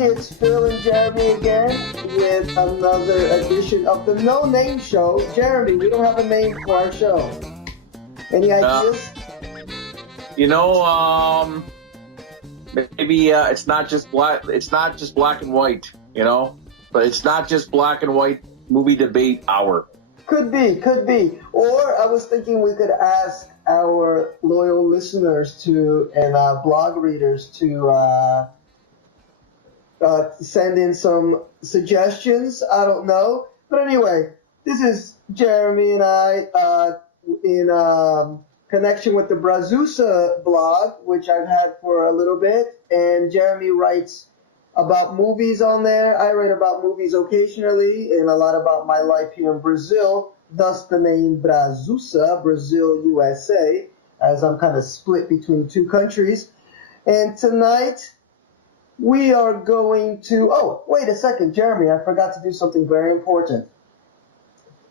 it's Phil and Jeremy again with another edition of the No Name Show. Jeremy, we don't have a name for our show. Any ideas? Maybe it's not just black. It's not just black and white, but it's not just black and white movie debate hour. Could be. Or I was thinking we could ask our loyal listeners and blog readers to send in some suggestions. I don't know. But anyway, this is Jeremy and I in connection with the Brazusa blog, which I've had for a little bit. And Jeremy writes about movies on there. I write about movies occasionally and a lot about my life here in Brazil. Thus the name Brazusa, Brazil, USA, as I'm kind of split between two countries. And tonight we are going to... Oh, wait a second, Jeremy, I forgot to do something very important.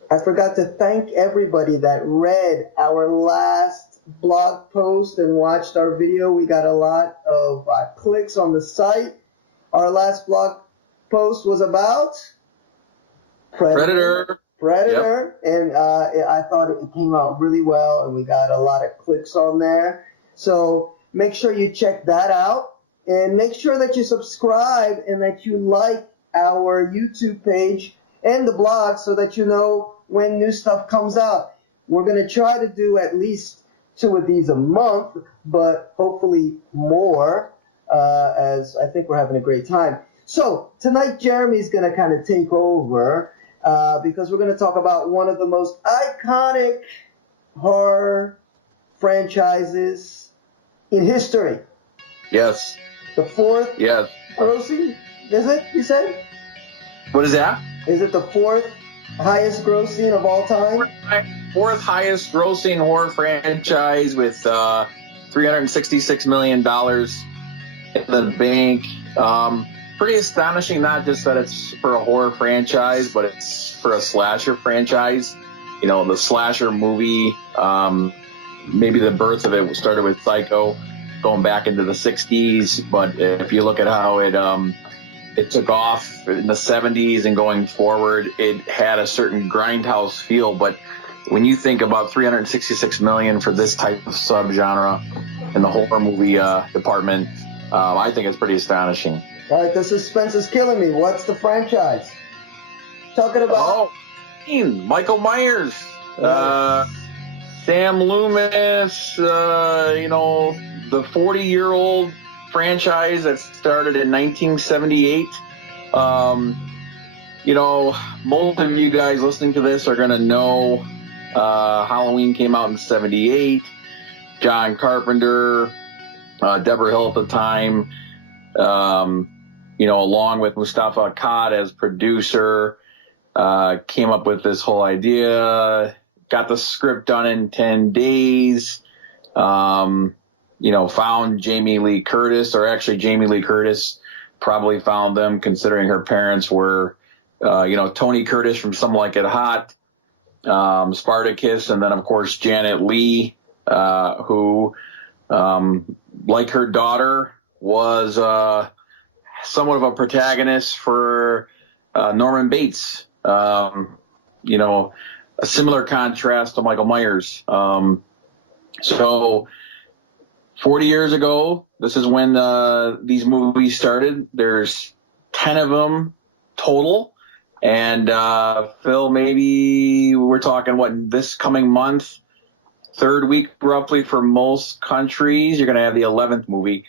I forgot to thank everybody that read our last blog post and watched our video. We got a lot of clicks on the site. Our last blog post was about Predator. Yep. And I thought it came out really well, and we got a lot of clicks on there. So make sure you check that out, and make sure that you subscribe and that you like our YouTube page and the blog so that you know when new stuff comes out. We're going to try to do at least 2 of these a month, but hopefully more, as I think we're having a great time. So tonight Jeremy's going to kind of take over because we're going to talk about one of the most iconic horror franchises in history. Yes. The fourth Yes. grossing, is it, you said? What is that? Is it the fourth highest grossing of all time? Fourth highest grossing horror franchise with $366 million in the bank. Pretty astonishing, not just that it's for a horror franchise, but it's for a slasher franchise. The slasher movie, maybe the birth of it started with Psycho going back into the 60s, but if you look at how it took off in the 70s and going forward, it had a certain grindhouse feel. But when you think about $366 million for this type of subgenre in the horror movie department, I think it's pretty astonishing. All right, the suspense is killing me. What's the franchise? Talking about... Michael Myers, Sam Loomis, the 40-year-old franchise that started in 1978. Most of you guys listening to this are going to know Halloween came out in 78. John Carpenter, Deborah Hill at the time, along with Mustafa Akkad as producer, came up with this whole idea, got the script done in 10 days, found Jamie Lee Curtis, or actually Jamie Lee Curtis probably found them, considering her parents were, Tony Curtis from Some Like It Hot, Spartacus, and then, of course, Janet Leigh, who, like her daughter, was somewhat of a protagonist for Norman Bates. A similar contrast to Michael Myers. So 40 years ago, this is when these movies started. There's 10 of them total. And Phil, maybe we're talking, this coming month, third week roughly for most countries, you're going to have the 11th movie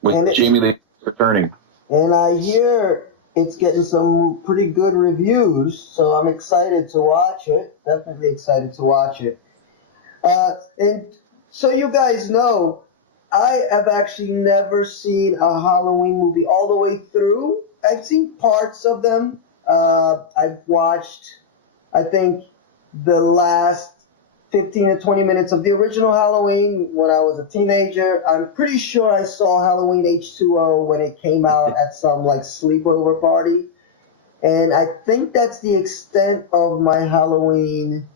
with Jamie Lee returning. And I hear it's getting some pretty good reviews, so I'm excited to watch it. Definitely excited to watch it. And so you guys know, I have actually never seen a Halloween movie all the way through. I've seen parts of them. I've watched, I think, the last 15 to 20 minutes of the original Halloween when I was a teenager. I'm pretty sure I saw Halloween H2O when it came out at some sleepover party. And I think that's the extent of my Halloween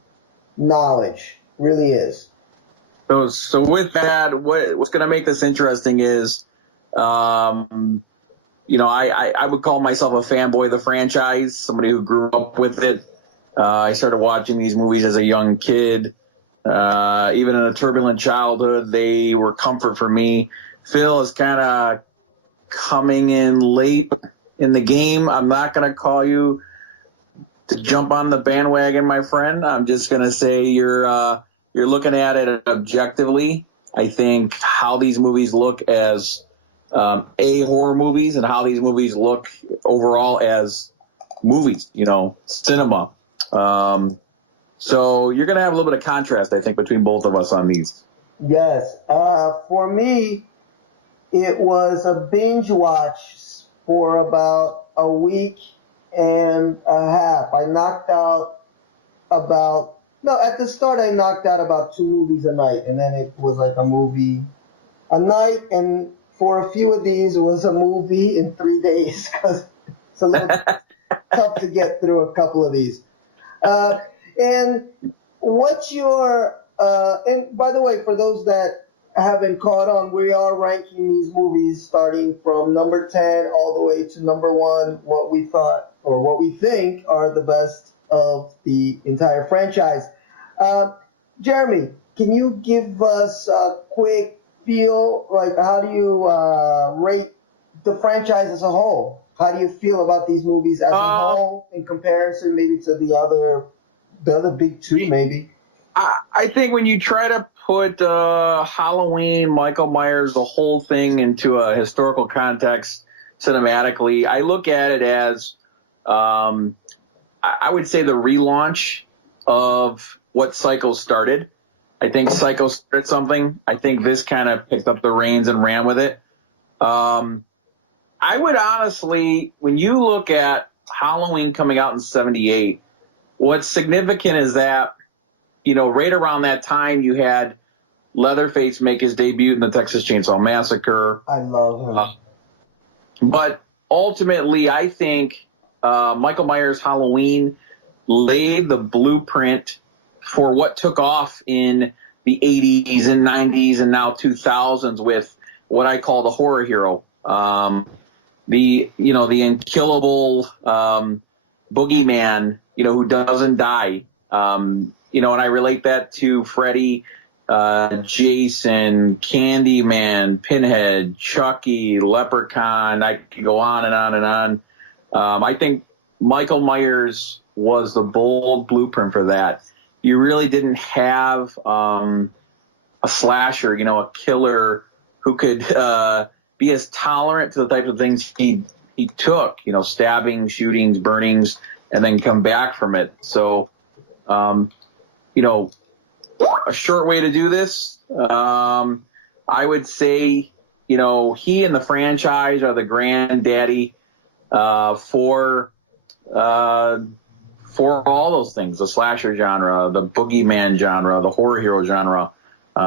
knowledge. Really is. So with that, what's going to make this interesting is I would call myself a fanboy of the franchise, somebody who grew up with it. I started watching these movies as a young kid. Even in a turbulent childhood, they were comfort for me. Phil is kind of coming in late in the game. I'm not going to call you to jump on the bandwagon, my friend. I'm just going to say you're looking at it objectively. I think how these movies look as horror movies and how these movies look overall as movies, cinema. So you're going to have a little bit of contrast, I think, between both of us on these. Yes. For me, it was a binge watch for about a week and a half. At the start I knocked out about 2 movies a night, and then it was like a movie a night, and for a few of these it was a movie in 3 days, because it's a little tough to get through a couple of these. And what's your, and by the way, for those that haven't caught on, we are ranking these movies starting from number 10 all the way to number 1, what we thought or what we think are the best of the entire franchise. Jeremy, can you give us a quick feel, like how do you rate the franchise as a whole? How do you feel about these movies as a whole in comparison maybe to the other big 2 maybe? I think when you try to put Halloween, Michael Myers, the whole thing into a historical context cinematically, I look at it as, I would say, the relaunch of what Psycho started. I think Psycho started something. I think this kind of picked up the reins and ran with it. I would honestly, when you look at Halloween coming out in 1978, what's significant is that, right around that time you had Leatherface make his debut in the Texas Chainsaw Massacre. I love him. But ultimately, I think Michael Myers' Halloween laid the blueprint for what took off in the 80s and 90s and now 2000s with what I call the horror hero. The unkillable boogeyman, who doesn't die. And I relate that to Freddy, Jason, Candyman, Pinhead, Chucky, Leprechaun. I could go on and on and on. I think Michael Myers was the bold blueprint for that. You really didn't have a slasher, a killer who could be as tolerant to the types of things he took, stabbing, shootings, burnings, and then come back from it. So, a short way to do this, I would say, he and the franchise are the granddaddy for all those things, the slasher genre, the boogeyman genre, the horror hero genre,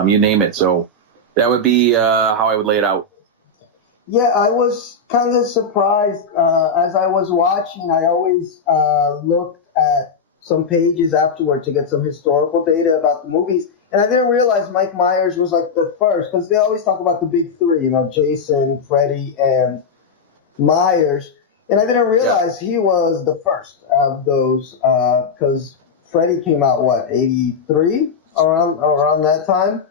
you name it. So that would be how I would lay it out. Yeah, I was kind of surprised. As I was watching, I always looked at some pages afterward to get some historical data about the movies. And I didn't realize Mike Myers was like the first, because they always talk about the big 3, Jason, Freddy, and Myers. And I didn't realize he was the first of those, because Freddy came out, 83? Around that time?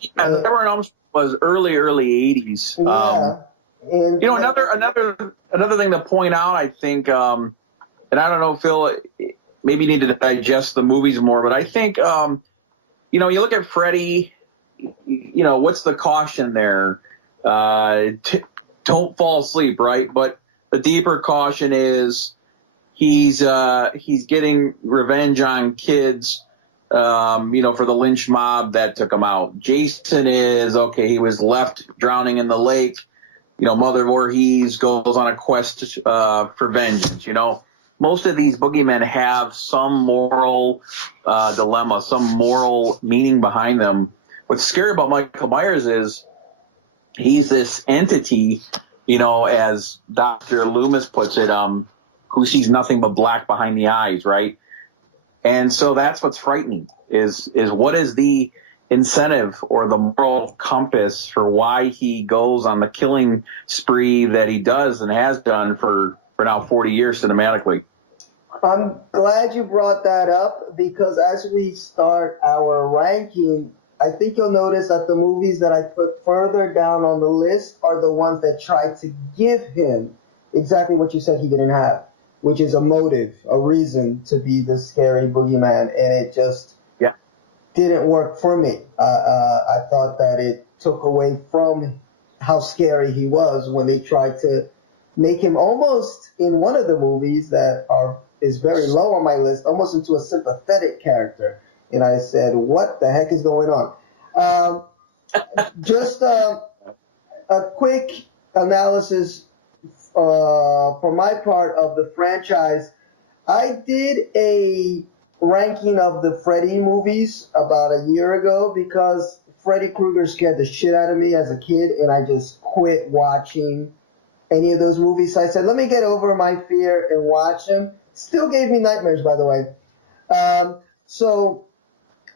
Yeah, Nightmare on Elm Street was early 80s. Yeah. And another thing to point out, I think, and I don't know, Phil, maybe you need to digest the movies more, but I think, you look at Freddy, what's the caution there? Don't fall asleep, right? But the deeper caution is he's getting revenge on kids, for the lynch mob that took him out. Jason is, he was left drowning in the lake. Mother Voorhees goes on a quest for vengeance. Most of these boogeymen have some moral dilemma, some moral meaning behind them. What's scary about Michael Myers is he's this entity, as Dr. Loomis puts it, who sees nothing but black behind the eyes, right? And so that's what's frightening is what is the incentive or the moral compass for why he goes on the killing spree that he does and has done for now 40 years cinematically. I'm glad you brought that up, because as we start our ranking, I think you'll notice that the movies that I put further down on the list are the ones that try to give him exactly what you said he didn't have, which is a motive, a reason to be the scary boogeyman, and it just didn't work for me. I thought that it took away from how scary he was when they tried to make him almost, in one of the movies that is very low on my list, almost into a sympathetic character. And I said, what the heck is going on? Just a quick analysis for my part of the franchise. I did a ranking of the Freddy movies about a year ago because Freddy Krueger scared the shit out of me as a kid, and I just quit watching any of those movies. So I said, let me get over my fear and watch them. Still gave me nightmares, by the way. So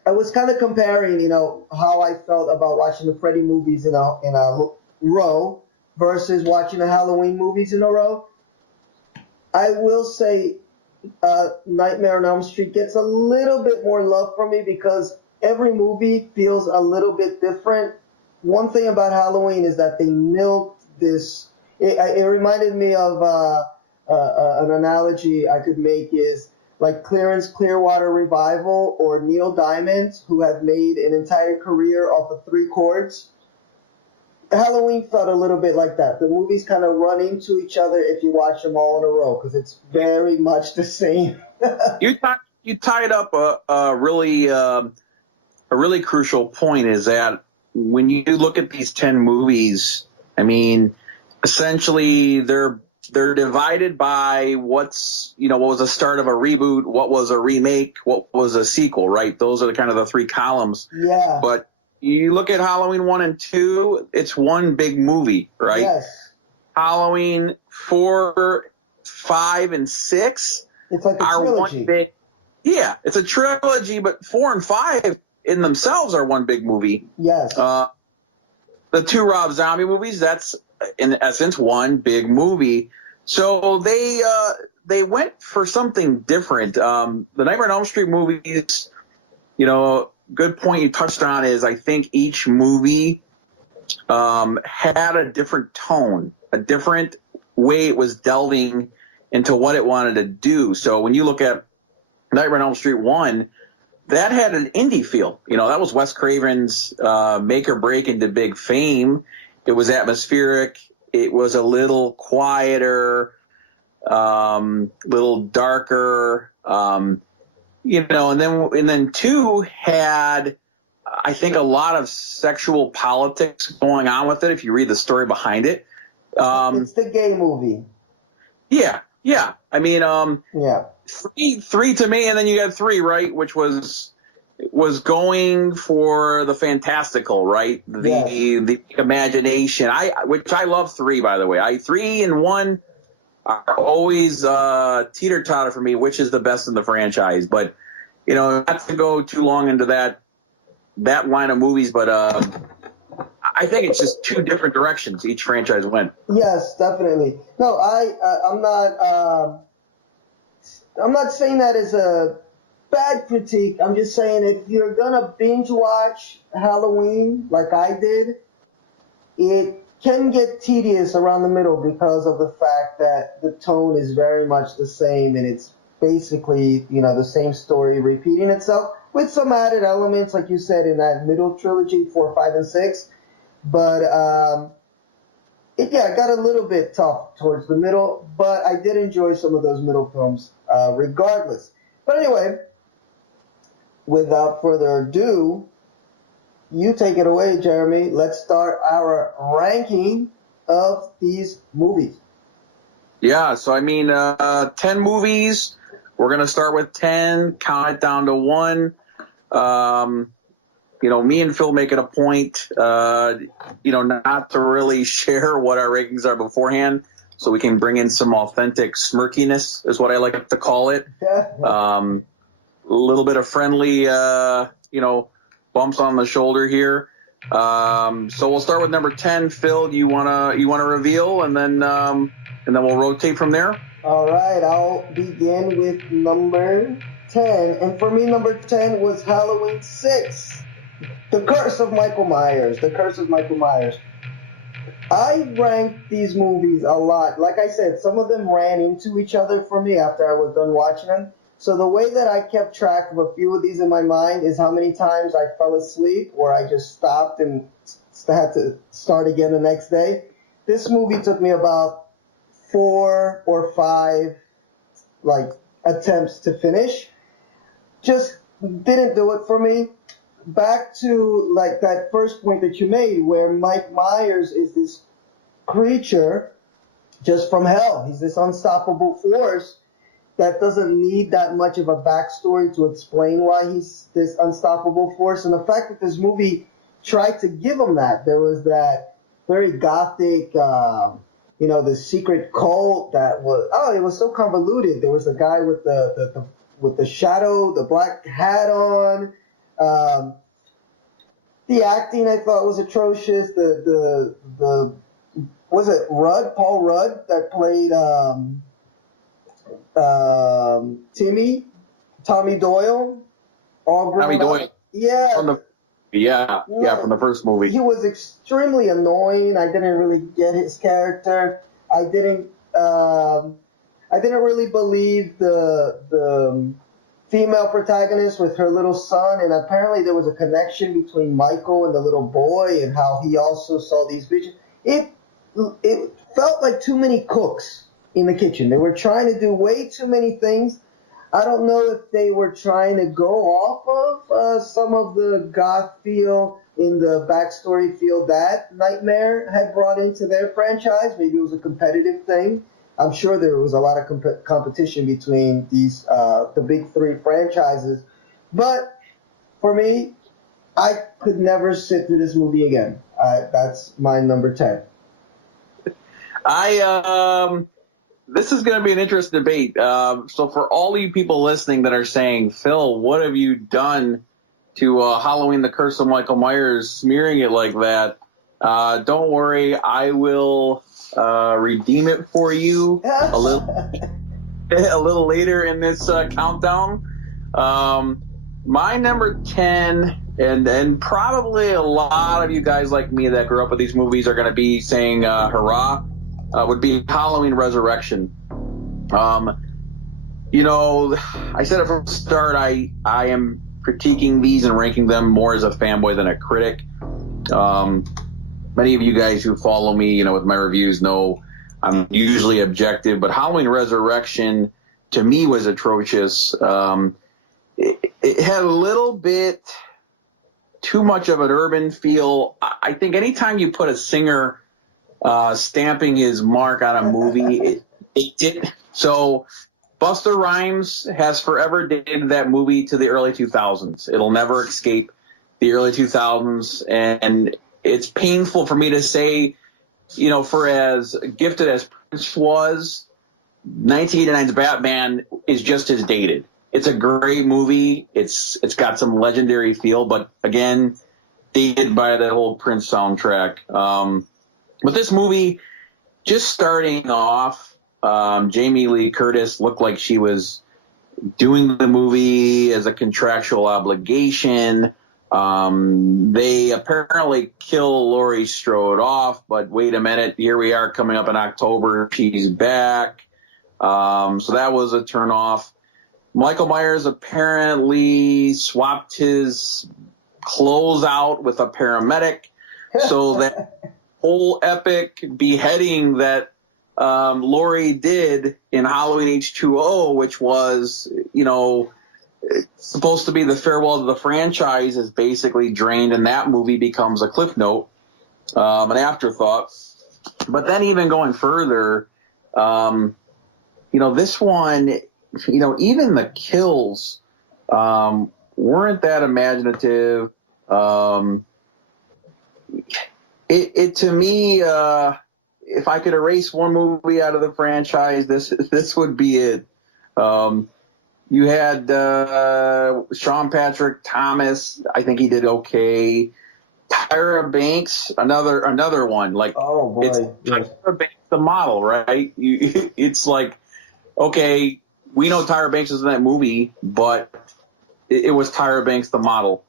I was kind of comparing, how I felt about watching the Freddy movies in a row versus watching the Halloween movies in a row. I will say Nightmare on Elm Street gets a little bit more love from me because every movie feels a little bit different. One thing about Halloween is that they milked this. It reminded me of an analogy I could make is like Clarence Clearwater Revival or Neil Diamond, who have made an entire career off of 3 chords. Halloween felt a little bit like that. The movies kind of run into each other if you watch them all in a row because it's very much the same. You tied up a really crucial point, is that when you look at these 10 movies, I mean, essentially they're divided by what was the start of a reboot, what was a remake, what was a sequel, right? Those are kind of the 3 columns. Yeah. But you look at Halloween 1 and 2, it's one big movie, right? Yes. Halloween 4, 5, and 6 it's like a trilogy. It's a trilogy, but 4 and 5 in themselves are one big movie. Yes. The 2 Rob Zombie movies, that's in essence one big movie. So they went for something different. The Nightmare on Elm Street movies, good point you touched on is I think each movie had a different tone, a different way it was delving into what it wanted to do. So when you look at Nightmare on Elm Street 1, that had an indie feel. That was Wes Craven's make or break into big fame. It was atmospheric. It was a little quieter, little darker, and then 2 had, I think, a lot of sexual politics going on with it. If you read the story behind it, it's the gay movie. Yeah. I mean, three to me, and then you got 3, right, which was going for the fantastical, right? The imagination. Which I love 3, by the way. 3 and 1 are always teeter-totter for me, which is the best in the franchise. But, not to go too long into that line of movies, but I think it's just 2 different directions each franchise went. Yes, definitely. No, I'm not saying that as a bad critique. I'm just saying if you're gonna binge watch Halloween like I did, it can get tedious around the middle because of the fact that the tone is very much the same and it's basically, the same story repeating itself with some added elements, like you said, in that middle trilogy, 4, 5, and 6. But it got a little bit tough towards the middle, but I did enjoy some of those middle films regardless. But anyway, without further ado, you take it away, Jeremy. Let's start our ranking of these movies. Yeah, so I mean, 10 movies. We're going to start with 10, count it down to 1. Me and Phil make it a point, not to really share what our rankings are beforehand, so we can bring in some authentic smirkiness, is what I like to call it. A little bit of friendly, bumps on the shoulder here. So we'll start with number 10. Phil, do you wanna reveal, and then we'll rotate from there? All right, I'll begin with number 10. And for me, number 10 was Halloween 6, The Curse of Michael Myers. The Curse of Michael Myers. I ranked these movies a lot. Like I said, some of them ran into each other for me after I was done watching them. So the way that I kept track of a few of these in my mind is how many times I fell asleep or I just stopped and had to start again the next day. This movie took me about 4 or 5 attempts to finish. Just didn't do it for me. Back to that first point that you made, where Mike Myers is this creature just from hell. He's this unstoppable force that doesn't need that much of a backstory to explain why he's this unstoppable force. And the fact that this movie tried to give him that, there was that very gothic, the secret cult that was, it was so convoluted. There was a guy with the shadow, the black hat on. The acting I thought was atrocious. Was it Paul Rudd that played Tommy Doyle? Tommy Doyle. Yeah. From the first movie. He was extremely annoying. I didn't really get his character. I didn't really believe the female protagonist with her little son, and apparently there was a connection between Michael and the little boy and how he also saw these visions. It felt like too many cooks in the kitchen. They were trying to do way too many things. I don't know if they were trying to go off of some of the goth feel in the backstory feel that Nightmare had brought into their franchise. Maybe it was a competitive thing. I'm sure there was a lot of competition between these the big 3 franchises. But for me, I could never sit through this movie again. That's my number 10. This is going to be an interesting debate. So for all you people listening that are saying, Phil, what have you done to Halloween, The Curse of Michael Myers, smearing it like that? Don't worry, I will redeem it for you a little later in this countdown. My number 10, and probably a lot of you guys like me that grew up with these movies are going to be saying hurrah, would be Halloween Resurrection. I said it from the start, I am critiquing these and ranking them more as a fanboy than a critic. Many of you guys who follow me, with my reviews know I'm usually objective, but Halloween Resurrection to me was atrocious. It had a little bit too much of an urban feel. I think anytime you put a singer stamping his mark on a movie, it did. So Busta Rhymes has forever dated that movie to the early 2000s. It'll never escape the early 2000s, and it's painful for me to say, for as gifted as Prince was, 1989's Batman is just as dated. It's a great movie. It's got some legendary feel, but again, dated by that whole Prince soundtrack. But this movie, just starting off, Jamie Lee Curtis looked like she was doing the movie as a contractual obligation. They apparently kill Laurie Strode off, but wait a minute, here we are coming up in October, she's back. So that was a turnoff. Michael Myers apparently swapped his clothes out with a paramedic, so that whole epic beheading that Laurie did in Halloween H2O, which was, supposed to be the farewell to the franchise, is basically drained, and that movie becomes a cliff note, an afterthought. But then even going further, this one, even the kills weren't that imaginative. It to me, if I could erase one movie out of the franchise, this would be it. You had Sean Patrick Thomas. I think he did okay. Tyra Banks, another one. Like, Oh boy, it's yes. Tyra Banks, the model, right? It's like, okay, we know Tyra Banks is in that movie, but it was Tyra Banks, the model.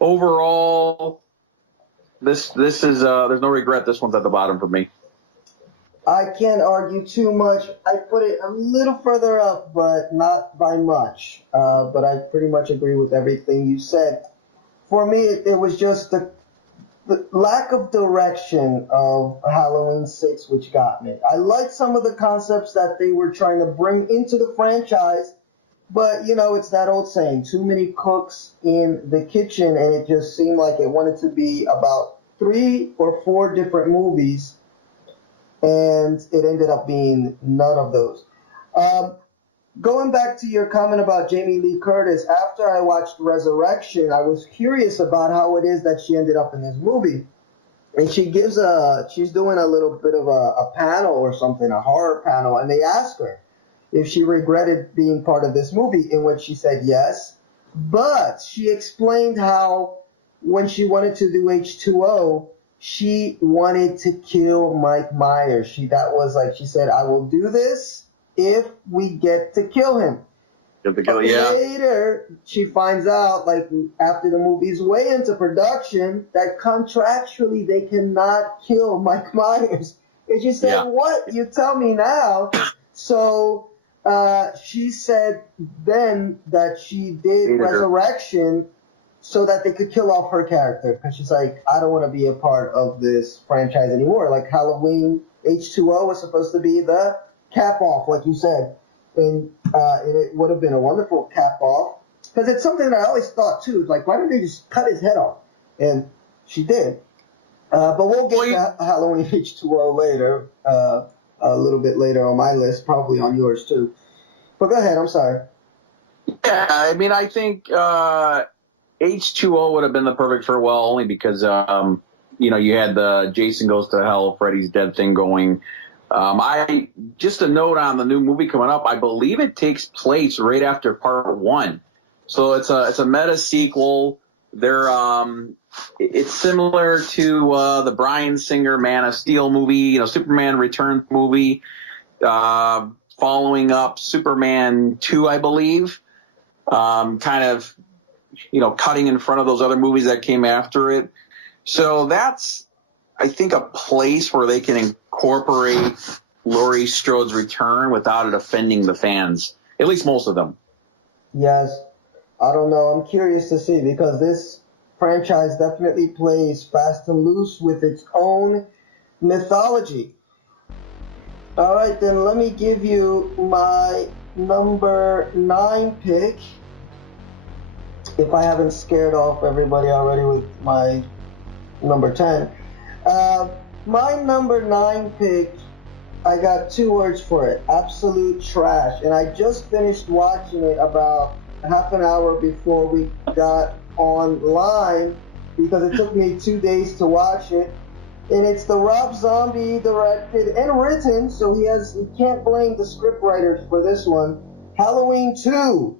Overall, this is there's no regret. This one's at the bottom for me. I can't argue too much. I put it a little further up, but not by much. But I pretty much agree with everything you said. For me, it was just the lack of direction of Halloween 6 which got me. I liked some of the concepts that they were trying to bring into the franchise, but you know, it's that old saying, too many cooks in the kitchen, and it just seemed like it wanted to be about 3 or 4 different movies, and it ended up being none of those. Going back to your comment about Jamie Lee Curtis, after I watched Resurrection, I was curious about how it is that she ended up in this movie. And she's doing a little bit of a panel or something, a horror panel, and they ask her if she regretted being part of this movie, in which she said yes. But she explained how when she wanted to do H2O, she wanted to kill Mike Myers. She said, I will do this if we get to kill him. Get to kill, yeah. Later, she finds out, like after the movie's way into production, that contractually they cannot kill Mike Myers. And she said, Yeah. What? You tell me now. So she said then that she did Resurrection so that they could kill off her character. Because she's like, I don't want to be a part of this franchise anymore. Like Halloween H2O was supposed to be the cap off, like you said, and it would have been a wonderful cap off, because it's something that I always thought too. It's like, why didn't they just cut his head off? And she did. But we'll get to Halloween H2O later, a little bit later on my list, probably on yours too. But go ahead. I'm sorry. Yeah, I mean, I think H2O would have been the perfect farewell, only because you had the Jason Goes to Hell, Freddy's Dead thing going. Just a note on the new movie coming up. I believe it takes place right after part 1, so it's a meta sequel. It's similar to the Bryan Singer Man of Steel movie, Superman Returns movie, following up Superman 2, I believe. Kind of, cutting in front of those other movies that came after it. So that's, I think, a place where they can incorporate Laurie Strode's return without it offending the fans, at least most of them. Yes. I don't know. I'm curious to see, because this franchise definitely plays fast and loose with its own mythology. All right, then let me give you my number 9 pick, if I haven't scared off everybody already with my number 10. My number 9 pick, I got 2 words for it: absolute trash. And I just finished watching it about half an hour before we got online, because it took me 2 days to watch it. And it's the Rob Zombie directed and written, so he can't blame the script writers for this one, Halloween 2.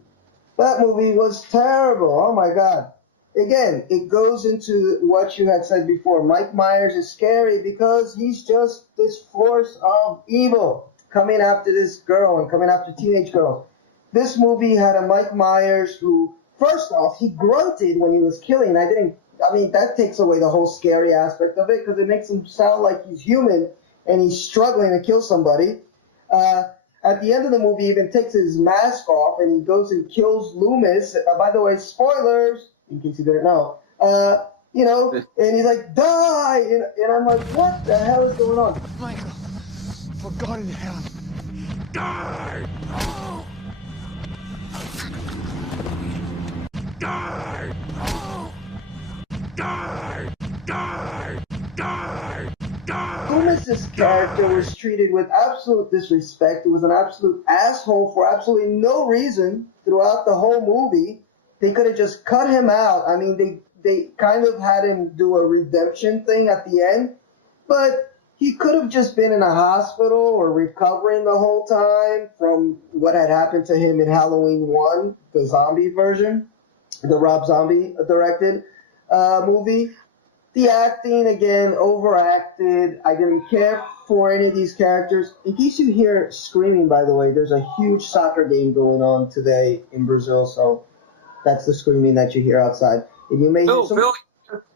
That movie was terrible. Oh my God. Again, it goes into what you had said before. Mike Myers is scary because he's just this force of evil coming after this girl and coming after teenage girls. This movie had a Mike Myers who, first off, he grunted when he was killing. That takes away the whole scary aspect of it, because it makes him sound like he's human and he's struggling to kill somebody. At the end of the movie, he even takes his mask off and he goes and kills Loomis. By the way, spoilers, in case you didn't know. And he's like, die! And I'm like, what the hell is going on? Michael, for God in heaven, die! Oh. Die! Oh. Die! Die! Die! Die! Loomis's character was treated with absolute disrespect. He was an absolute asshole for absolutely no reason throughout the whole movie. They could have just cut him out. They kind of had him do a redemption thing at the end, but he could have just been in a hospital or recovering the whole time from what had happened to him in Halloween 1, the zombie version, the Rob Zombie directed movie. The acting, again, overacted. I didn't care for any of these characters. In case you hear screaming, by the way, there's a huge soccer game going on today in Brazil, so that's the screaming that you hear outside. And you may hear some... Phil,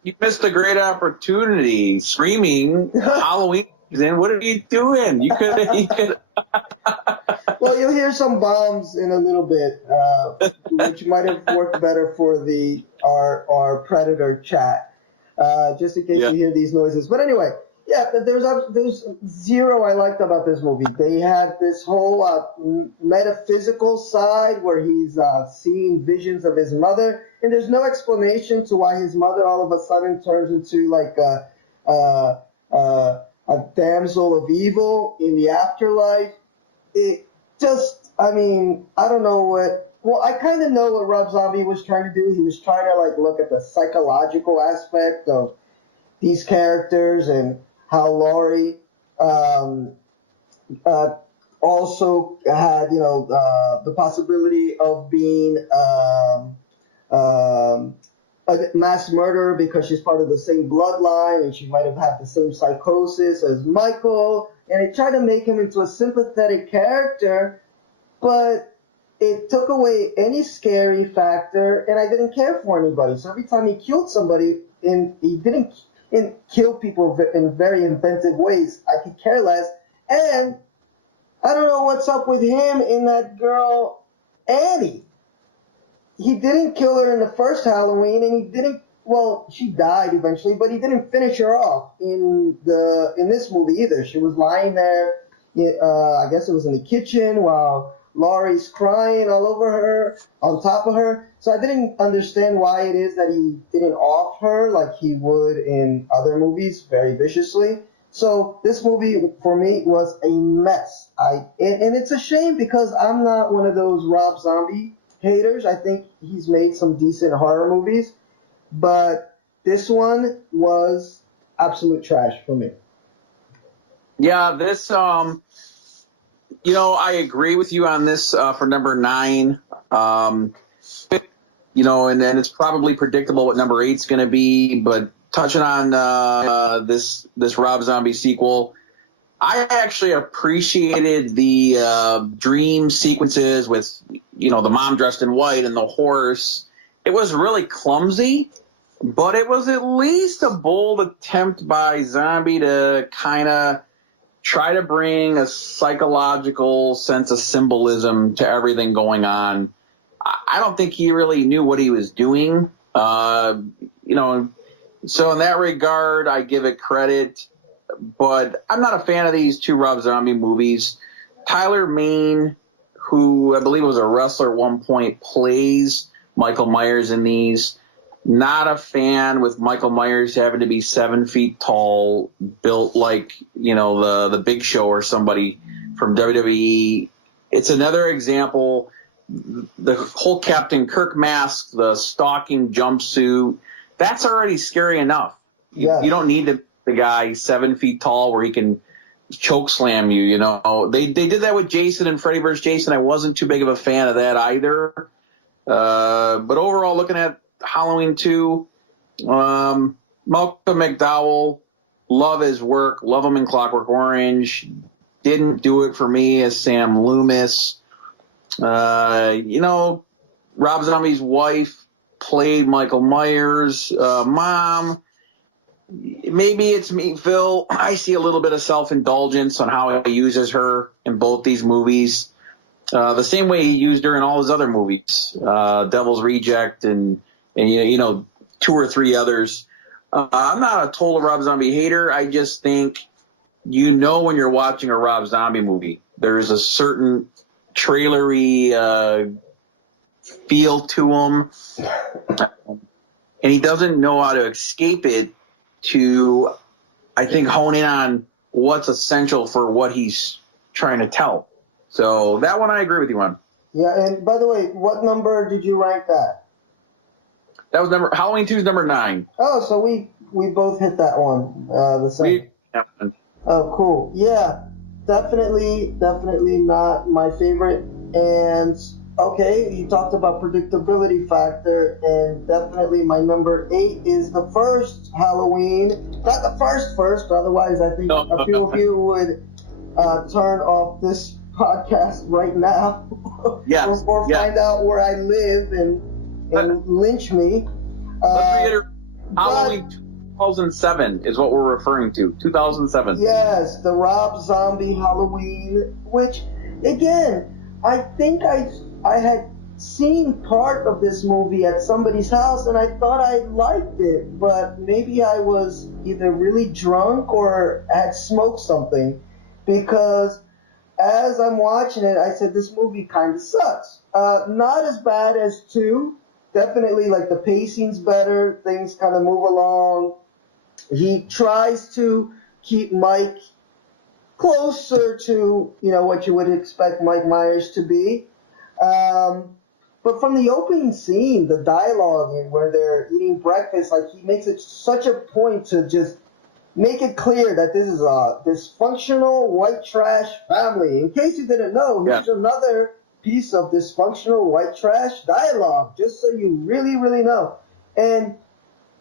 you missed a great opportunity. Screaming, Halloween, then what are you doing? You could. Well, you'll hear some bombs in a little bit, which might have worked better for our Predator chat, just in case you hear these noises. But anyway, yeah, there's zero I liked about this movie. They had this whole metaphysical side where he's seeing visions of his mother, and there's no explanation to why his mother all of a sudden turns into like a damsel of evil in the afterlife. It just, I mean, I don't know what. Well, I kind of know what Rob Zombie was trying to do. He was trying to like look at the psychological aspect of these characters and how Laurie also had, the possibility of being a mass murderer because she's part of the same bloodline and she might have had the same psychosis as Michael. And it tried to make him into a sympathetic character, but it took away any scary factor, and I didn't care for anybody. So every time he killed somebody, and he didn't kill people in very inventive ways, I could care less. And I don't know what's up with him and that girl, Annie. He didn't kill her in the first Halloween, and he didn't. Well, she died eventually, but he didn't finish her off in this movie either. She was lying there. I guess it was in the kitchen while Laurie's crying all over her, on top of her. So I didn't understand why it is that he didn't off her like he would in other movies very viciously. So this movie for me was a mess. And it's a shame because I'm not one of those Rob Zombie haters. I think he's made some decent horror movies, but this one was absolute trash for me. Yeah, this I agree with you on this for number 9. And then it's probably predictable what number 8's going to be. But touching on this Rob Zombie sequel, I actually appreciated the dream sequences with the mom dressed in white and the horse. It was really clumsy, but it was at least a bold attempt by Zombie to kind of try to bring a psychological sense of symbolism to everything going on. I don't think he really knew what he was doing. So in that regard, I give it credit. But I'm not a fan of these two Rob Zombie movies. Tyler Mane, who I believe was a wrestler at one point, plays Michael Myers in these. Not a fan with Michael Myers having to be 7 feet tall, built like, the Big Show or somebody from WWE. It's another example. The whole Captain Kirk mask, the stalking jumpsuit, that's already scary enough. Yeah. You don't need the guy 7 feet tall where he can choke slam you, They did that with Jason and Freddy vs. Jason. I wasn't too big of a fan of that either. But overall, looking at Halloween 2, Malcolm McDowell, love his work, love him in Clockwork Orange. Didn't do it for me as Sam Loomis. Rob Zombie's wife played Michael Myers' mom. Maybe it's me, Phil. I see a little bit of self-indulgence on how he uses her in both these movies. The same way he used her in all his other movies, Devil's Reject and 2 or 3 others. I'm not a total Rob Zombie hater. I just think when you're watching a Rob Zombie movie, there's a certain trailery feel to him, and he doesn't know how to escape it to, I think, hone in on what's essential for what he's trying to tell. So that one I agree with you on. Yeah, and by the way, what number did you rank that? That was Halloween 2 is number 9. Oh, so we both hit that one the same. Oh, cool. Yeah, definitely not my favorite. And okay, you talked about predictability factor, and definitely my number 8 is the first Halloween. Not the first, otherwise I think No. a few of you would turn off this podcast right now, Yes. or find out where I live and lynch me. Let's reiterate. But Halloween 2007 is what we're referring to. 2007. yes, the Rob Zombie Halloween, which again, I think I had seen part of this movie at somebody's house and I thought I liked it, but maybe I was either really drunk or had smoked something, because as I'm watching it, I said this movie kind of sucks. Not as bad as 2. Definitely, like, the pacing's better. Things kind of move along. He tries to keep Mike closer to, what you would expect Mike Myers to be. But from the opening scene, the dialogue and where they're eating breakfast, like, he makes it such a point to just make it clear that this is a dysfunctional white trash family. In case you didn't know, here's another piece of dysfunctional white trash dialogue, just so you really, really know. And,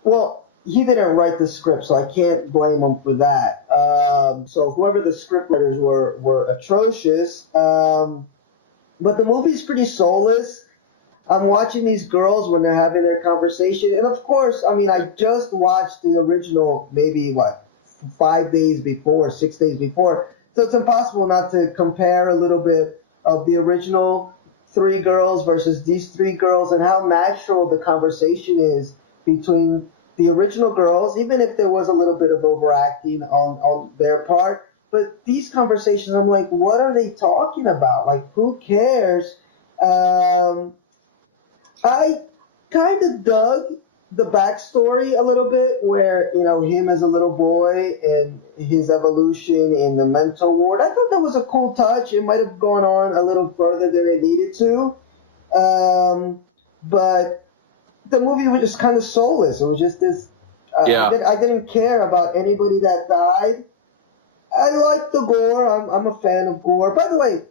well, he didn't write the script, so I can't blame him for that. So whoever the script writers were atrocious. But the movie's pretty soulless. I'm watching these girls when they're having their conversation. And, of course, I mean, I just watched the original maybe, 5 days before, 6 days before. So it's impossible not to compare a little bit of the original 3 girls versus these 3 girls and how natural the conversation is between the original girls, even if there was a little bit of overacting on their part. But these conversations, I'm like, what are they talking about? Like, who cares? I kind of dug the backstory a little bit, where, him as a little boy and his evolution in the mental ward. I thought that was a cool touch. It might have gone on a little further than it needed to. But the movie was just kind of soulless. It was just this. I didn't care about anybody that died. I like the gore. I'm a fan of gore. By the way,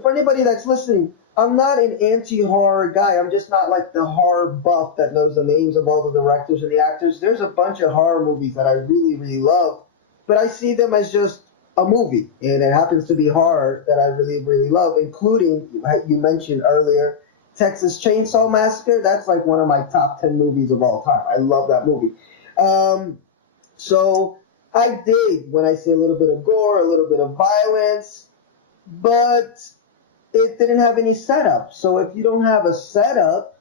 for anybody that's listening, I'm not an anti-horror guy. I'm just not like the horror buff that knows the names of all the directors and the actors. There's a bunch of horror movies that I really, really love, but I see them as just a movie, and it happens to be horror that I really, really love, including, you mentioned earlier, Texas Chainsaw Massacre. That's like one of my top 10 movies of all time. I love that movie. So I dig when I see a little bit of gore, a little bit of violence, but it didn't have any setup. So if you don't have a setup,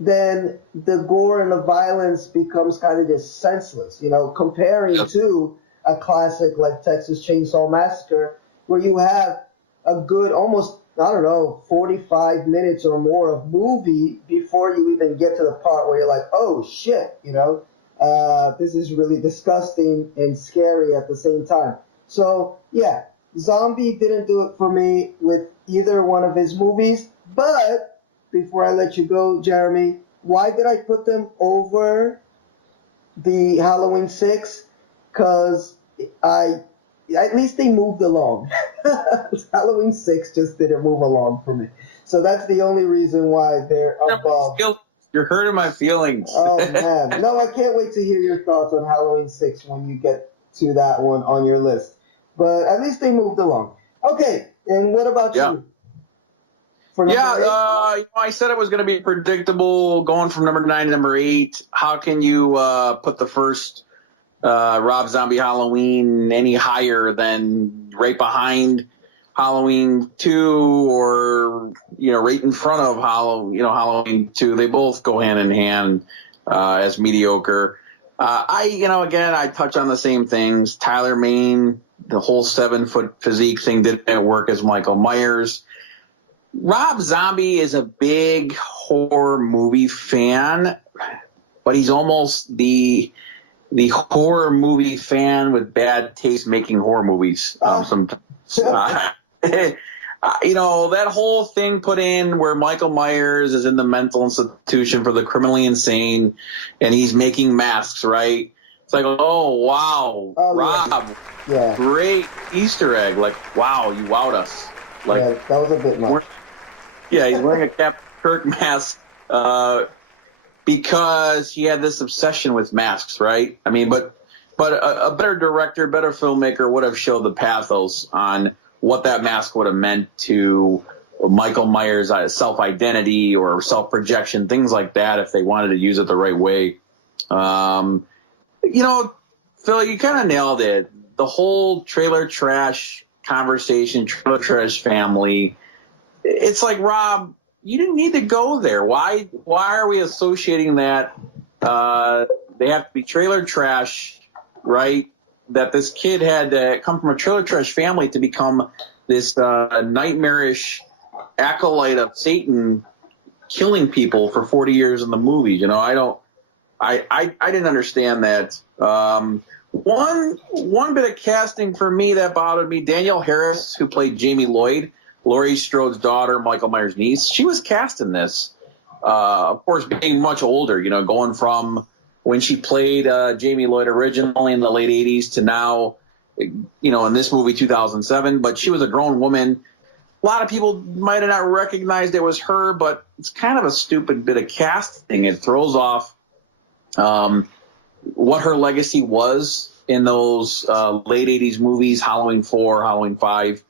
then the gore and the violence becomes kind of just senseless. Comparing to a classic like Texas Chainsaw Massacre, where you have a good almost, 45 minutes or more of movie before you even get to the part where you're like, oh shit, this is really disgusting and scary at the same time. So yeah, Zombie didn't do it for me with either one of his movies. But before I let you go, Jeremy, why did I put them over the Halloween 6? Because at least they moved along. Halloween 6 just didn't move along for me. So that's the only reason why they're above. You're hurting my feelings. Oh, man. No, I can't wait to hear your thoughts on Halloween 6 when you get to that one on your list. But at least they moved along. Okay, and what about you? I said it was going to be predictable going from number 9 to number 8. How can you put the first Rob Zombie Halloween any higher than right behind Halloween 2 or, right in front of Halloween 2? They both go hand in hand as mediocre. I touch on the same things. Tyler Mane, the whole 7-foot physique thing didn't work as Michael Myers. Rob Zombie is a big horror movie fan, but he's almost the horror movie fan with bad taste making horror movies sometimes. That whole thing put in where Michael Myers is in the mental institution for the criminally insane and he's making masks, right? It's like, oh, wow, Rob, yeah. great Easter egg. Like, wow, you wowed us. Like, yeah, that was a bit much. Yeah, he's wearing a Captain Kirk mask because he had this obsession with masks, right? I mean, but a better director, better filmmaker would have showed the pathos on what that mask would have meant to Michael Myers' self-identity or self-projection, things like that, if they wanted to use it the right way. You know, Phil, you kind of nailed it. The whole trailer trash conversation, trailer trash family, it's like, Rob, you didn't need to go there. Why are we associating that they have to be trailer trash, right? That this kid had to come from a trailer trash family to become this nightmarish acolyte of Satan, killing people for 40 years in the movies. You know, I didn't understand that. One bit of casting for me that bothered me, Danielle Harris, who played Jamie Lloyd, Laurie Strode's daughter, Michael Myers' niece, she was cast in this. Of course, being much older, you know, going from when she played Jamie Lloyd originally in the late 80s to now, you know, in this movie, 2007. But she was a grown woman. A lot of people might have not recognized it was her, but it's kind of a stupid bit of casting. It throws off what her legacy was in those late 80s movies, Halloween 4, Halloween 5.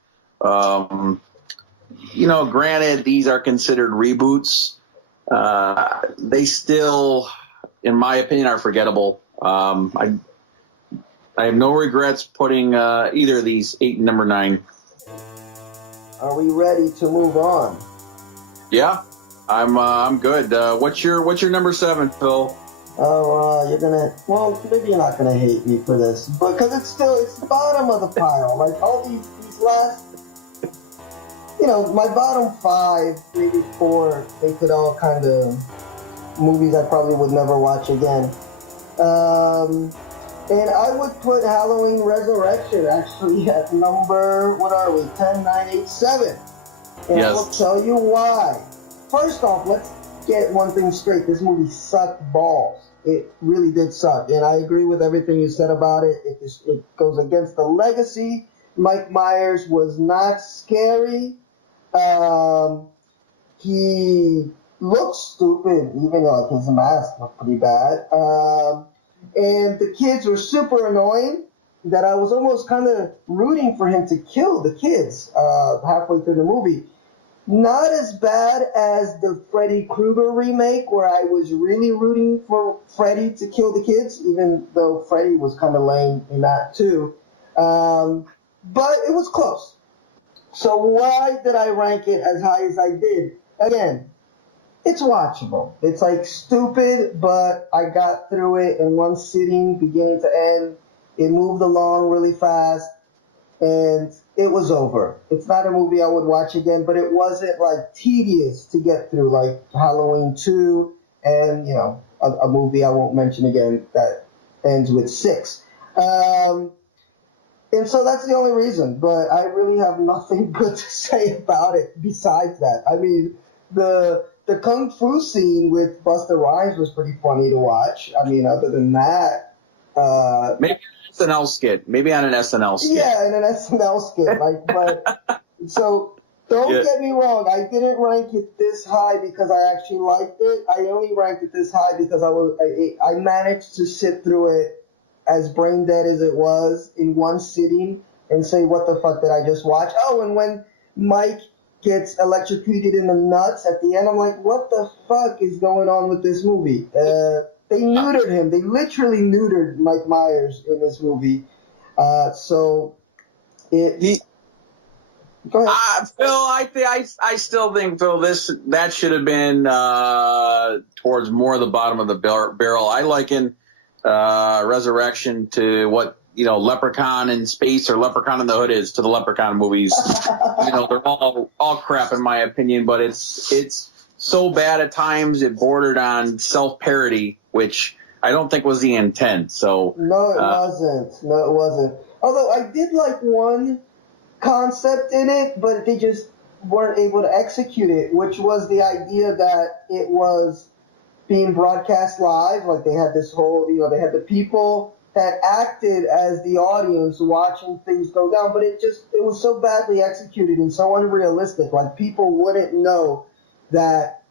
You know, granted, these are considered reboots. They still, in my opinion, are forgettable. I have no regrets putting either of these 8 and number 9. Are we ready to move on? Yeah, I'm good. What's your number 7, Phil? Oh, maybe you're not gonna hate me for this, but because it's the bottom of the pile. Like all these last, you know, my bottom 5, maybe 4, they could all kind of movies I probably would never watch again. And I would put Halloween Resurrection actually at number, 10, 9, 8, 7. And yes. I will tell you why. First off, let's get one thing straight. This movie sucked balls. It really did suck. And I agree with everything you said about it. It goes against the legacy. Mike Myers was not scary. He looked stupid, even though his mask looked pretty bad. And the kids were super annoying that I was almost kind of rooting for him to kill the kids halfway through the movie. Not as bad as the Freddy Krueger remake, where I was really rooting for Freddy to kill the kids, even though Freddy was kind of lame in that too. But it was close. So why did I rank it as high as I did? Again, it's watchable. It's like stupid, but I got through it in one sitting, beginning to end. It moved along really fast, and it was over. It's not a movie I would watch again, but it wasn't like tedious to get through, like Halloween 2 and, you know, a movie I won't mention again that ends with 6. And so that's the only reason, but I really have nothing good to say about it besides that. I mean, the Kung Fu scene with Busta Rhymes was pretty funny to watch. I mean, other than that... maybe an SNL skit. Maybe on an SNL skit. Yeah, in an SNL skit. But so don't get me wrong. I didn't rank it this high because I actually liked it. I only ranked it this high because I managed to sit through it as brain dead as it was in one sitting and say, what the fuck did I just watch? Oh, and when Mike gets electrocuted in the nuts at the end, I'm like, what the fuck is going on with this movie? They neutered him. They literally neutered Mike Myers in this movie. Go ahead. Phil, I still think, Phil, that should have been towards more the bottom of the barrel. I liken Resurrection to what, you know, Leprechaun in Space or Leprechaun in the Hood is to the Leprechaun movies. You know, they're all crap in my opinion, but it's so bad at times it bordered on self-parody, which I don't think was the intent. So No, it wasn't. Although I did like one concept in it, but they just weren't able to execute it, which was the idea that it was being broadcast live. Like they had this whole, you know, they had the people that acted as the audience watching things go down, but it was so badly executed and so unrealistic. Like, people wouldn't know that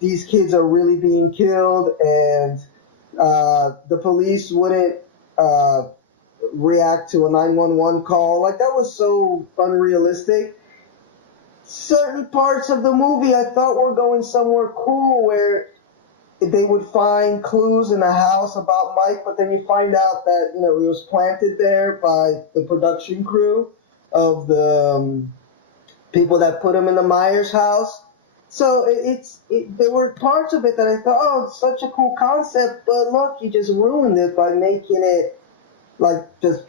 these kids are really being killed, and the police wouldn't react to a 911 call. Like, that was so unrealistic. Certain parts of the movie I thought were going somewhere cool, where they would find clues in the house about Mike, but then you find out that, you know, he was planted there by the production crew of the people that put him in the Myers house. So there were parts of it that I thought, oh, it's such a cool concept, but look, you just ruined it by making it, like, just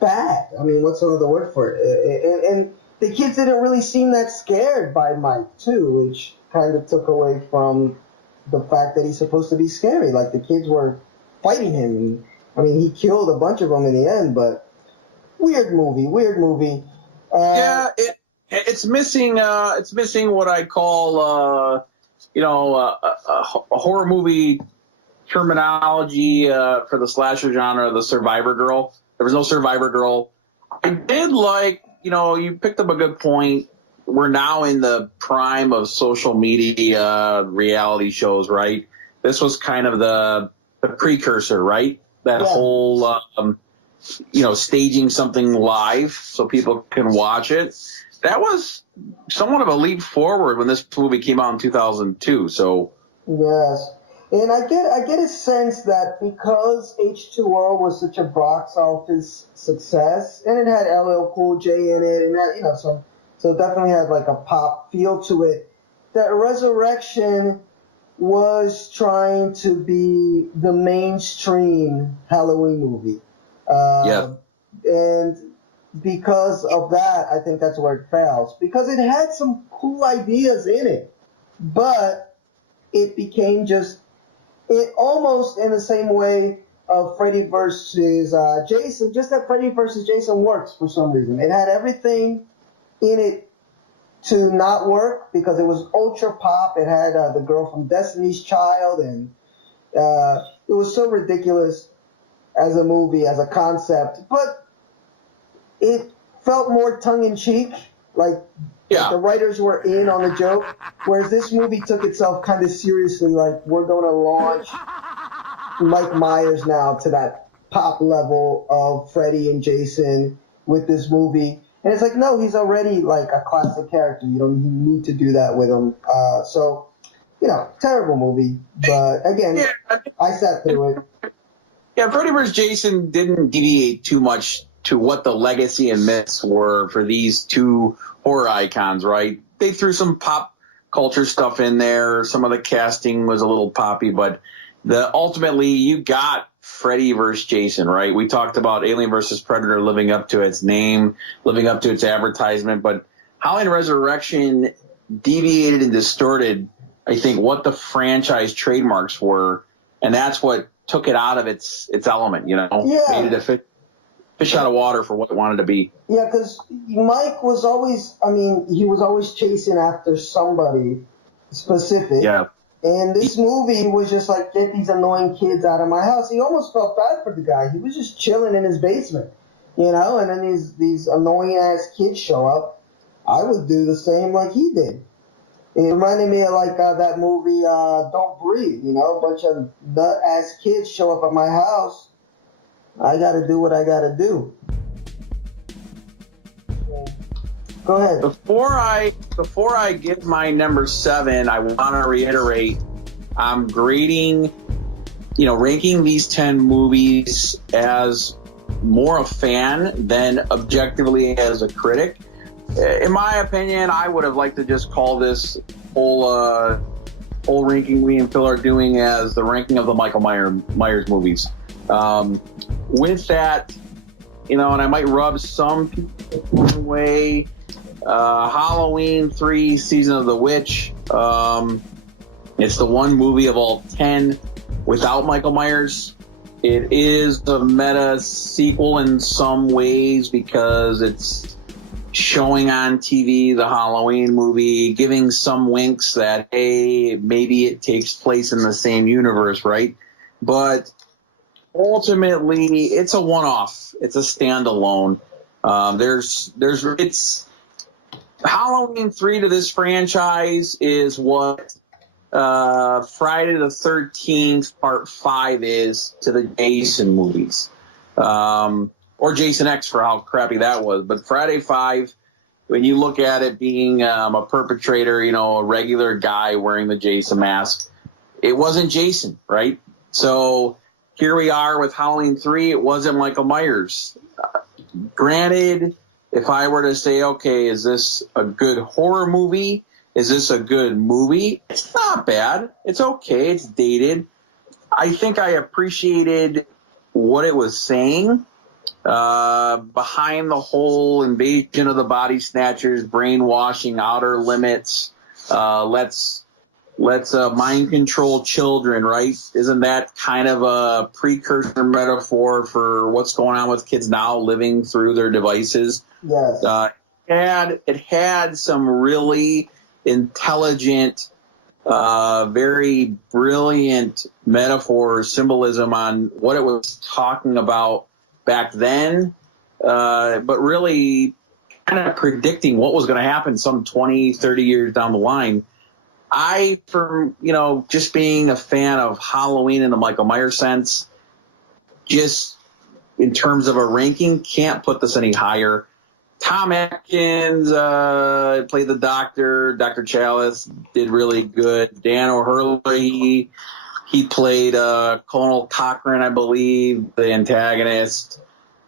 bad. I mean, what's another word for it? And the kids didn't really seem that scared by Mike, too, which kind of took away from the fact that he's supposed to be scary. Like, the kids were fighting him. And, I mean, he killed a bunch of them in the end, but weird movie. Yeah, it's missing what I call a horror movie terminology for the slasher genre, the survivor girl. There was no survivor girl. I did like, you picked up a good point. We're now in the prime of social media reality shows, right? This was kind of the precursor, right? That whole, staging something live so people can watch it. That was somewhat of a leap forward when this movie came out in 2002. So yes, and I get a sense that because H2O was such a box office success, and it had LL Cool J in it, and that, so it definitely had like a pop feel to it, that Resurrection was trying to be the mainstream Halloween movie. And because of that, I think that's where it fails. Because it had some cool ideas in it, but it became it almost in the same way of Freddy versus Jason, just that Freddy versus Jason works for some reason. It had everything in it to not work because it was ultra pop. It had the girl from Destiny's Child, and it was so ridiculous as a movie, as a concept, but it felt more tongue-in-cheek, like the writers were in on the joke, whereas this movie took itself kind of seriously, like, we're going to launch Mike Myers now to that pop level of Freddy and Jason with this movie. And it's like, no, he's already like a classic character. You don't need to do that with him. So, terrible movie. But again, I sat through it. Yeah, Freddy vs. Jason didn't deviate too much to what the legacy and myths were for these two horror icons, right? They threw some pop culture stuff in there. Some of the casting was a little poppy, but ultimately you got Freddy vs. Jason, right? We talked about Alien vs. Predator living up to its name, living up to its advertisement, but Halloween Resurrection deviated and distorted, I think, what the franchise trademarks were, and that's what took it out of its element, made it a fish out of water for what it wanted to be. Yeah, because Mike was always, he was always chasing after somebody specific. Yeah. And this movie was just like, get these annoying kids out of my house. He almost felt bad for the guy. He was just chilling in his basement, and then these annoying-ass kids show up. I would do the same like he did. It reminded me of like that movie, Don't Breathe, a bunch of nut-ass kids show up at my house. I gotta do what I gotta do. Go ahead. Before I give my number 7, I want to reiterate, I'm grading, ranking these 10 movies as more a fan than objectively as a critic. In my opinion, I would have liked to just call this whole ranking we and Phil are doing as the ranking of the Michael Myers movies. With that, and I might rub some people one way. Halloween 3, Season of the Witch. It's the one movie of all 10 without Michael Myers. It is a meta sequel in some ways because it's showing on TV the Halloween movie, giving some winks that, hey, maybe it takes place in the same universe, right? But ultimately, it's a one-off. It's a standalone. It's Halloween 3 to this franchise is what Friday the 13th Part 5 is to the Jason movies. Or Jason X for how crappy that was. But Friday 5, when you look at it being a perpetrator, a regular guy wearing the Jason mask, it wasn't Jason, right? So here we are with Halloween 3. It wasn't Michael Myers. Granted, if I were to say, okay, is this a good horror movie? Is this a good movie? It's not bad. It's okay. It's dated. I think I appreciated what it was saying behind the whole invasion of the body snatchers, brainwashing, outer limits. Let's mind control children, right? Isn't that kind of a precursor metaphor for what's going on with kids now living through their devices? Yes. It had some really intelligent, very brilliant metaphor, symbolism on what it was talking about back then, but really kind of predicting what was going to happen some 20, 30 years down the line. Just being a fan of Halloween in the Michael Myers sense, just in terms of a ranking, can't put this any higher. Tom Atkins played the doctor. Dr. Chalice did really good. Dan O'Hurley, he played Colonel Cochran, I believe, the antagonist,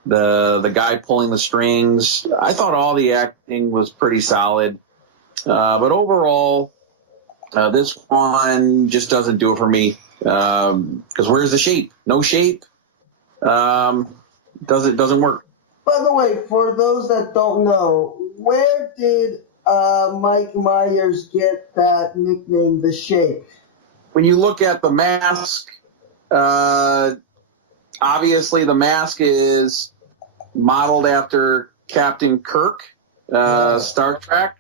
the guy pulling the strings. I thought all the acting was pretty solid. But overall, this one just doesn't do it for me. Because where's the shape? No shape. Doesn't work. By the way, for those that don't know, where did Mike Myers get that nickname, The Shape? When you look at the mask, obviously the mask is modeled after Captain Kirk, Star Trek.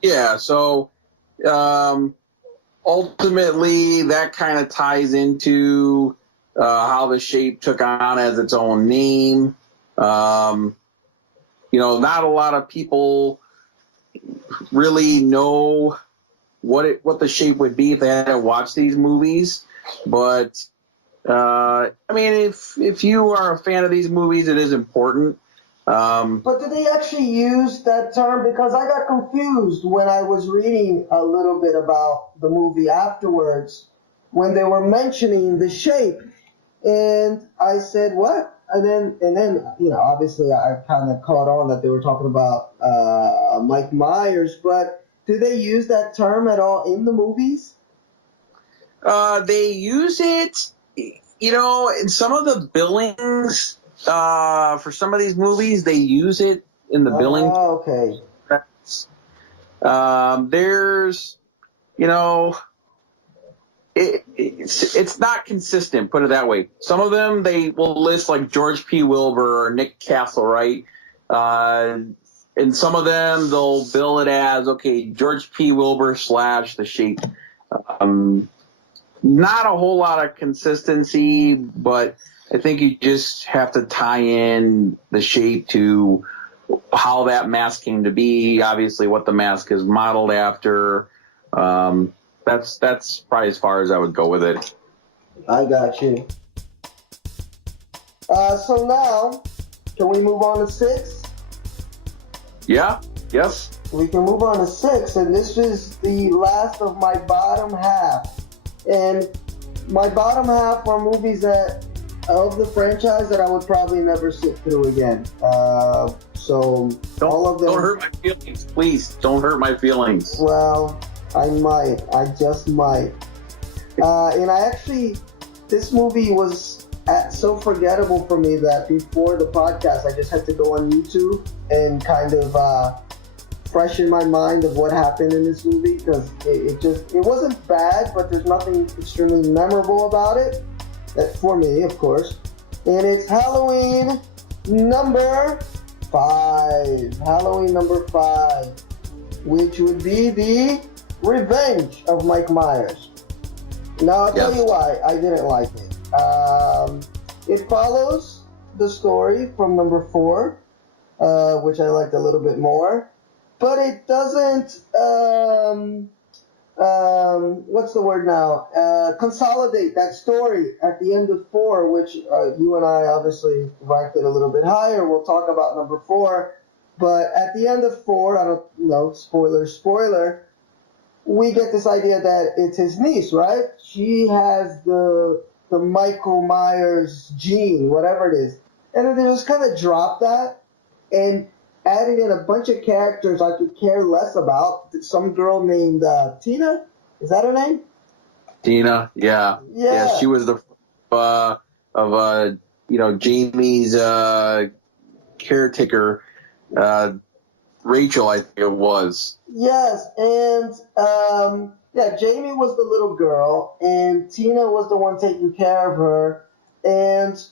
Yeah, so ultimately that kind of ties into how the shape took on as its own name. Not a lot of people really know what the shape would be if they hadn't watched these movies. But if you are a fan of these movies, it is important. But did they actually use that term? Because I got confused when I was reading a little bit about the movie afterwards when they were mentioning the shape. And I said, what? And then, obviously I kind of caught on that they were talking about Mike Myers, but do they use that term at all in the movies? They use it, in some of the billings, for some of these movies, they use it in the billing. Oh, okay. There's, it's not consistent, put it that way. Some of them they will list like George P. Wilbur or Nick Castlewright, and some of them they'll bill it as George P. Wilbur / the shape. Not a whole lot of consistency, but I think you just have to tie in the shape to how that mask came to be. Obviously, what the mask is modeled after. That's probably as far as I would go with it. I got you. So now, can we move on to 6? Yeah. Yes. We can move on to 6, and this is the last of my bottom half. And my bottom half are movies of the franchise that I would probably never sit through again. So all of them. Don't hurt my feelings, please. Don't hurt my feelings. Well, I might. I just might. And this movie was so forgettable for me that before the podcast, I just had to go on YouTube and kind of freshen my mind of what happened in this movie, because it wasn't bad, but there's nothing extremely memorable about it, for me, of course. And it's Halloween number 5. Halloween number 5, which would be the Revenge of Mike Myers. Now I'll tell Yes. you why I didn't like it. It follows the story from number 4, which I liked a little bit more, but it doesn't. What's the word now? Consolidate that story at the end of 4, which you and I obviously ranked it a little bit higher. We'll talk about number 4, but at the end of 4, I don't know, spoiler, we get this idea that it's his niece, right? She has the Michael Myers gene, whatever it is, and then they just kind of drop that and added in a bunch of characters I could care less about. Some girl named Tina. Is that her name? Tina, yeah. Yeah. She was the of Jamie's caretaker, Rachel, I think it was. Yes, and Jamie was the little girl, and Tina was the one taking care of her, and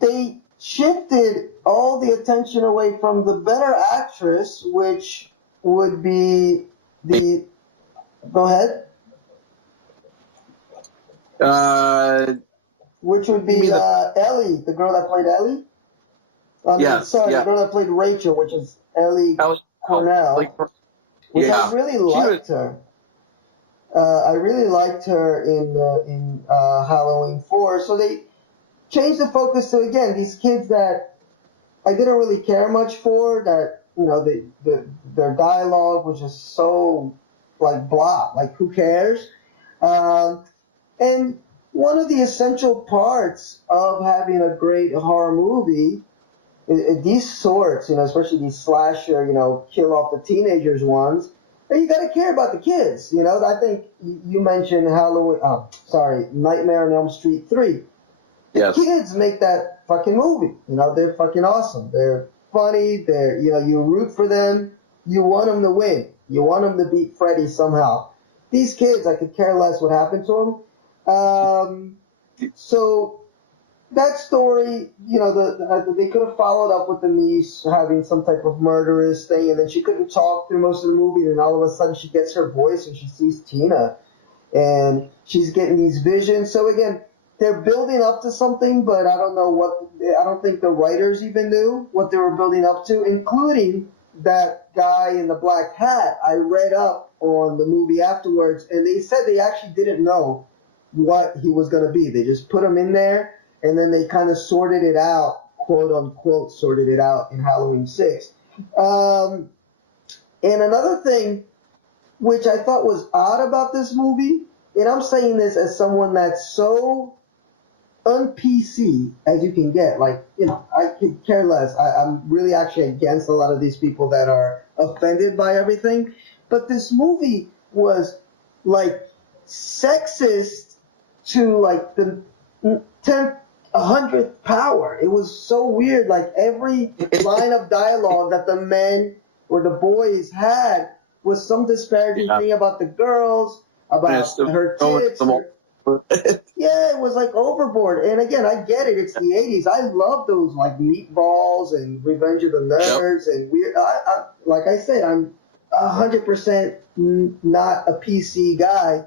they shifted all the attention away from the better actress, which would be the. Go ahead. Which would be Ellie, the girl that played Ellie. The girl that played Rachel, which is Ellie Cornell. Which I really liked her. I really liked her in Halloween 4. So they changed the focus to, again, these kids that I didn't really care much for, that, their dialogue was just so, like, blah. Like, who cares? And one of the essential parts of having a great horror movie, these sorts, especially these slasher, kill off the teenagers ones, you got to care about the kids. I think you mentioned Nightmare on Elm Street 3. Yes. Kids make that fucking movie. They're fucking awesome. They're funny. You root for them. You want them to win. You want them to beat Freddy somehow. These kids, I could care less what happened to them. So that story, they could have followed up with the niece having some type of murderous thing, and then she couldn't talk through most of the movie, and then all of a sudden she gets her voice and she sees Tina, and she's getting these visions. So again, they're building up to something, but I don't think the writers even knew what they were building up to, including that guy in the black hat. I read up on the movie afterwards, and they said they actually didn't know what he was going to be. They just put him in there, and then they kind of sorted it out, quote unquote, sorted it out in Halloween 6. And another thing which I thought was odd about this movie, and I'm saying this as someone that's so un-PC as you can get. Like, I could care less. I'm really actually against a lot of these people that are offended by everything. But this movie was, like, sexist to, like, the 10th, 100th power. It was so weird. Like, every line of dialogue that the men or the boys had was some disparaging thing about the girls, about her tits. Yeah, it was like overboard. And again, I get it. It's the 80s. I love those like Meatballs and Revenge of the Nerds and weird. Like I said, I'm 100% not a PC guy,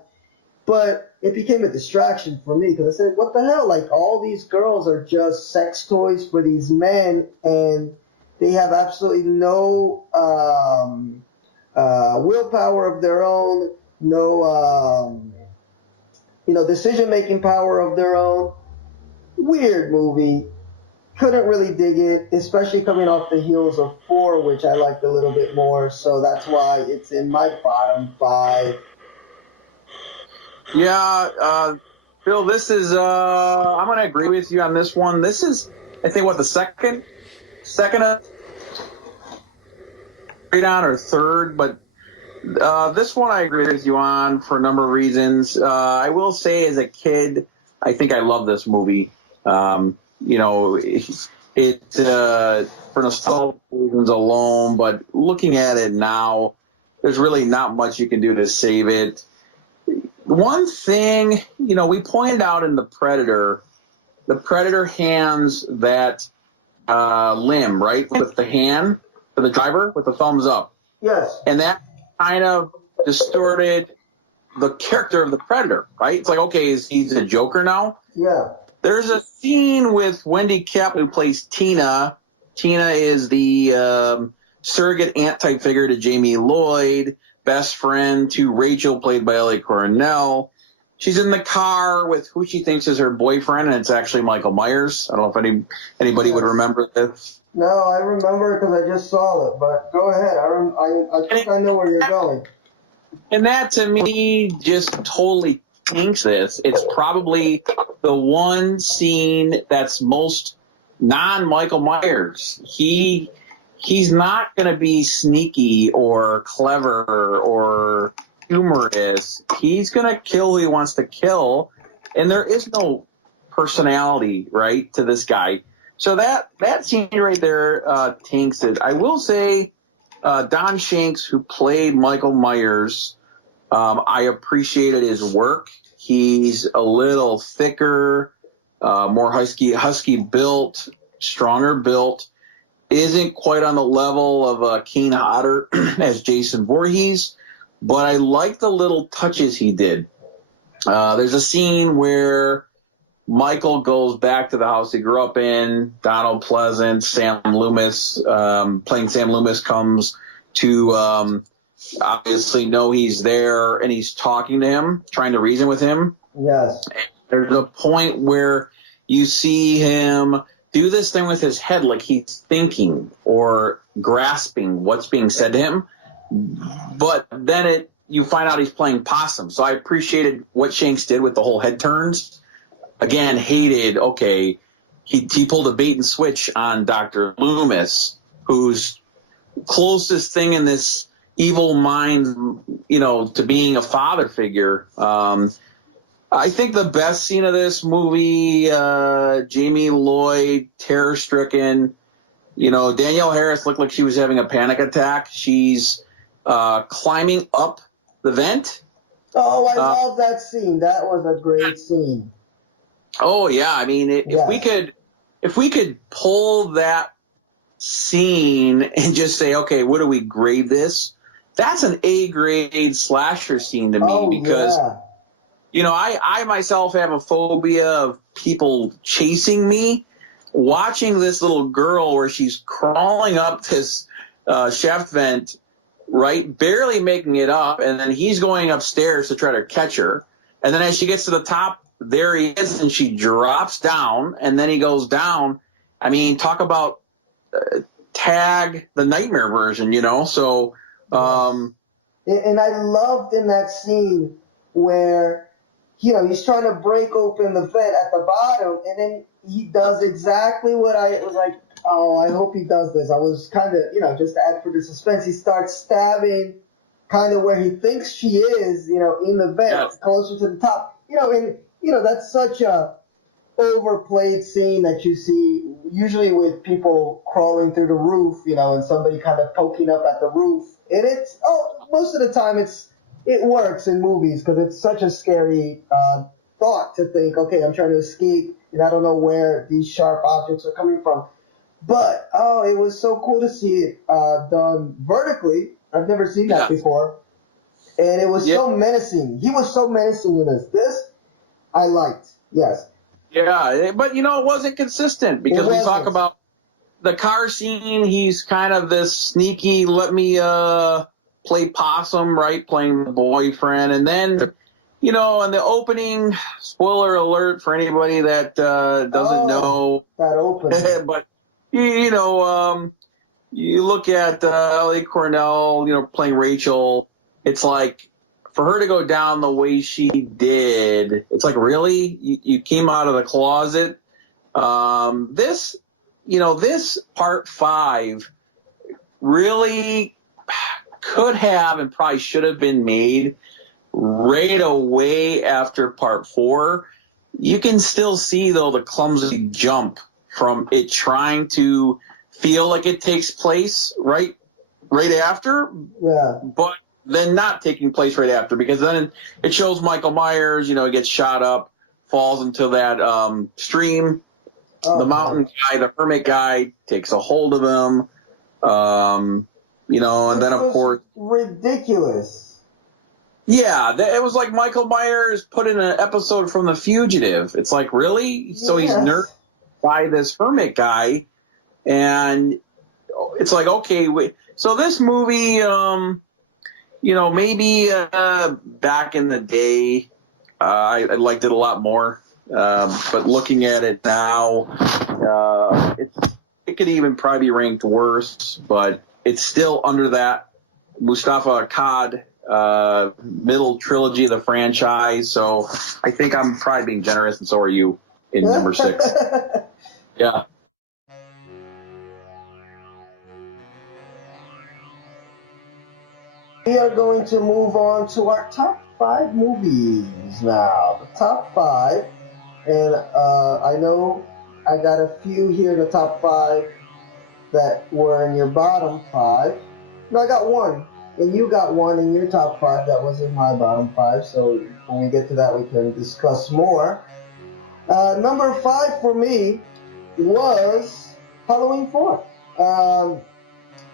but it became a distraction for me because I said, what the hell? Like all these girls are just sex toys for these men, and they have absolutely no willpower of their own, no decision-making power of their own. Weird movie. Couldn't really dig it, especially coming off the heels of 4, which I liked a little bit more. So that's why it's in my bottom 5. Yeah, Phil, this is, I'm going to agree with you on this one. This is, I think, the second or third, but this one I agree with you on for a number of reasons. I will say as a kid, I think I love this movie. For nostalgia reasons alone, but looking at it now, there's really not much you can do to save it. One thing, we pointed out in the Predator hands that limb, right, with the hand for the driver with the thumbs up. Yes. And that kind of distorted the character of the Predator, right? It's like, okay, he's a Joker now? Yeah. There's a scene with Wendy Kaplan who plays Tina. Tina is the surrogate aunt-type figure to Jamie Lloyd, best friend to Rachel, played by Ellie Cornell. She's in the car with who she thinks is her boyfriend, and it's actually Michael Myers. I don't know if anybody would remember this. No, I remember because I just saw it, but go ahead. I think I know where you're going. And that, to me, just totally tanks this. It's probably the one scene that's most non-Michael Myers. He's not going to be sneaky or clever or humorous. He's going to kill who he wants to kill, and there is no personality, right, to this guy. So that scene right there tanks it. I will say Don Shanks, who played Michael Myers, I appreciated his work. He's a little thicker, more husky built, stronger built. Isn't quite on the level of Kane Hodder as Jason Voorhees, but I like the little touches he did. There's a scene where Michael goes back to the house he grew up in. Donald Pleasant, Sam Loomis, playing Sam Loomis, comes to obviously know he's there, and he's talking to him, trying to reason with him. Yes. There's a point where you see him do this thing with his head, like he's thinking or grasping what's being said to him. But then you find out he's playing possum. So I appreciated what Shanks did with the whole head turns. Again, hated, okay, he pulled a bait and switch on Dr. Loomis, who's closest thing in this evil mind, to being a father figure. I think the best scene of this movie, Jamie Lloyd, terror-stricken. Danielle Harris looked like she was having a panic attack. She's climbing up the vent. Oh, I love that scene. That was a great scene. Oh yeah, I mean, if we could pull that scene and just say, okay, what do we grade this? That's an A-grade slasher scene to me because, I myself have a phobia of people chasing me. Watching this little girl where she's crawling up this shaft vent, right, barely making it up, and then he's going upstairs to try to catch her. And then as she gets to the top, there he is, and she drops down, and then he goes down. I mean, talk about Tag, the nightmare version, So, and I loved in that scene where, he's trying to break open the vent at the bottom, and then he does exactly what I was like, oh, I hope he does this. I was kind of, just to add for the suspense, he starts stabbing kind of where he thinks she is, in the vent, closer to the top. That's such a overplayed scene that you see usually with people crawling through the roof, and somebody kind of poking up at the roof. And most of the time it works in movies because it's such a scary thought to think, okay, I'm trying to escape and I don't know where these sharp objects are coming from. But, it was so cool to see it done vertically. I've never seen that before. And it was so menacing. He was so menacing in this. This, I liked. Yes. Yeah, but, it wasn't consistent because we talk about the car scene. He's kind of this sneaky, let me play possum, right, playing the boyfriend. And then, in the opening, spoiler alert for anybody that doesn't know. That opening. But, you look at Ellie Cornell, playing Rachel. It's like, for her to go down the way she did, it's like, really? You came out of the closet? This part 5 really could have and probably should have been made right away after part 4. You can still see, though, the clumsy jump from it trying to feel like it takes place right after. Yeah. But then not taking place right after, because then it shows Michael Myers, he gets shot up, falls into that stream. The mountain guy, the hermit guy, takes a hold of him. And then, of course... ridiculous. Yeah, it was like Michael Myers put in an episode from The Fugitive. It's like, really? So he's nursed by this hermit guy, and it's like, okay, wait. So this movie, maybe back in the day, I liked it a lot more. But looking at it now, it could even probably be ranked worse, but it's still under that Mustafa Akkad middle trilogy of the franchise. So I think I'm probably being generous, and so are you in number 6. Yeah. We are going to move on to our top 5 movies now. The top 5, and I know I got a few here in the top 5 that were in your bottom 5. No, I got one. And you got one in your top 5 that was in my bottom 5. So when we get to that, we can discuss more. Number 5 for me was Halloween 4.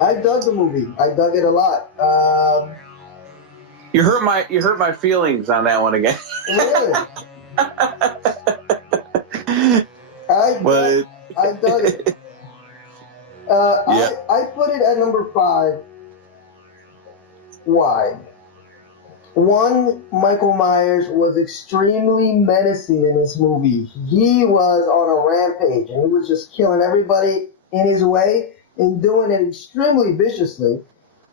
I dug the movie. I dug it a lot. You hurt my feelings on that one again. Really? I dug it. Yeah. I put it at number 5. Why? One, Michael Myers was extremely menacing in this movie. He was on a rampage, and he was just killing everybody in his way and doing it extremely viciously.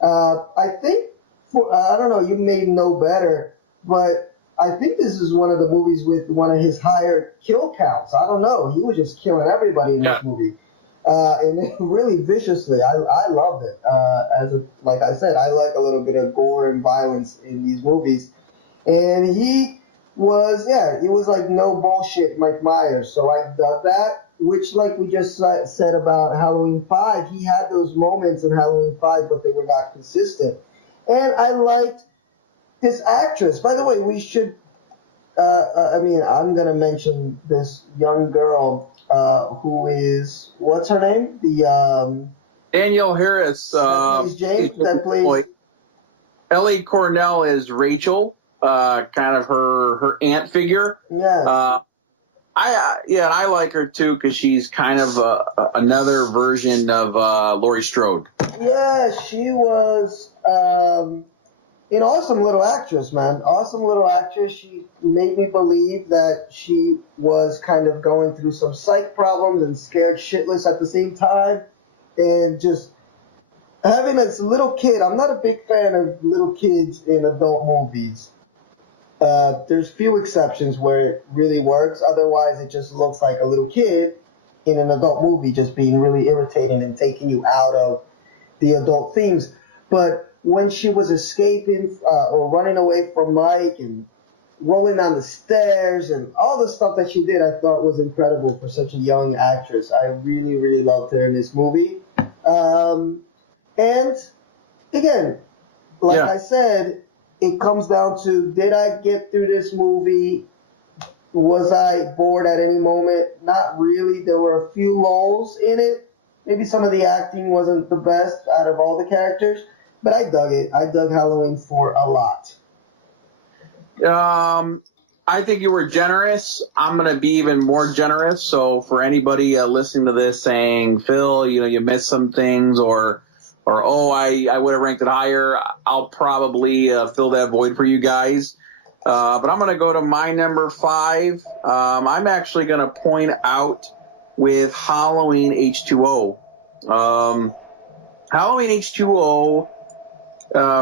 I think, I don't know, you may know better, but I think this is one of the movies with one of his higher kill counts. I don't know. He was just killing everybody in this movie. And really viciously. I loved it. Like I said, I like a little bit of gore and violence in these movies. And he was like no bullshit Mike Myers. So I dug that, which like we just said about Halloween 5, he had those moments in Halloween 5, but they were not consistent. And I liked this actress. By the way, we should, I'm going to mention this young girl who is, what's her name? Danielle Harris. That plays Ellie Cornell is Rachel, kind of her aunt figure. Yeah. I like her too because she's kind of another version of Laurie Strode. Yeah, she was an awesome little actress, man. Awesome little actress. She made me believe that she was kind of going through some psych problems and scared shitless at the same time. And just having this little kid. I'm not a big fan of little kids in adult movies. There's few exceptions where it really works. Otherwise, it just looks like a little kid in an adult movie just being really irritating and taking you out of the adult themes. But when she was escaping or running away from Mike and rolling down the stairs and all the stuff that she did, I thought was incredible for such a young actress. I really, really loved her in this movie. And again, I said, it comes down to, did I get through this movie? Was I bored at any moment? Not really. There were a few lulls in it. Maybe some of the acting wasn't the best out of all the characters. But I dug it. I dug Halloween 4 a lot. I think you were generous. I'm going to be even more generous. So for anybody listening to this saying, Phil, you missed some things, or I would have ranked it higher, I'll probably fill that void for you guys. But I'm going to go to my number 5. I'm actually going to point out with Halloween H2O. Halloween H2O,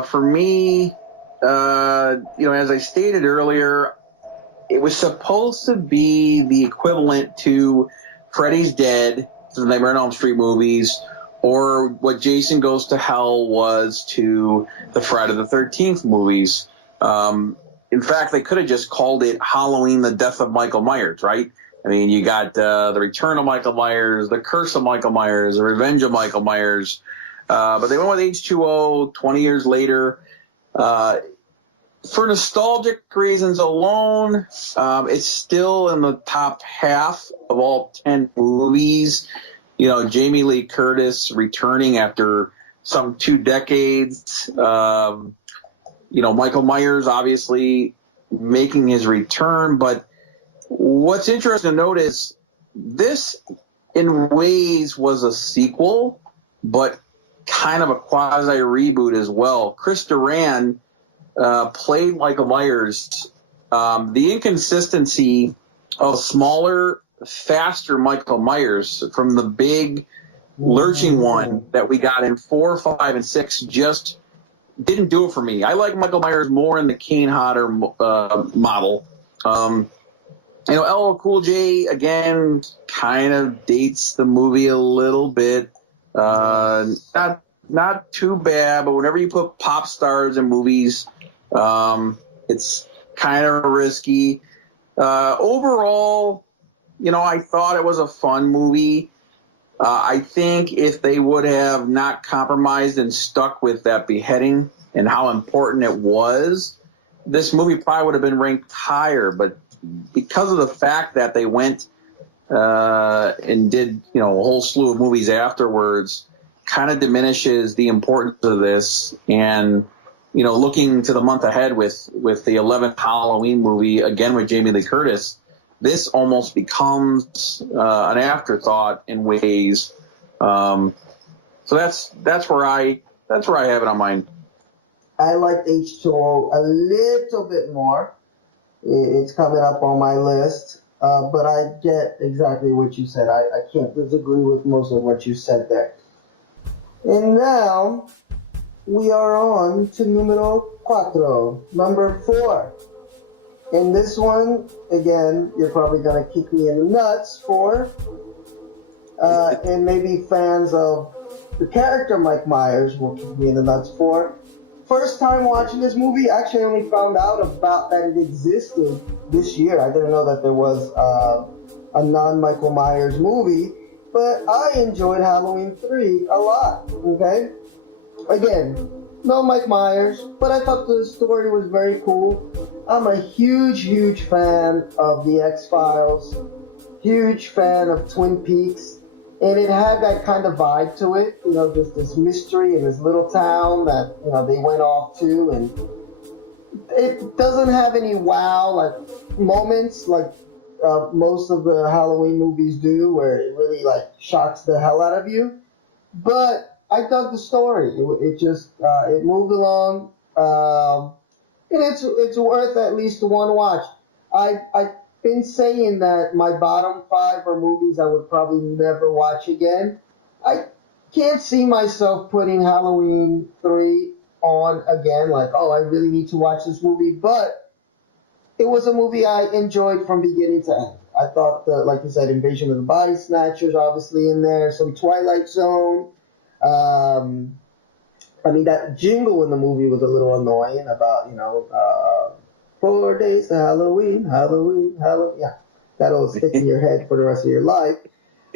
for me, as I stated earlier, it was supposed to be the equivalent to Freddy's Dead, the Nightmare on Elm Street movies, or what Jason Goes to Hell was to the Friday the 13th movies. In fact, they could have just called it Halloween, the Death of Michael Myers, right? I mean, you got the Return of Michael Myers, the Curse of Michael Myers, the Revenge of Michael Myers. But they went with H2O 20 years later. For nostalgic reasons alone, it's still in the top half of all 10 movies. Jamie Lee Curtis returning after some 2 decades. Michael Myers obviously making his return. But what's interesting to note is this, in ways, was a sequel, but kind of a quasi reboot as well. Chris Duran played Michael Myers. The inconsistency of smaller, faster Michael Myers from the big lurching one that we got in 4, 5, and 6 just didn't do it for me. I like Michael Myers more in the Kane Hodder model. LL Cool J, again, kind of dates the movie a little bit. Not too bad, but whenever you put pop stars in movies, it's kind of risky. Overall, I thought it was a fun movie. I think if they would have not compromised and stuck with that beheading and how important it was, this movie probably would have been ranked higher. But because of the fact that they went and did a whole slew of movies afterwards, kind of diminishes the importance of this. And looking to the month ahead with the 11th Halloween movie, again with Jamie Lee Curtis, this almost becomes an afterthought in ways. So that's where I have it on mine. I liked H2O a little bit more. It's coming up on my list, but I get exactly what you said. I can't disagree with most of what you said there. And now we are on to numero cuatro, number 4. And this one, again, you're probably going to kick me in the nuts for, and maybe fans of the character Mike Myers will kick me in the nuts for. First time watching this movie, actually I only found out about that it existed this year. I didn't know that there was a non-Michael Myers movie, but I enjoyed Halloween 3 a lot, okay? Again, no Mike Myers, but I thought the story was very cool. I'm a huge fan of the X-Files, huge fan of Twin Peaks, and it had that kind of vibe to it, just this mystery in this little town that, they went off to, and it doesn't have any wow, moments like most of the Halloween movies do, where it really, shocks the hell out of you, but I dug the story. It just, it moved along, and it's worth at least one watch. I've been saying that my bottom 5 are movies I would probably never watch again. I can't see myself putting Halloween 3 on again, I really need to watch this movie, but it was a movie I enjoyed from beginning to end. I thought, like you said, Invasion of the Body Snatchers obviously in there, some Twilight Zone. That jingle in the movie was a little annoying about, 4 days to Halloween. Yeah, that'll stick in your head for the rest of your life.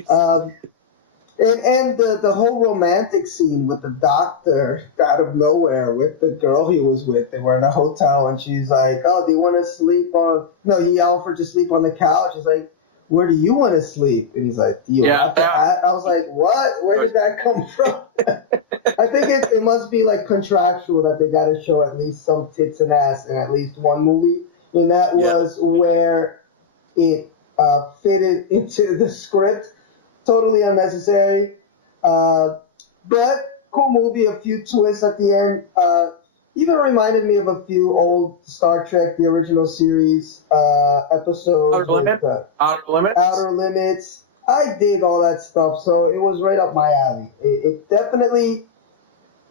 And the whole romantic scene with the doctor out of nowhere with the girl he was with. They were in a hotel and she's like, oh, do you want to sleep on... No, he offered to sleep on the couch. He's like, where do you want to sleep? And he's like, do you want that? I was like, what? Where did that come from? I think it must be contractual that they got to show at least some tits and ass in at least one movie. And that was where it fitted into the script. Totally unnecessary. But cool movie, a few twists at the end. Even reminded me of a few old Star Trek, the original series episodes. Outer Limits. I dig all that stuff, so it was right up my alley. It definitely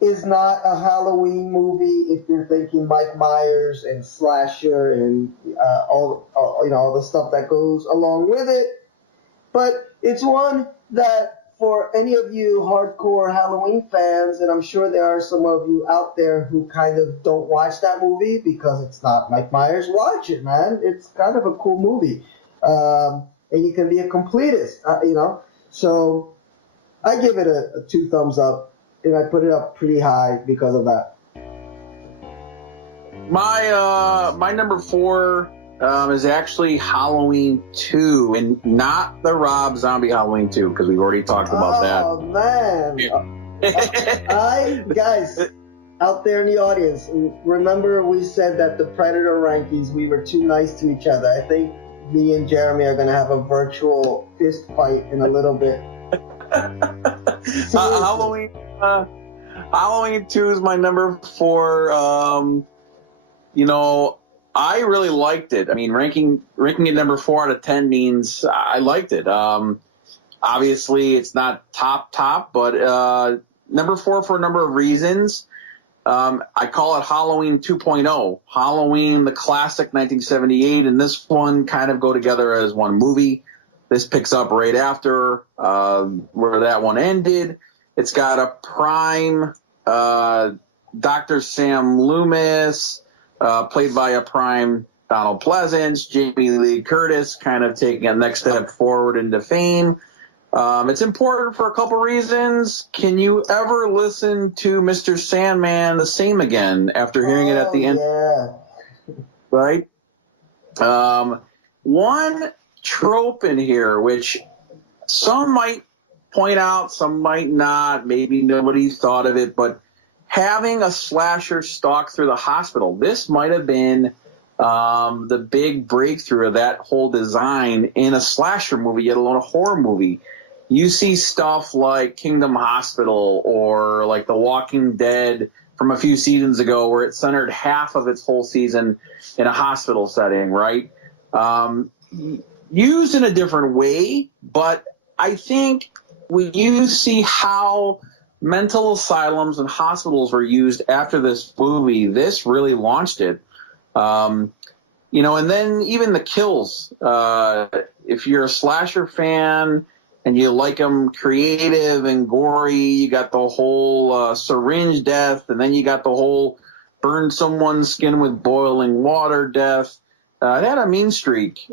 is not a Halloween movie if you're thinking Mike Myers and slasher and all the stuff that goes along with it. But it's one that for any of you hardcore Halloween fans, and I'm sure there are some of you out there who kind of don't watch that movie because it's not Mike Myers, watch it, man. It's kind of a cool movie. And you can be a completist, So I give it a 2 thumbs up, and I put it up pretty high because of that. My number 4 is actually Halloween 2, and not the Rob Zombie Halloween 2, because we've already talked about that. Oh, man. Guys, out there in the audience, remember we said that the Predator rankings, we were too nice to each other. I think me and Jeremy are going to have a virtual fist fight in a little bit. Halloween 2 is my number 4. You know, I really liked it. I mean, ranking it number 4 out of 10 means I liked it. Obviously, it's not top, but number 4 for a number of reasons. I call it Halloween 2.0. Halloween, the classic 1978, and this one kind of go together as one movie. This picks up right after where that one ended. It's got a prime Dr. Sam Loomis, played by a prime Donald Pleasance, Jamie Lee Curtis, kind of taking a next step forward into fame. It's important for a couple reasons. Can you ever listen to Mr. Sandman the same again after hearing it at the end? Yeah. Right? One trope in here, which some might point out, some might not, maybe nobody thought of it, but having a slasher stalk through the hospital, this might have been the big breakthrough of that whole design in a slasher movie, yet alone a horror movie. You see stuff like Kingdom Hospital or like The Walking Dead from a few seasons ago where it centered half of its whole season in a hospital setting, right? Used in a different way, but I think when you see how mental asylums and hospitals were used after this movie, this really launched it. You know, and then even the kills. If you're a slasher fan and you like them creative and gory, you got the whole syringe death, and then you got the whole burn someone's skin with boiling water death. It had a mean streak.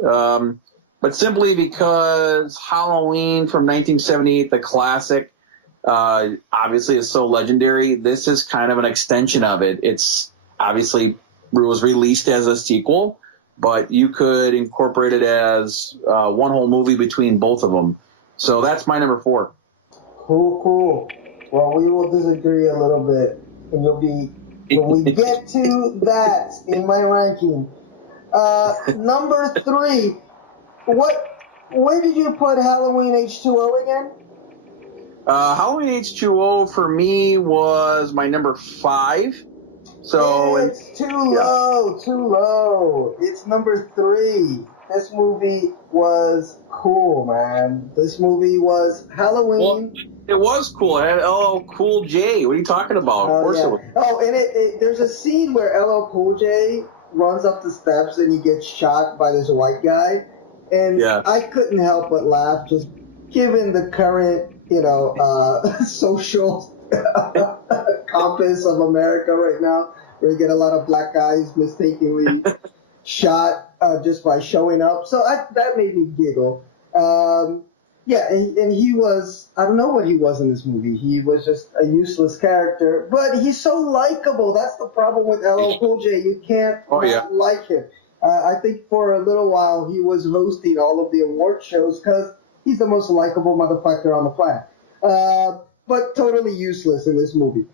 But simply because Halloween from 1978, the classic, obviously is so legendary, this is kind of an extension of it. It's obviously was released as a sequel, but you could incorporate it as one whole movie between both of them. So that's my number 4. Cool. Well, we will disagree a little bit, and you'll be when we get to that in my ranking. Number 3. Where did you put Halloween H2O again? Halloween H2O for me was my number 5. So it's too low. It's number 3. This movie was cool, man. This movie was Halloween. Well, it was cool. It had LL Cool J. What are you talking about? Of course it was. Oh, and there's a scene where LL Cool J runs up the steps and he gets shot by this white guy. And I couldn't help but laugh, just given the current, social compass of America right now, where you get a lot of black guys mistakenly shot just by showing up. So that made me giggle. And he was, I don't know what he was in this movie. He was just a useless character, but he's so likable. That's the problem with LL Cool J. You can't not like him. I think for a little while he was hosting all of the award shows because he's the most likable motherfucker on the planet. But totally useless in this movie.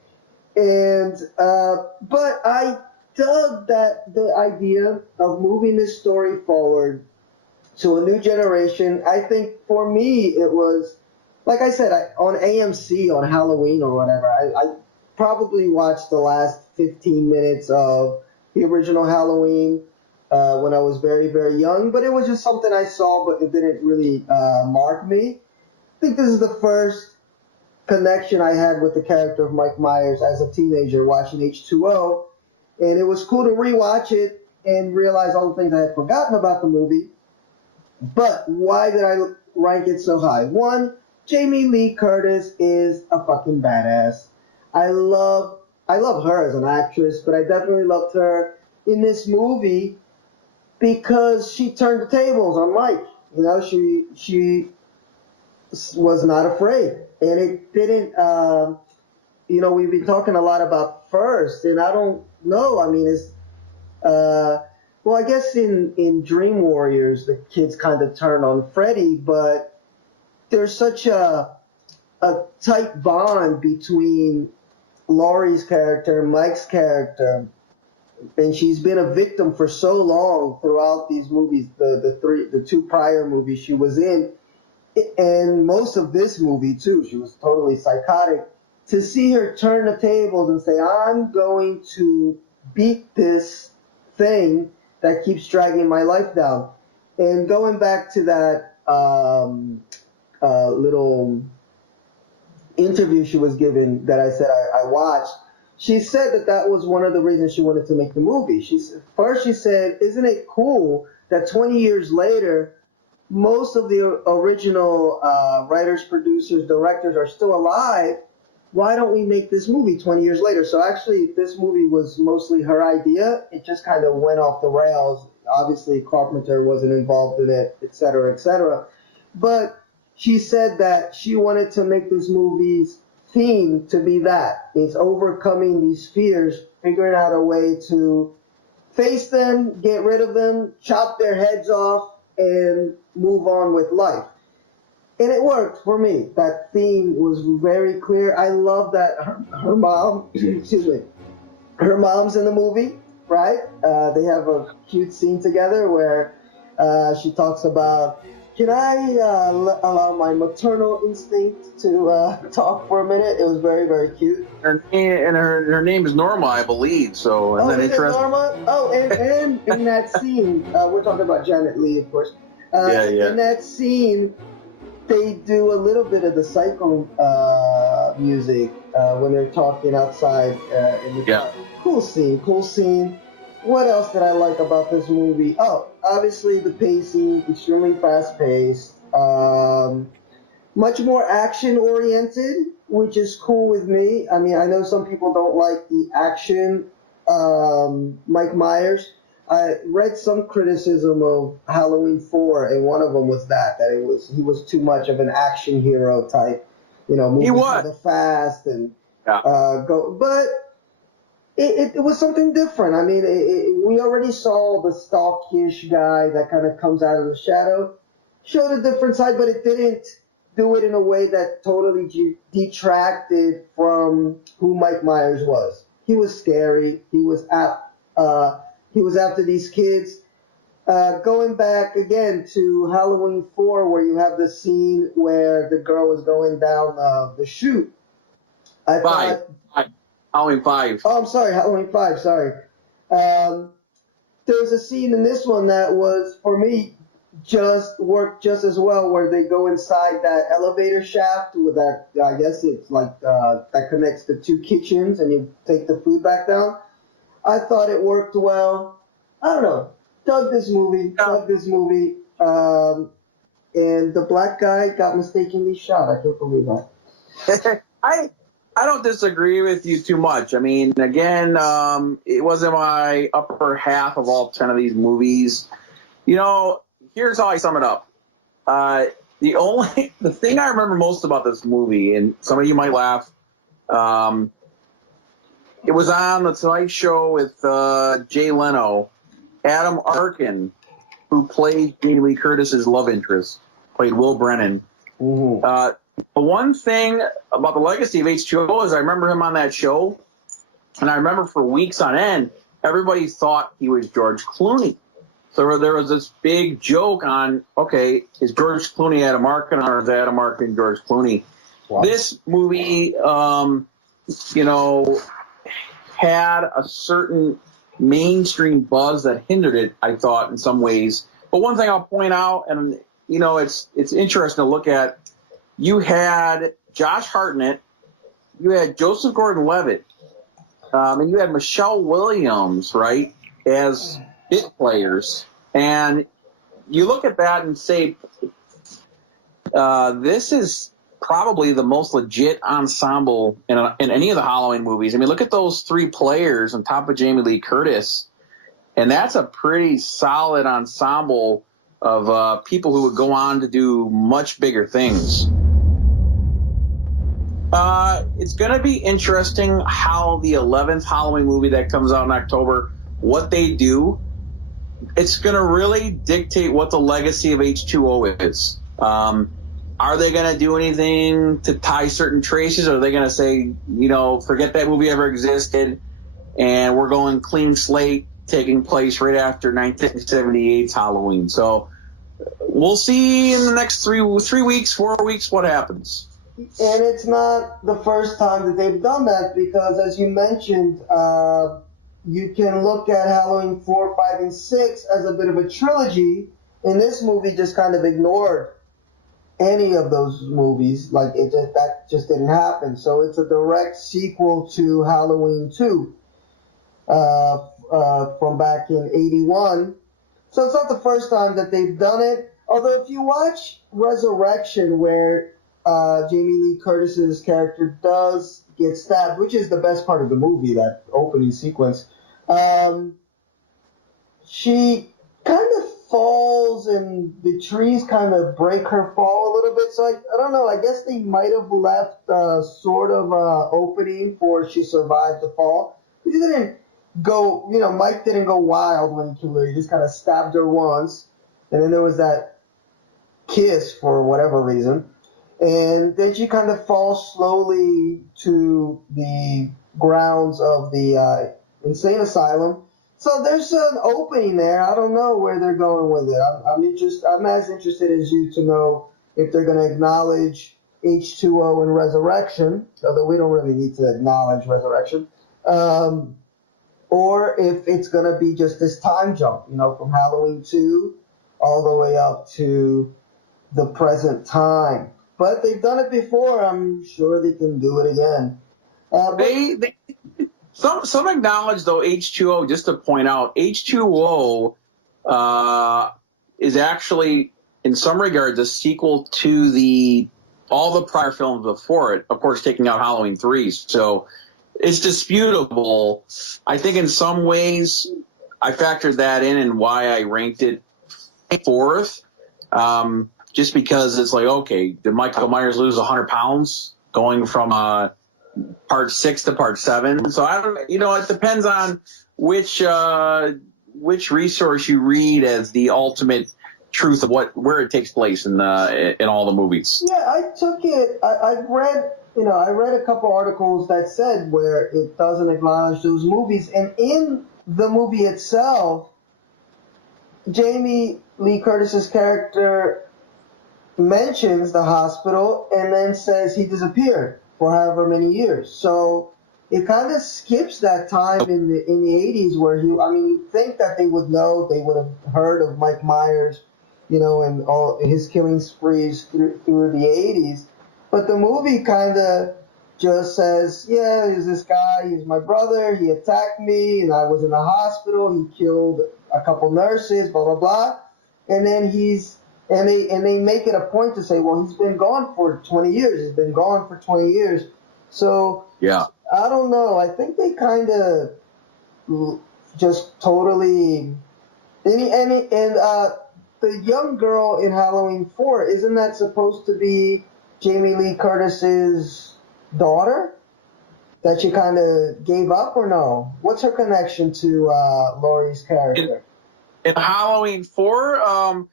And but I dug the idea of moving this story forward to a new generation. I think for me it was, like I said, on AMC on Halloween or whatever, I probably watched the last 15 minutes of the original Halloween when I was very, very young. But it was just something I saw, but it didn't really mark me. I think this is the first connection I had with the character of Mike Myers as a teenager watching H2O. And it was cool to rewatch it and realize all the things I had forgotten about the movie. But why did I rank it so high? 1, Jamie Lee Curtis is a fucking badass. I love her as an actress, but I definitely loved her in this movie because she turned the tables on Mike. She was not afraid. And it didn't, we've been talking a lot about First, and I don't know. I mean, it's, well, I guess in Dream Warriors, the kids kind of turn on Freddy, but there's such a tight bond between Laurie's character, Mike's character, and she's been a victim for so long throughout these movies, the two prior movies she was in, and most of this movie too. She was totally psychotic. To see her turn the tables and say, I'm going to beat this thing that keeps dragging my life down. And going back to that little interview she was given that I said I watched, she said that was one of the reasons she wanted to make the movie. She said, isn't it cool that 20 years later, most of the original writers, producers, directors are still alive? Why don't we make this movie 20 years later? So actually, this movie was mostly her idea. It just kind of went off the rails. Obviously, Carpenter wasn't involved in it, et cetera, et cetera. But she said that she wanted to make this movie's theme to be that. It's overcoming these fears, figuring out a way to face them, get rid of them, chop their heads off, and move on with life. And it worked for me. That theme was very clear. I love that her mom, excuse me, her mom's in the movie, right? They have a cute scene together where she talks about, can I allow my maternal instinct to talk for a minute? It was very, very cute. Her name is Norma, I believe. So isn't that interesting? Norma? Oh, and in that scene, we're talking about Janet Leigh, of course. Yeah. In that scene, they do a little bit of the Psycho music when they're talking outside in the car. Cool scene. What else did I like about this movie? Oh, obviously the pacing, extremely fast-paced. Much more action-oriented, which is cool with me. I mean, I know some people don't like the action Mike Myers. I read some criticism of Halloween 4, and one of them was that he was too much of an action hero type, moving for the fast and go. But it was something different. I mean, we already saw the stalkish guy that kind of comes out of the shadow, showed a different side, but it didn't do it in a way that totally detracted from who Mike Myers was. He was scary. He was after these kids. Going back again to Halloween 4, where you have the scene where the girl was going down the chute. Halloween 5. Oh, I'm sorry, Halloween 5, sorry. There was a scene in this one that was, for me, worked just as well, where they go inside that elevator shaft with that, I guess it's like, that connects the two kitchens, and you take the food back down. I thought it worked well. I don't know. Dug this movie. And the black guy got mistakenly shot. I can't believe that. I don't disagree with you too much. I mean, again, it wasn't my upper half of all 10 of these movies. Here's how I sum it up. The thing I remember most about this movie, and some of you might laugh, it was on the Tonight Show with Jay Leno. Adam Arkin, who played Jamie Lee Curtis's love interest, played Will Brennan. Mm-hmm. The one thing about the legacy of H2O is I remember him on that show, and I remember for weeks on end, everybody thought he was George Clooney. So there was this big joke on, okay, is George Clooney Adam Arkin, or is Adam Arkin George Clooney? Wow. This movie, had a certain mainstream buzz that hindered it, I thought, in some ways. But one thing I'll point out, and it's interesting to look at, you had Josh Hartnett, you had Joseph Gordon-Levitt, and you had Michelle Williams, right, as bit players. And you look at that and say, this is probably the most legit ensemble in any of the Halloween movies. I mean, look at those three players on top of Jamie Lee Curtis, and that's a pretty solid ensemble of people who would go on to do much bigger things. It's going to be interesting how the 11th Halloween movie that comes out in October, what they do. It's going to really dictate what the legacy of H2O is. Are they going to do anything to tie certain traces? Or are they going to say, forget that movie ever existed, and we're going clean slate, taking place right after 1978's Halloween? So we'll see in the next 3 weeks, 4 weeks, what happens. And it's not the first time that they've done that, because as you mentioned, you can look at Halloween 4, 5, and 6 as a bit of a trilogy, and this movie just kind of ignored any of those movies. Like, that just didn't happen. So it's a direct sequel to Halloween 2 from back in 81. So it's not the first time that they've done it. Although if you watch Resurrection, where Jamie Lee Curtis's character does get stabbed, which is the best part of the movie, that opening sequence, she kind of falls and the trees kind of break her fall a little bit. So I don't know. I guess they might have left sort of opening for she survived the fall. He didn't go, Mike didn't go wild when he killed her. He just kind of stabbed her once. And then there was that kiss for whatever reason. And then she kind of falls slowly to the grounds of the insane asylum. So there's an opening there. I don't know where they're going with it. I'm as interested as you to know if they're going to acknowledge H2O and Resurrection, although we don't really need to acknowledge Resurrection, or if it's going to be just this time jump, from Halloween 2 all the way up to the present time. But they've done it before. I'm sure they can do it again. Some acknowledge, though, H2O, just to point out, H2O is actually, in some regards, a sequel to all the prior films before it, of course, taking out Halloween 3. So it's disputable. I think in some ways I factored that in and why I ranked it fourth, just because it's like, okay, did Michael Myers lose 100 pounds going from part 6 to part 7? So I don't, it depends on which resource you read as the ultimate truth of where it takes place in all the movies. Yeah, I took it. I read a couple articles that said where it doesn't acknowledge those movies, and in the movie itself, Jamie Lee Curtis's character mentions the hospital and then says he disappeared for however many years. So it kind of skips that time in the 80s where you'd think that they would know, they would have heard of Mike Myers, and all his killing sprees through the 80s. But the movie kind of just says, yeah, he's this guy, he's my brother, he attacked me, and I was in the hospital, he killed a couple nurses, blah, blah, blah. And then they make it a point to say, well, he's been gone for 20 years. He's been gone for 20 years. So, yeah, I don't know. I think they kind of just totally... the young girl in Halloween 4, isn't that supposed to be Jamie Lee Curtis's daughter? That she kind of gave up, or no? What's her connection to Laurie's character? In Halloween 4,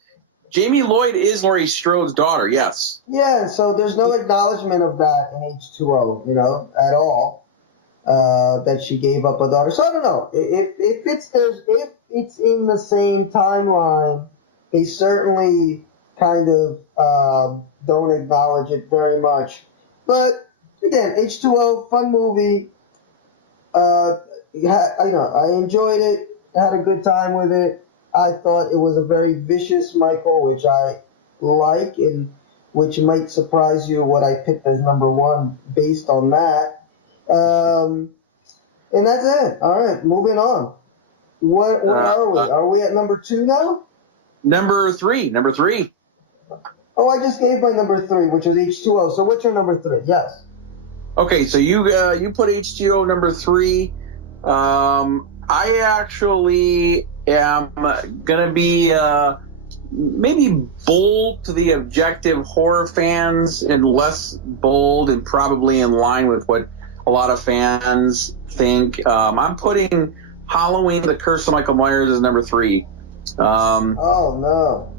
Jamie Lloyd is Laurie Strode's daughter, yes. Yeah, so there's no acknowledgement of that in H2O, at all, that she gave up a daughter. So I don't know. If it's in the same timeline, they certainly kind of don't acknowledge it very much. But again, H2O, fun movie. I enjoyed it, had a good time with it. I thought it was a very vicious Michael, which I like, and which might surprise you what I picked as number 1 based on that. And that's it. All right, moving on. Where are we? Are we at number 2 now? Number 3. Oh, I just gave my number 3, which is H2O. So what's your number 3? Yes. Okay, so you put H2O number 3. I actually am going to be maybe bold to the objective horror fans and less bold and probably in line with what a lot of fans think. I'm putting Halloween, The Curse of Michael Myers as number 3. Oh, no.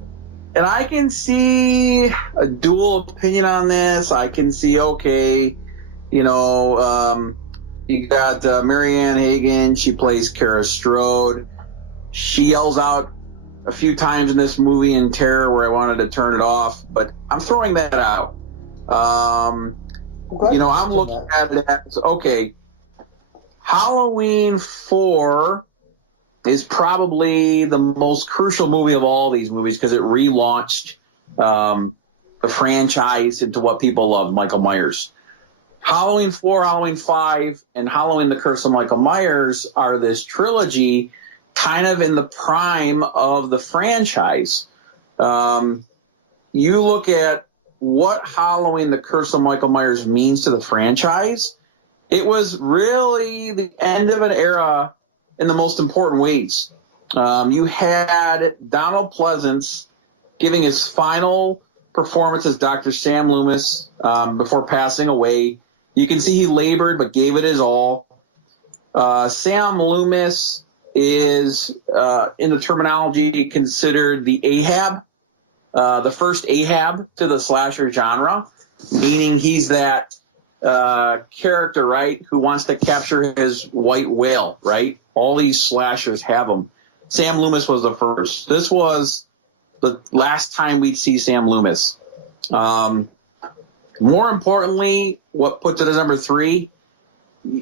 And I can see a dual opinion on this. I can see, okay, you got Marianne Hagan. She plays Kara Strode. She yells out a few times in this movie in terror where I wanted to turn it off, but I'm throwing that out. I'm looking at it as, okay, Halloween 4 is probably the most crucial movie of all these movies because it relaunched the franchise into what people love, Michael Myers. Halloween 4, Halloween 5, and Halloween the Curse of Michael Myers are this trilogy kind of in the prime of the franchise. You look at what Halloween the Curse of Michael Myers means to the franchise, it was really the end of an era in the most important ways. You had Donald Pleasance giving his final performance as Dr. Sam Loomis before passing away. You can see he labored but gave it his all. Sam Loomis is, in the terminology, considered the Ahab, the first Ahab to the slasher genre, meaning he's that character, right, who wants to capture his white whale, right? All these slashers have them. Sam Loomis was the first. This was the last time we'd see Sam Loomis. More importantly, what puts it as number 3,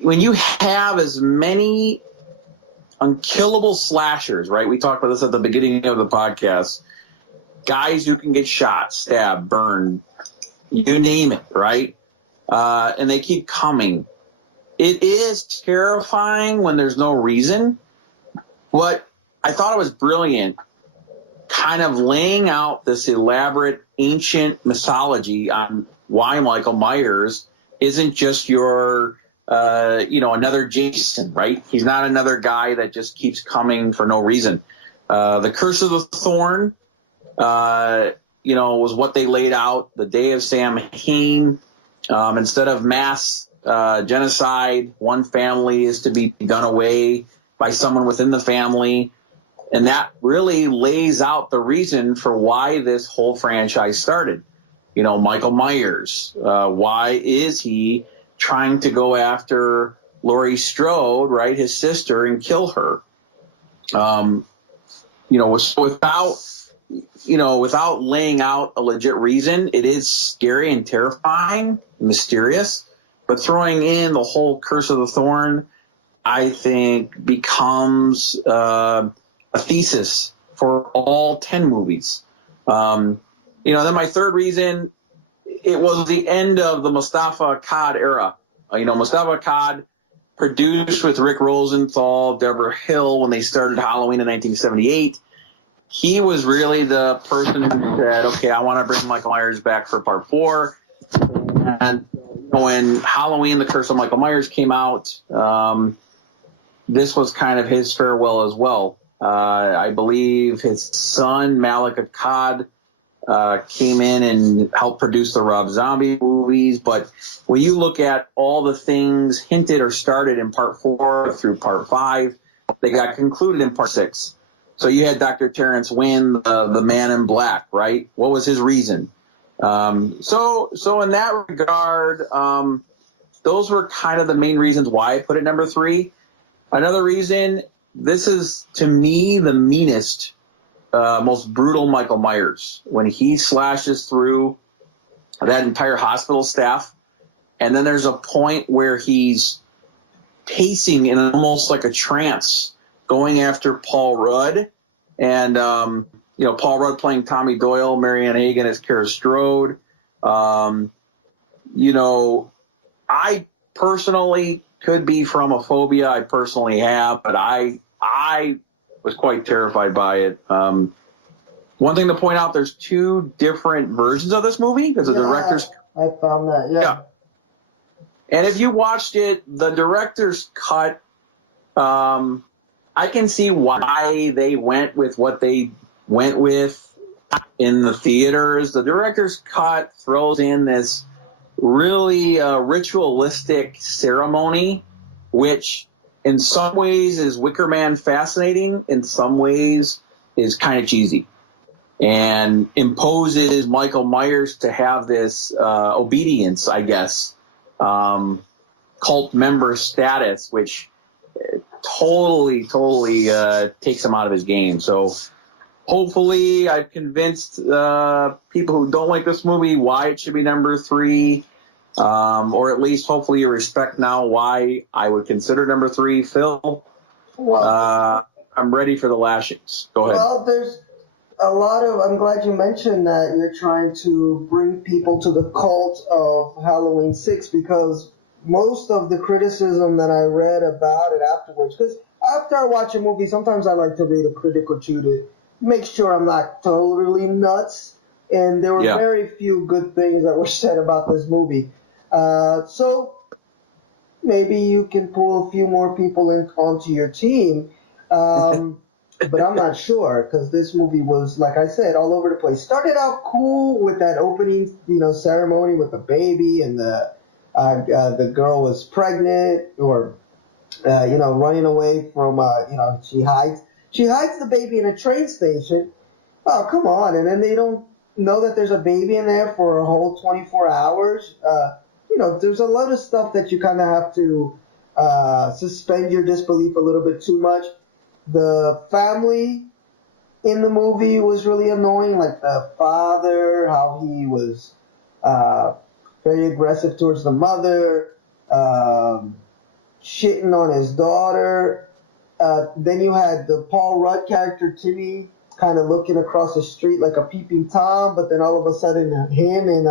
when you have as many unkillable slashers, right? We talked about this at the beginning of the podcast. Guys who can get shot, stabbed, burned, you name it, right? And they keep coming. It is terrifying when there's no reason, but I thought it was brilliant kind of laying out this elaborate ancient mythology on why Michael Myers isn't just your, another Jason, right? He's not another guy that just keeps coming for no reason. The Curse of the Thorn, was what they laid out. The Day of Samhain. Instead of mass genocide, one family is to be done away by someone within the family. And that really lays out the reason for why this whole franchise started. Michael Myers, why is he trying to go after Laurie Strode, right, his sister, and kill her? Without laying out a legit reason, it is scary and terrifying, mysterious. But throwing in the whole Curse of the Thorn, I think, becomes a thesis for all 10 movies. Then my third reason, it was the end of the Mustafa Akkad era. Mustafa Akkad produced with Rick Rosenthal, Deborah Hill when they started Halloween in 1978. He was really the person who said, okay, I want to bring Michael Myers back for part 4. And when Halloween, The Curse of Michael Myers came out, this was kind of his farewell as well. I believe his son, Malik Akkad, came in and helped produce the Rob Zombie movies. But when you look at all the things hinted or started in part 4 through part 5, they got concluded in part 6. So you had Dr. Terrence Wynn, the Man in Black, right? What was his reason? So in that regard, those were kind of the main reasons why I put it number 3. Another reason, this is, to me, the meanest, most brutal Michael Myers. When he slashes through that entire hospital staff, and then there's a point where he's pacing in almost like a trance, going after Paul Rudd, and Paul Rudd playing Tommy Doyle, Marianne Hagan as Kara Strode. I personally could be from a phobia. I personally have, but I was quite terrified by it. One thing to point out: there's 2 different versions of this movie because the director's. I found that. Yeah. And if you watched it, the director's cut. I can see why they went with what they went with in the theaters. The director's cut throws in this really ritualistic ceremony, which in some ways is Wicker Man fascinating, in some ways is kind of cheesy. and imposes Michael Myers to have this obedience, I guess, cult member status, which totally takes him out of his game. So hopefully I've convinced people who don't like this movie why it should be number 3, or at least hopefully you respect now why I would consider number 3. Phil, Well, I'm ready for the lashings. Go ahead. well, there's a lot of. I'm glad you mentioned that you're trying to bring people to the cult of Halloween 6, because most of the criticism that I read about it afterwards, because after I watch a movie, sometimes I like to read a critic or two to make sure I'm not totally nuts. And there were very few good things that were said about this movie. So maybe you can pull a few more people onto your team. But I'm not sure, because this movie was, like I said, all over the place. Started out cool with that opening, ceremony with the baby, and the girl was pregnant, or running away from, she hides the baby in a train station. Oh, come on! And then they don't know that there's a baby in there for a whole 24 hours. There's a lot of stuff that you kind of have to suspend your disbelief a little bit too much. The family in the movie was really annoying, like the father, how he was very aggressive towards the mother, shitting on his daughter. Then you had the Paul Rudd character, Timmy, kind of looking across the street like a peeping Tom, but then all of a sudden him and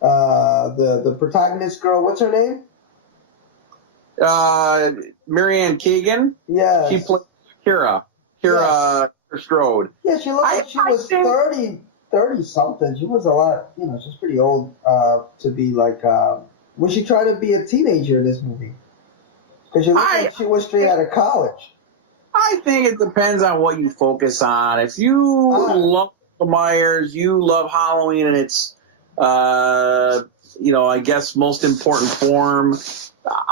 the protagonist girl, what's her name? Marianne Keegan. Yeah. She played Kira Strode. Yeah, she looked like she was 30 something. She was a lot, she's pretty old to be like, was she trying to be a teenager in this movie? Because she looked like she was straight out of college. I think it depends on what you focus on. If you love Myers, you love Halloween and its, I guess most important form,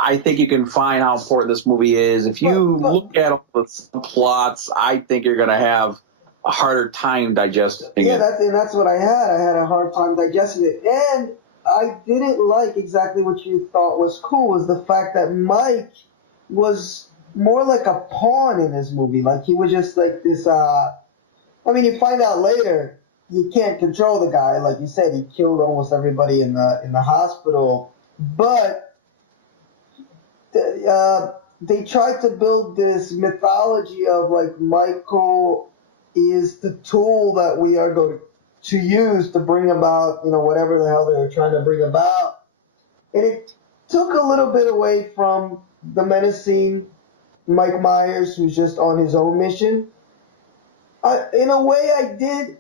I think you can find how important this movie is. If you look at all the plots, I think you're going to have a harder time digesting it. Yeah, that's what I had. I had a hard time digesting it. And I didn't like exactly what you thought was cool, was the fact that Mike was more like a pawn in this movie. Like, he was just like this, you find out later you can't control the guy. Like you said, he killed almost everybody in the hospital. But they tried to build this mythology of, like, Michael is the tool that we are going to use to bring about, whatever the hell they were trying to bring about. And it took a little bit away from the menacing Mike Myers, who's just on his own mission. In a way, I did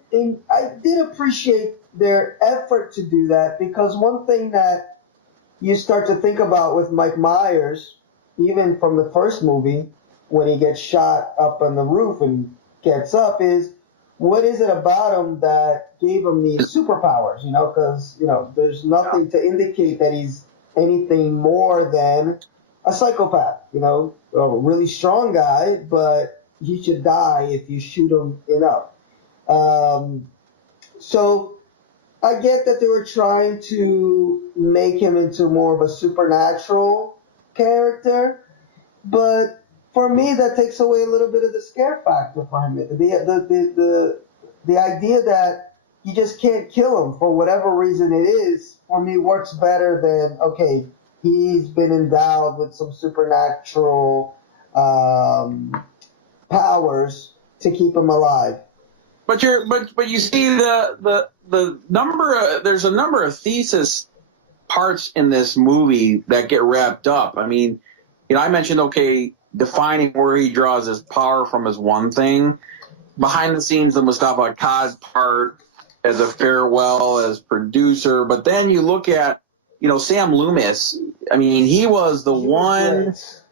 appreciate their effort to do that, because one thing that you start to think about with Mike Myers, even from the first movie, when he gets shot up on the roof and gets up, is what is it about him that gave him these superpowers? Because, there's nothing to indicate that he's anything more than a psychopath, a really strong guy, but he should die if you shoot him enough. So I get that they were trying to make him into more of a supernatural character, but for me, that takes away a little bit of the scare factor for him. The idea that you just can't kill him for whatever reason it is, for me, works better than, okay, he's been endowed with some supernatural powers to keep him alive. But you see the number. There's a number of thesis parts in this movie that get wrapped up. I mean, I mentioned, defining where he draws his power from is one thing. Behind the scenes, the Mustafa Akkad part as a farewell, as producer. But then you look at, Sam Loomis. I mean, he was the one. Great.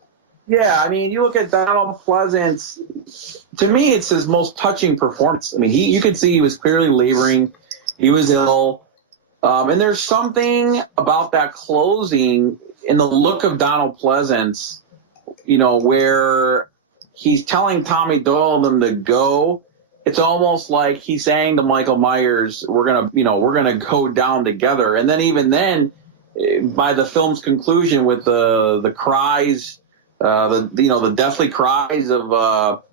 Yeah, I mean, you look at Donald Pleasance. To me, it's his most touching performance. I mean, you could see he was clearly laboring. He was ill. And there's something about that closing in the look of Donald Pleasance, where he's telling Tommy Doyle them to go, it's almost like he's saying to Michael Myers, we're gonna go down together. And then even then, by the film's conclusion with the cries, the deathly cries of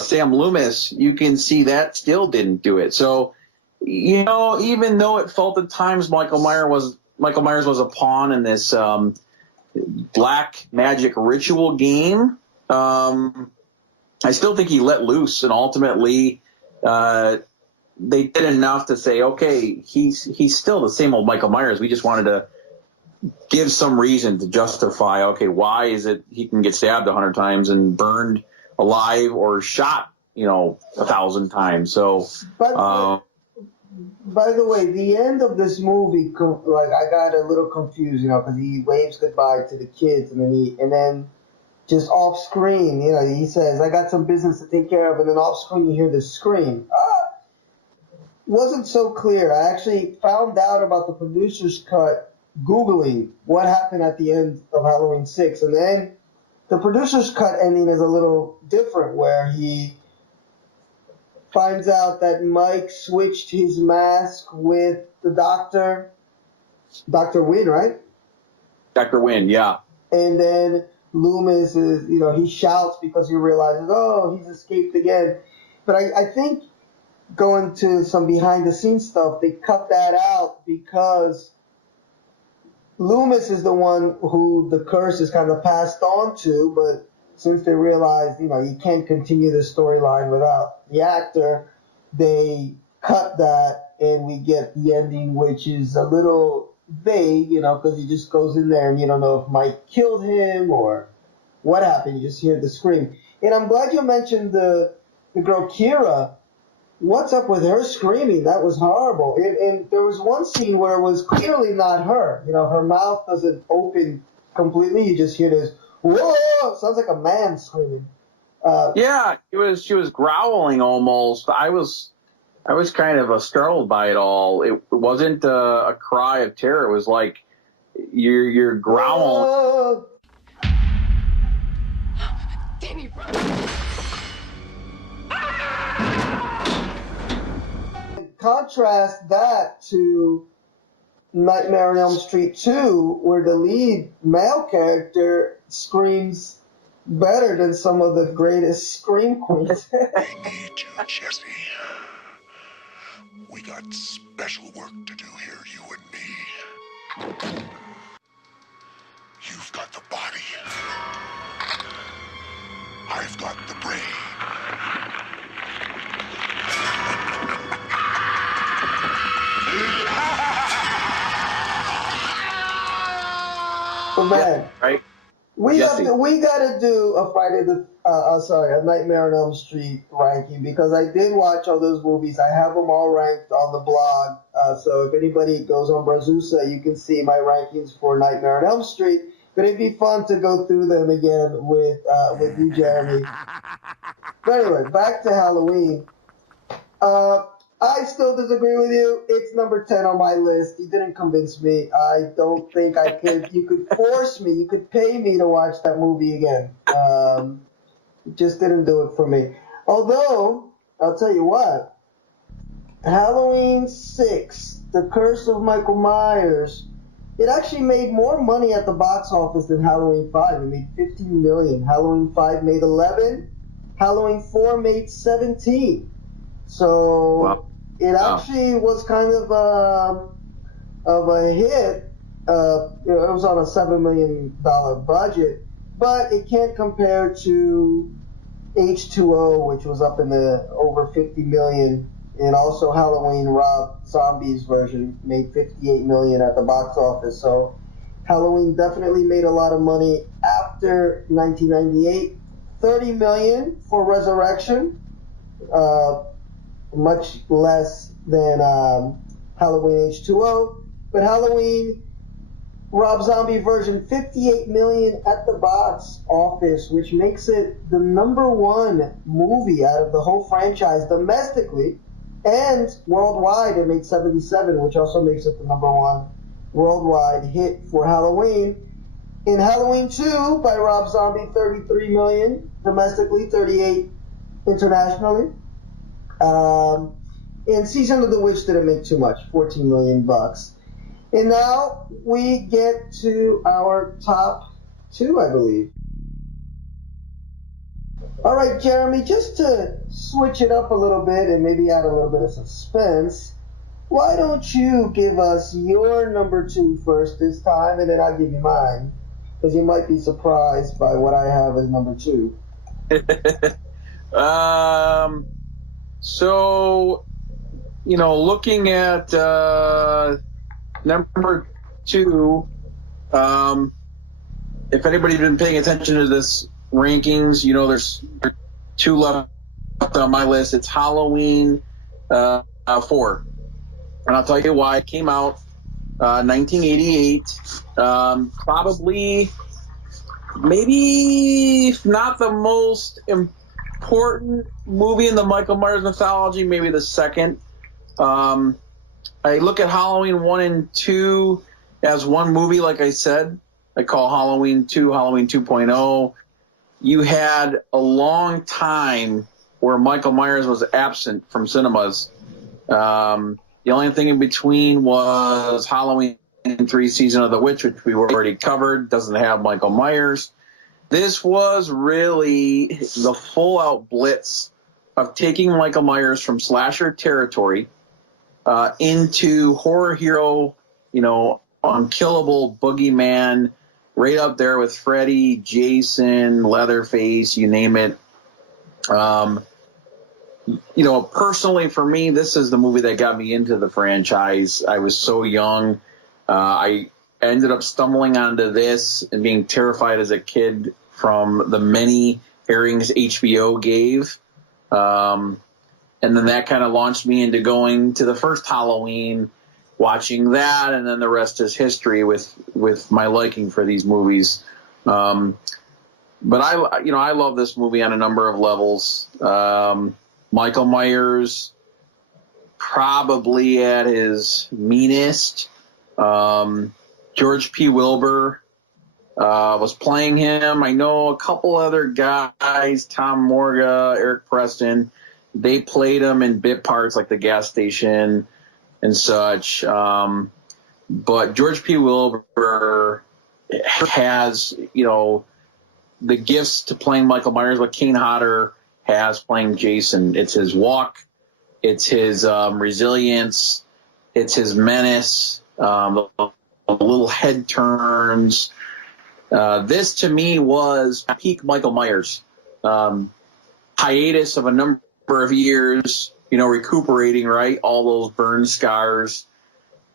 Sam Loomis, you can see that still didn't do it. So, even though it felt at times Michael Myers was a pawn in this black magic ritual game, I still think he let loose, and ultimately they did enough to say, okay, he's still the same old Michael Myers. We just wanted to give some reason to justify, okay, why is it he can get stabbed 100 times and burned alive or shot, 1,000 times. So, by the way, the end of this movie, I got a little confused, because he waves goodbye to the kids, and then just off screen, he says, "I got some business to take care of," and then off screen you hear this scream. Wasn't so clear. I actually found out about the producer's cut Googling what happened at the end of Halloween 6, and then the producer's cut ending is a little different, where he finds out that Mike switched his mask with the doctor, Dr. Wynn, right? Dr. Wynn, yeah. And then Loomis is, he shouts because he realizes, oh, he's escaped again. But I think going to some behind-the-scenes stuff, they cut that out because Loomis is the one who the curse is kind of passed on to, but since they realized, you can't continue the storyline without the actor, they cut that and we get the ending, which is a little vague, because he just goes in there and you don't know if Mike killed him or what happened. You just hear the scream. And I'm glad you mentioned the girl Kira. What's up with her screaming? That was horrible. And there was one scene where it was clearly not her. Her mouth doesn't open completely. You just hear this, whoa! Sounds like a man screaming. Yeah, she was growling almost. I was kind of startled by it all. It wasn't a cry of terror. It was like you're growling. Whoa! Danny, run! Contrast that to Nightmare on Elm Street 2, where the lead male character screams better than some of the greatest scream queens. We need you, Jesse. We got special work to do here, you and me. You've got the body. I've got the brain. But man, Right? we Jesse. got to do a a Nightmare on Elm Street ranking, because I did watch all those movies. I have them all ranked on the blog. So if anybody goes on Brazusa, you can see my rankings for Nightmare on Elm Street. But it'd be fun to go through them again with you, Jeremy. But anyway, back to Halloween. I still disagree with you. It's number 10 on my list. You didn't convince me. I don't think I could. You could force me. You could pay me to watch that movie again. It just didn't do it for me. Although, I'll tell you what. Halloween 6, The Curse of Michael Myers, it actually made more money at the box office than Halloween 5. It made $15 million. Halloween 5 made 11. Halloween 4 made 17. So... Wow. It actually was kind of a hit. It was on a $7 million budget, but it can't compare to H2O, which was up in the over $50 million, and also Halloween Rob Zombie's version made $58 million at the box office. So Halloween definitely made a lot of money after 1998. $30 million for Resurrection. Much less than Halloween H2O. But Halloween Rob Zombie version, $58 million at the box office, which makes it the #1 movie out of the whole franchise domestically, and worldwide it made 77, which also makes it the #1 worldwide hit for Halloween. In Halloween 2 by Rob Zombie, $33 million domestically, 38 internationally. And Season of the Witch didn't make too much, $14 million. And now we get to our top two, I believe. All right, Jeremy, just to switch it up a little bit and maybe add a little bit of suspense, why don't you give us your number two first this time, and then I'll give you mine, because you might be surprised by what I have as number two. So, looking at number two, if anybody's been paying attention to this rankings, there's two left on my list. It's Halloween 4. And I'll tell you why. It came out 1988. Probably, maybe not the most important movie in the Michael Myers mythology, maybe the second. I look at Halloween 1 and 2 as one movie, like I said. I call Halloween 2 Halloween 2.0. You had a long time where Michael Myers was absent from cinemas. The only thing in between was Halloween 3 Season of the Witch, which we already covered, doesn't have Michael Myers. This was really the full-out blitz of taking Michael Myers from slasher territory into horror hero, unkillable boogeyman, right up there with Freddy, Jason, Leatherface, you name it. Personally for me, this is the movie that got me into the franchise. I was so young. I ended up stumbling onto this and being terrified as a kid from the many airings HBO gave. And then that kind of launched me into going to the first Halloween, watching that, and then the rest is history with my liking for these movies. But I love this movie on a number of levels. Michael Myers, probably at his meanest. George P. Wilbur was playing him. I know a couple other guys, Tom Morga, Eric Preston, they played him in bit parts like the gas station and such. But George P. Wilbur has, the gifts to playing Michael Myers, what Kane Hodder has playing Jason. It's his walk, it's his resilience, it's his menace, the little head turns. This to me was peak Michael Myers. Hiatus of a number of years, recuperating, right? All those burn scars.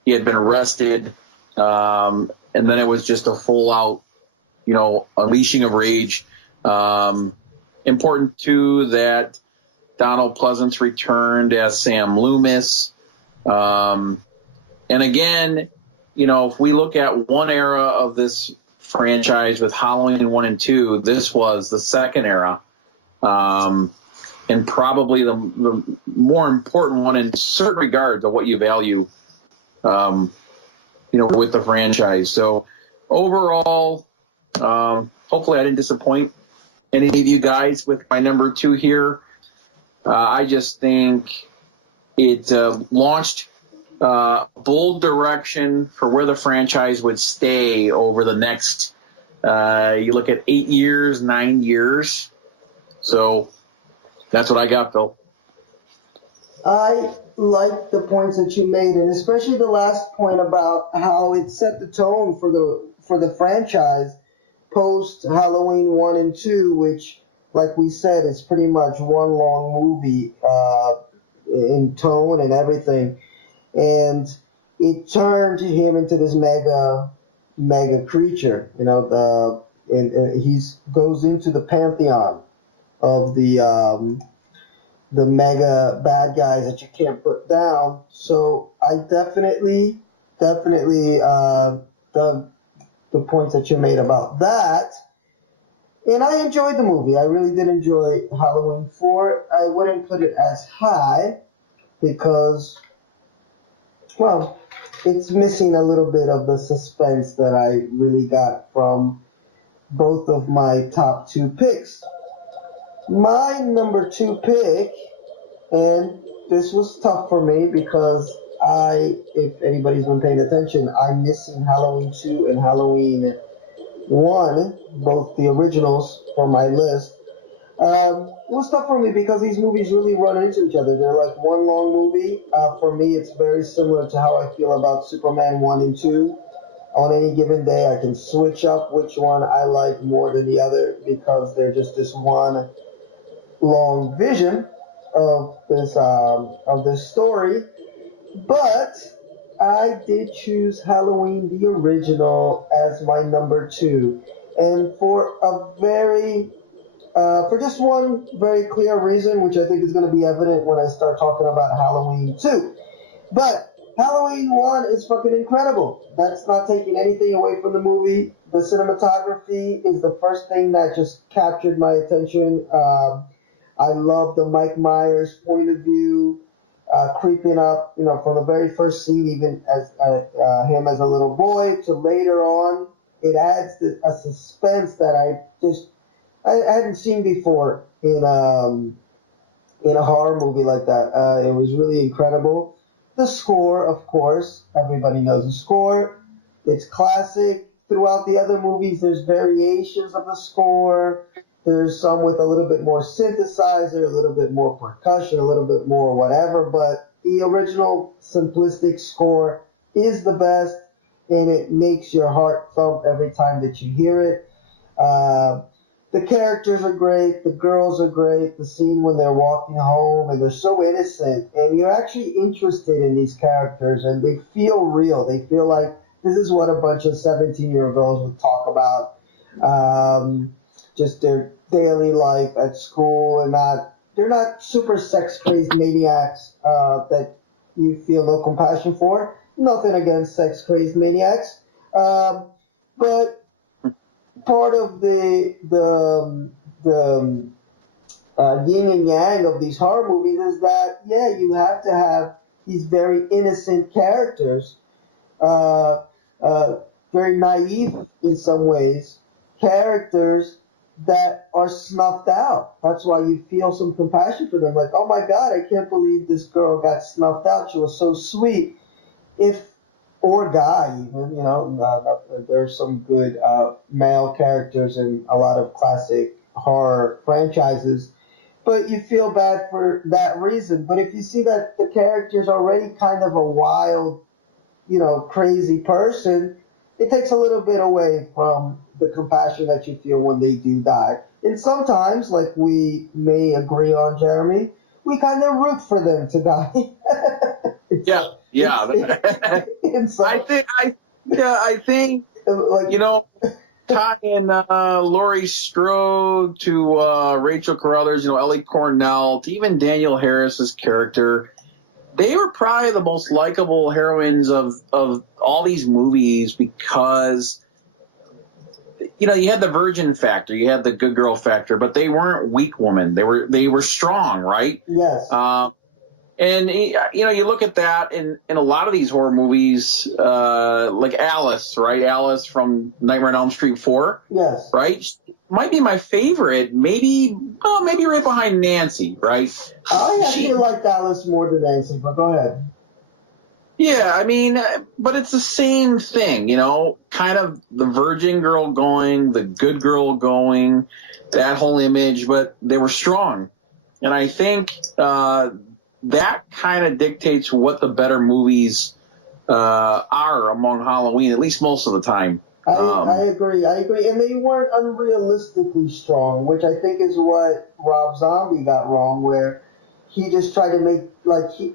He had been arrested, and then it was just a full out, unleashing of rage. Important too that Donald Pleasance returned as Sam Loomis. And again, if we look at one era of this franchise with Halloween 1 and 2, this was the second era. And probably the more important one in certain regards of what you value, with the franchise. So overall, hopefully I didn't disappoint any of you guys with my number 2 here. I just think it launched a bold direction for where the franchise would stay over the next, you look at 8 years, 9 years. So that's what I got, Phil. I like the points that you made, and especially the last point about how it set the tone for the franchise post Halloween 1 and 2, which, like we said, is pretty much one long movie in tone and everything. And it turned him into this mega creature, and he goes into the pantheon of the mega bad guys that you can't put down. So I definitely dug the points that you made about that. And I enjoyed the movie. I really did enjoy Halloween 4. I wouldn't put it as high because, well, it's missing a little bit of the suspense that I really got from both of my top 2 picks. My number 2 pick And this was tough for me because if anybody's been paying attention, I'm missing Halloween 2 and Halloween 1, both the originals, from my list. It was tough for me because these movies really run into each other. They're like one long movie. For me, it's very similar to how I feel about Superman 1 and 2. On any given day, I can switch up which one I like more than the other because they're just this one long vision of this story. But I did choose Halloween the original as my number 2, and for just one very clear reason, which I think is going to be evident when I start talking about Halloween 2. But Halloween 1 is fucking incredible. That's not taking anything away from the movie. The cinematography is the first thing that just captured my attention. I love the Mike Myers point of view, creeping up, from the very first scene, even as him as a little boy, to later on. It adds a suspense that I hadn't seen before in a horror movie like that. It was really incredible. The score, of course, everybody knows the score. It's classic. Throughout the other movies, there's variations of the score. There's some with a little bit more synthesizer, a little bit more percussion, a little bit more whatever, but the original simplistic score is the best, and it makes your heart thump every time that you hear it. The characters are great, the girls are great, the scene when they're walking home, and they're so innocent, and you're actually interested in these characters, and they feel real. They feel like this is what a bunch of 17-year-old girls would talk about. Just their daily life at school, and they're not super sex-crazed maniacs that you feel no compassion for. Nothing against sex-crazed maniacs. But part of the yin and yang of these horror movies is that, yeah, you have to have these very innocent characters, very naive in some ways, characters that are snuffed out. That's why you feel some compassion for them. Like, oh my God, I can't believe this girl got snuffed out. She was so sweet. Or guy even, there's some good male characters in a lot of classic horror franchises. But you feel bad for that reason. But if you see that the character's already kind of a wild, crazy person, it takes a little bit away from the compassion that you feel when they do die. And sometimes, like we may agree on, Jeremy, we kind of root for them to die. I think tying Laurie Strode to Rachel Carruthers, Ellie Cornell, to even Danielle Harris's character, they were probably the most likable heroines of all these movies because, you had the virgin factor, you had the good girl factor, but they weren't weak women. They were strong, right? Yes. And, you look at that in a lot of these horror movies, like Alice, right? Alice from Nightmare on Elm Street 4. Yes. Right? Might be my favorite. Maybe right behind Nancy, right? I actually liked Alice more than Nancy, but go ahead. Yeah, but it's the same thing, kind of the virgin girl going, the good girl going, that whole image, but they were strong. And I think that kind of dictates what the better movies are among Halloween, at least most of the time. I agree. And they weren't unrealistically strong, which I think is what Rob Zombie got wrong, where he just tried to make,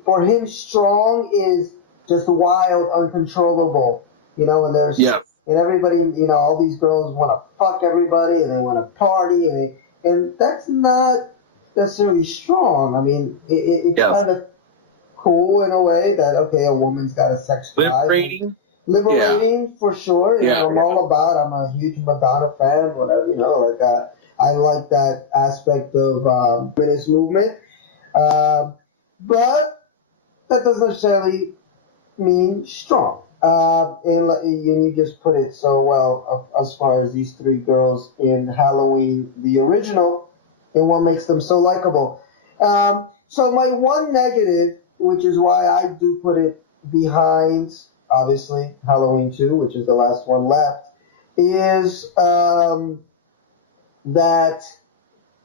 for him, strong is just wild, uncontrollable, and there's, and everybody, all these girls want to fuck everybody, and they want to party, and that's not necessarily strong. It's kind of cool in a way that, okay, a woman's got a sex drive. Liberating for sure. I'm all about. I'm a huge Madonna fan. Whatever. I like that aspect of feminist movement. But that doesn't necessarily mean strong. And you just put it so well as far as these three girls in Halloween, the original, and what makes them so likable. So my one negative, which is why I do put it behind, obviously, Halloween 2, which is the last one left, is that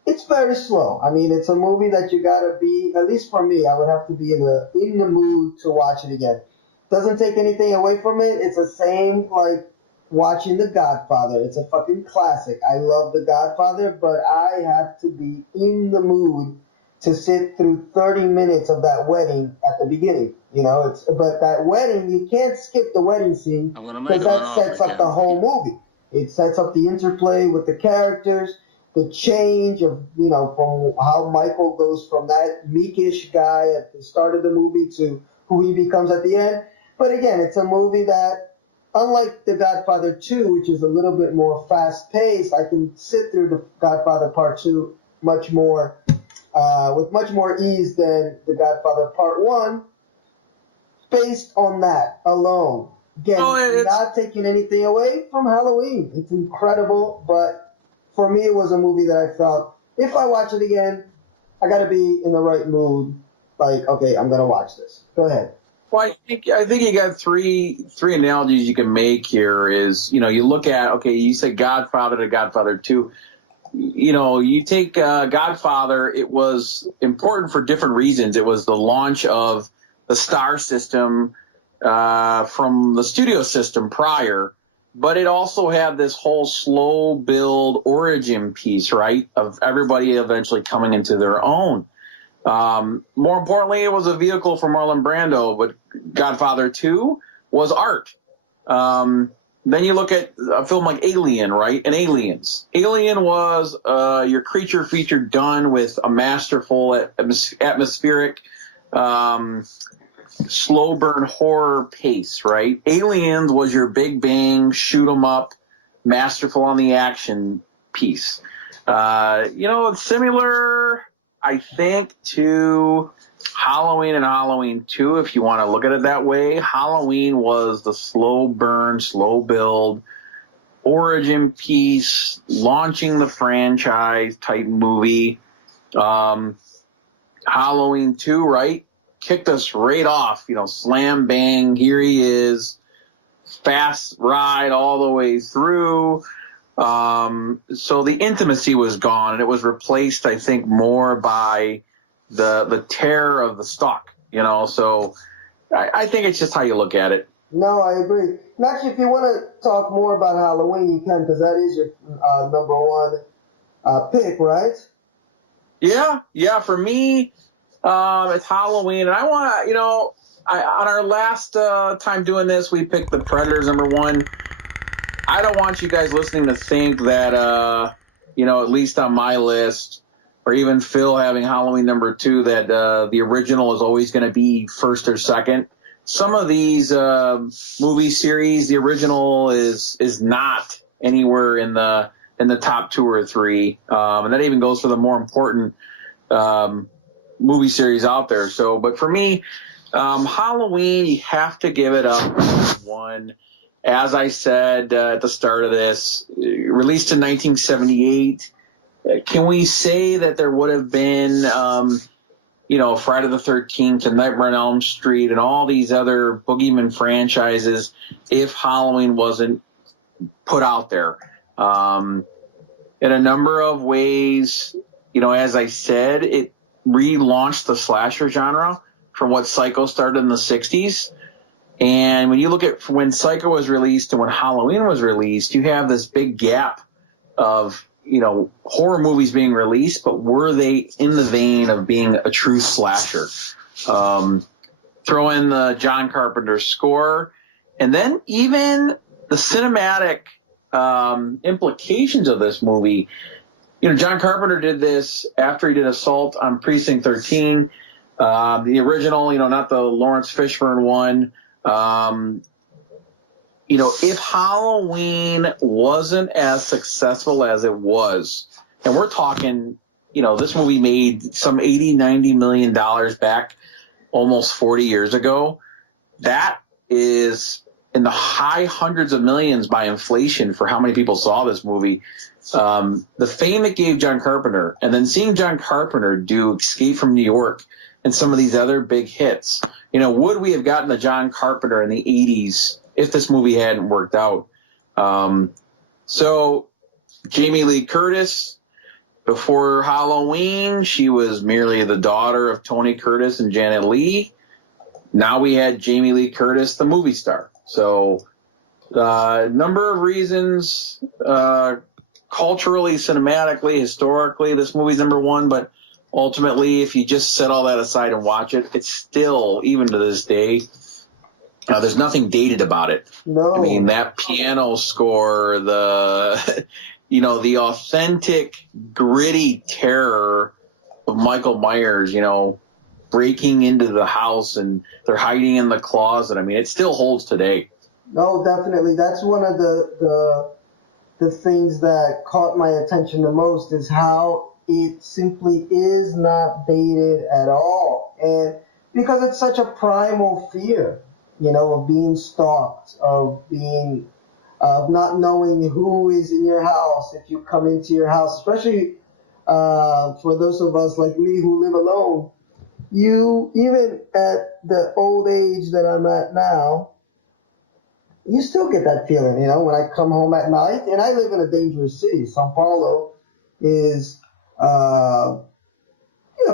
it's very slow. I mean, it's a movie that you gotta be, at least for me, I would have to be in the mood to watch it again. Doesn't take anything away from it. It's the same like watching The Godfather. It's a fucking classic. I love The Godfather, but I have to be in the mood to sit through 30 minutes of that wedding at the beginning. You know, but that wedding, you can't skip the wedding scene because that sets up the whole movie. It sets up the interplay with the characters, the change of, you know, from how Michael goes from that meekish guy at the start of the movie to who he becomes at the end. But again, it's a movie that, unlike The Godfather 2, which is a little bit more fast-paced, I can sit through The Godfather Part 2 much more, with much more ease than The Godfather Part 1, based on that alone. Again, not taking anything away from Halloween. It's incredible, but for me, it was a movie that I felt, if I watch it again, I got to be in the right mood. Like, okay, I'm going to watch this. Go ahead. Well, I think you got three analogies you can make here. Is, you know, you look at, okay, you said Godfather to Godfather 2. You know, you take Godfather, it was important for different reasons. It was the launch of the star system from the studio system prior, but it also had this whole slow build origin piece, right, of everybody eventually coming into their own. More importantly, it was a vehicle for Marlon Brando, but Godfather 2 was art. Then you look at a film like Alien, right? And Aliens. Alien was your creature feature done with a masterful atmospheric slow burn horror pace, right? Aliens was your big bang, shoot 'em up, masterful on the action piece. You know, it's similar, I think, to Halloween and Halloween 2, if you want to look at it that way. Halloween was the slow burn, slow build, origin piece, launching the franchise type movie. Halloween 2, right? Kicked us right off, you know, slam bang, here he is, fast ride all the way through. So the intimacy was gone, and it was replaced, I think, more by the terror of the stalk, you know. So I think it's just how you look at it. No, I agree. And actually, if you want to talk more about Halloween, you can, because that is your number one pick, right? Yeah, for me, it's Halloween, and I want to, you know, on our last time doing this, we picked The Predators #1. I don't want you guys listening to think that, you know, at least on my list, or even Phil having Halloween #2, that the original is always going to be first or second. Some of these movie series, the original is not anywhere in the top 2 or 3, and that even goes for the more important movie series out there. So, but for me, Halloween, you have to give it up one. As I said at the start of this, released in 1978, can we say that there would have been, you know, Friday the 13th and Nightmare on Elm Street and all these other boogeyman franchises if Halloween wasn't put out there? In a number of ways, you know, as I said, it relaunched the slasher genre from what Psycho started in the 60s. And when you look at when Psycho was released and when Halloween was released, you have this big gap of, you know, horror movies being released, but were they in the vein of being a true slasher? Throw in the John Carpenter score, and then even the cinematic implications of this movie. You know, John Carpenter did this after he did Assault on Precinct 13, the original, you know, not the Lawrence Fishburne one. You know, if Halloween wasn't as successful as it was, and we're talking, you know, this movie made some $80-90 million back almost 40 years ago. That is in the high hundreds of millions by inflation for how many people saw this movie. the fame it gave John Carpenter, and then seeing John Carpenter do Escape from New York and some of these other big hits. Would we have gotten the John Carpenter in the 80s if this movie hadn't worked out? So Jamie Lee Curtis, before Halloween, she was merely the daughter of Tony Curtis and Janet Leigh. Now we had Jamie Lee Curtis, the movie star. So number of reasons, culturally, cinematically, historically, this movie's number one, but ultimately, if you just set all that aside and watch it, it's still, even to this day, there's nothing dated about it. No. I mean, that piano score, the authentic, gritty terror of Michael Myers, breaking into the house and they're hiding in the closet. I mean, it still holds today. No, definitely. That's one of the things that caught my attention the most is how it simply is not dated at all. And because it's such a primal fear, of being stalked, of not knowing who is in your house if you come into your house, especially for those of us like me who live alone. You, even at the old age that I'm at now, you still get that feeling, when I come home at night. And I live in a dangerous city. Sao Paulo is,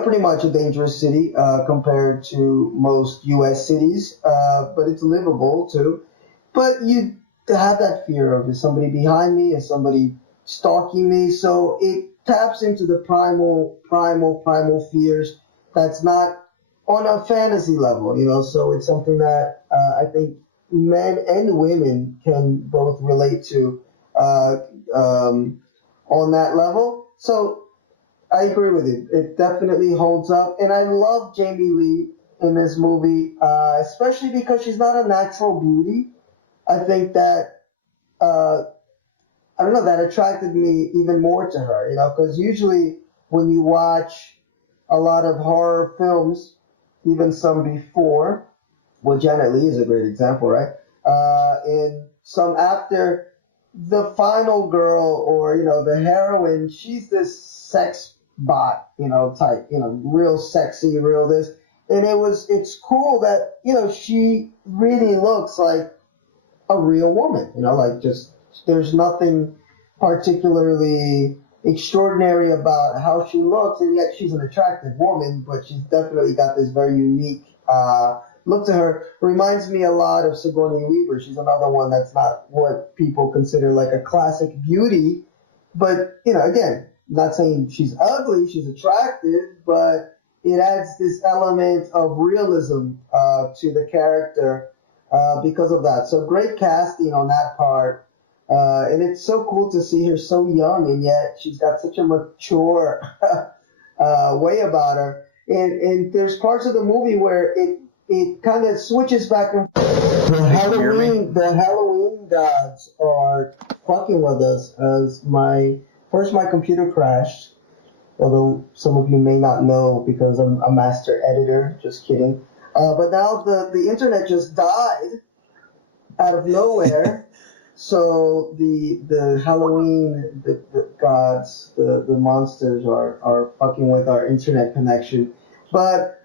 pretty much a dangerous city compared to most U.S. cities, but it's livable too. But you have that fear of, is somebody behind me? Is somebody stalking me? So it taps into the primal fears that's not on a fantasy level, so it's something that I think men and women can both relate to on that level. So I agree with you. It definitely holds up. And I love Jamie Lee in this movie, especially because she's not a natural beauty. I think that, that attracted me even more to her, because usually when you watch a lot of horror films, even some before, well, Janet Leigh is a great example, right? And some after, the final girl or, the heroine, she's this sex bot, type, real sexy, real this. And it's cool that, she really looks like a real woman, there's nothing particularly extraordinary about how she looks, and yet she's an attractive woman, but she's definitely got this very unique look to her. Reminds me a lot of Sigourney Weaver. She's another one that's not what people consider like a classic beauty, but again, not saying she's ugly, she's attractive, but it adds this element of realism to the character because of that. So great casting on that part. And it's so cool to see her so young, and yet she's got such a mature way about her. And there's parts of the movie where it kind of switches back and forth. The Halloween gods are fucking with us as my computer crashed, although some of you may not know because I'm a master editor, just kidding. But now the internet just died out of nowhere. So the Halloween, the gods, the monsters are fucking with our internet connection. But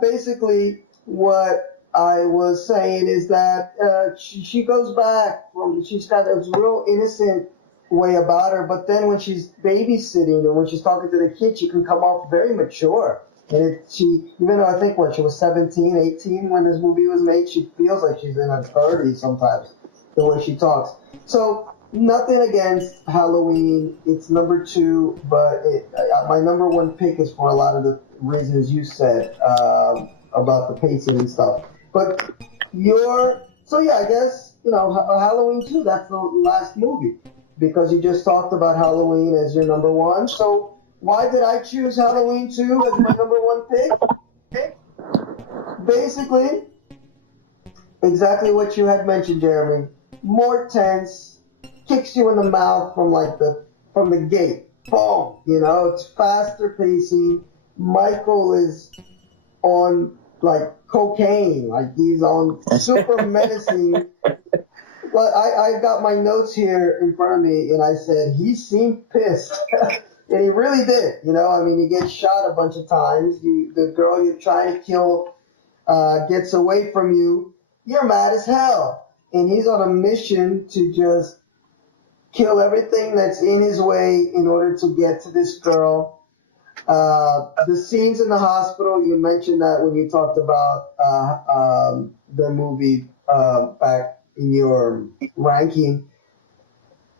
basically what I was saying is that she goes back she's got a real innocent way about her, but then when she's babysitting and when she's talking to the kids, she can come off very mature. And even though I think she was 17, 18 when this movie was made, she feels like she's in her 30s sometimes, the way she talks. So nothing against Halloween. It's number 2, but my number 1 pick is for a lot of the reasons you said about the pacing and stuff. But I guess, Halloween 2, that's the last movie, because you just talked about Halloween as your number 1. So why did I choose Halloween 2 as my number 1 pick? Basically, exactly what you had mentioned, Jeremy. More tense, kicks you in the mouth from the gate. Boom! It's faster pacing. Michael is on cocaine, he's on super menacing. Well, I got my notes here in front of me, and I said, he seemed pissed. And he really did. You know, I mean, you get shot a bunch of times. The girl you're trying to kill gets away from you. You're mad as hell. And he's on a mission to just kill everything that's in his way in order to get to this girl. The scenes in the hospital, you mentioned that when you talked about the movie back in your ranking.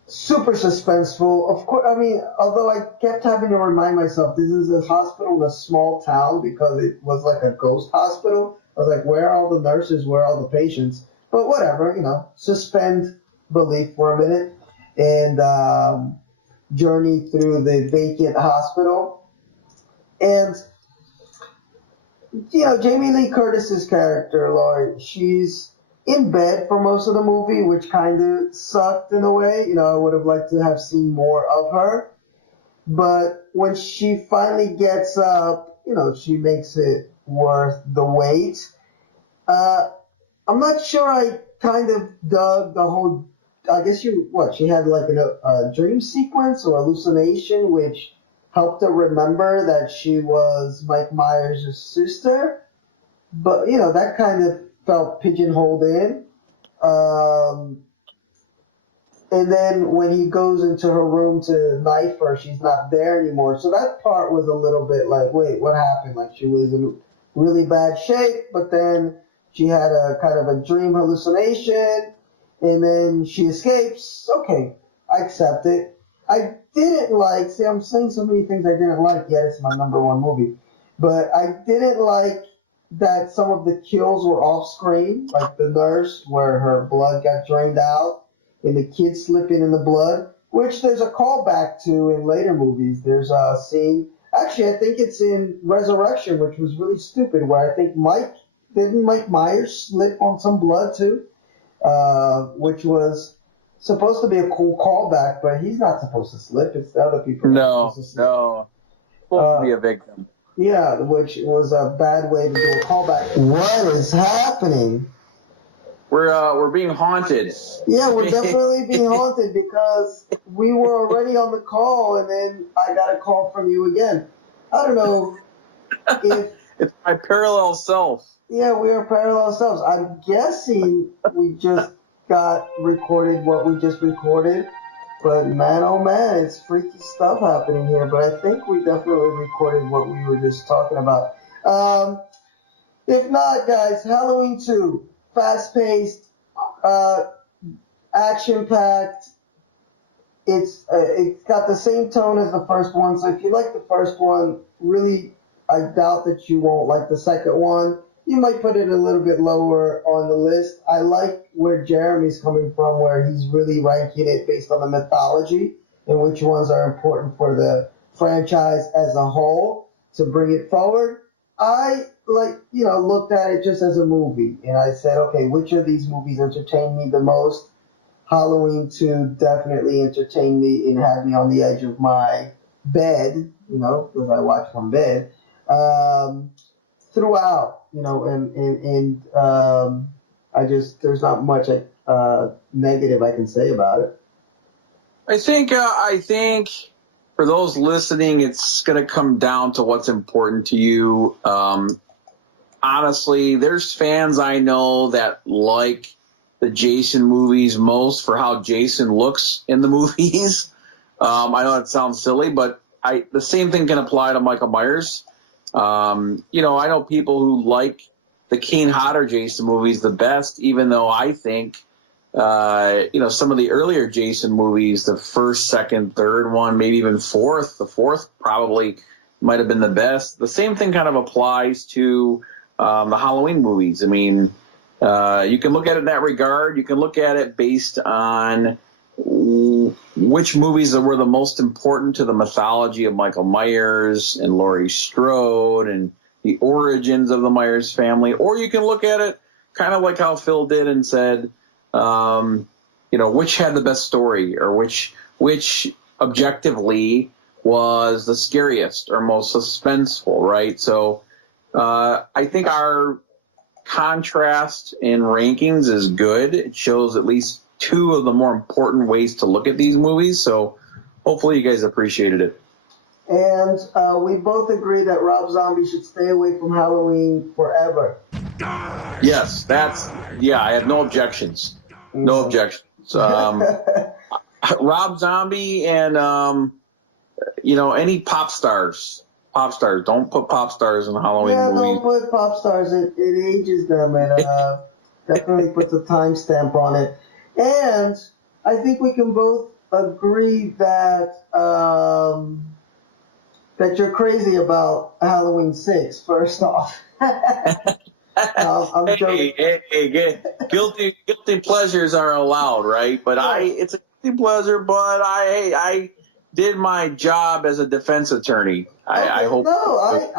Super suspenseful. Of course, I mean, although I kept having to remind myself this is a hospital in a small town because it was like a ghost hospital. I was like, where are all the nurses? Where are all the patients? But whatever, you know, suspend belief for a minute and journey through the vacant hospital. And, you know, Jamie Lee Curtis's character, Laurie, she's in bed for most of the movie, which kind of sucked in a way. You know, I would have liked to have seen more of her. But when she finally gets up, you know, she makes it worth the wait. I'm not sure I kind of dug the whole, I guess she had like a dream sequence or hallucination, which helped her remember that she was Mike Myers' sister. But, you know, that kind of felt pigeonholed in. And then when he goes into her room to knife her, she's not there anymore. So that part was a little bit like, wait, what happened? Like she was in really bad shape, but then she had a kind of a dream hallucination, and then she escapes. Okay, I accept it. I didn't like, see, I'm saying so many things I didn't like, yet it's my number one movie. But I didn't like that some of the kills were off screen, like the nurse where her blood got drained out and the kid slipping in the blood, which there's a callback to in later movies. There's a scene, actually I think it's in Resurrection, which was really stupid, where I think didn't Mike Myers slip on some blood too? Which was supposed to be a cool callback, but he's not supposed to slip. It's the other people. No. Supposed to be a victim. Yeah, which was a bad way to do a callback. What is happening? We're being haunted. Yeah, we're definitely being haunted because we were already on the call, and then I got a call from you again. I don't know if it's my parallel self. Yeah, we are parallel selves. I'm guessing we just got recorded what we just recorded. But man, oh man, it's freaky stuff happening here. But I think we definitely recorded what we were just talking about. If not, guys, Halloween 2, fast-paced, action-packed. It's got the same tone as the first one. So if you like the first one, really, I doubt that you won't like the second one. You might put it a little bit lower on the list. I like where Jeremy's coming from, where he's really ranking it based on the mythology and which ones are important for the franchise as a whole to bring it forward. I looked at it just as a movie, and I said, okay, which of these movies entertained me the most? Halloween 2 definitely entertained me and had me on the edge of my bed, because I watch from bed. Throughout, and there's not much negative I can say about it. I think for those listening, it's going to come down to what's important to you. Honestly, there's fans I know that like the Jason movies most for how Jason looks in the movies. I know that sounds silly, but the same thing can apply to Michael Myers. I know people who like the Kane Hodder Jason movies the best, even though I think, some of the earlier Jason movies, the first, second, third one, maybe even fourth, the fourth probably might have been the best. The same thing kind of applies to the Halloween movies. I mean, you can look at it in that regard. You can look at it based on which movies were the most important to the mythology of Michael Myers and Laurie Strode and the origins of the Myers family. Or you can look at it kind of like how Phil did and said, which had the best story or which objectively was the scariest or most suspenseful, right? So I think our contrast in rankings is good. It shows at least two of the more important ways to look at these movies. So hopefully you guys appreciated it. And we both agree that Rob Zombie should stay away from Halloween forever. Yes, I have no objections. No objections. Rob Zombie and, any pop stars. Pop stars. Don't put pop stars in Halloween movies. Don't put pop stars. It ages them and definitely puts a timestamp on it. And I think we can both agree that that you're crazy about Halloween 6, first off. I'm joking. Hey, guilty pleasures are allowed, right? But it's a guilty pleasure, but I did my job as a defense attorney. I hope. No,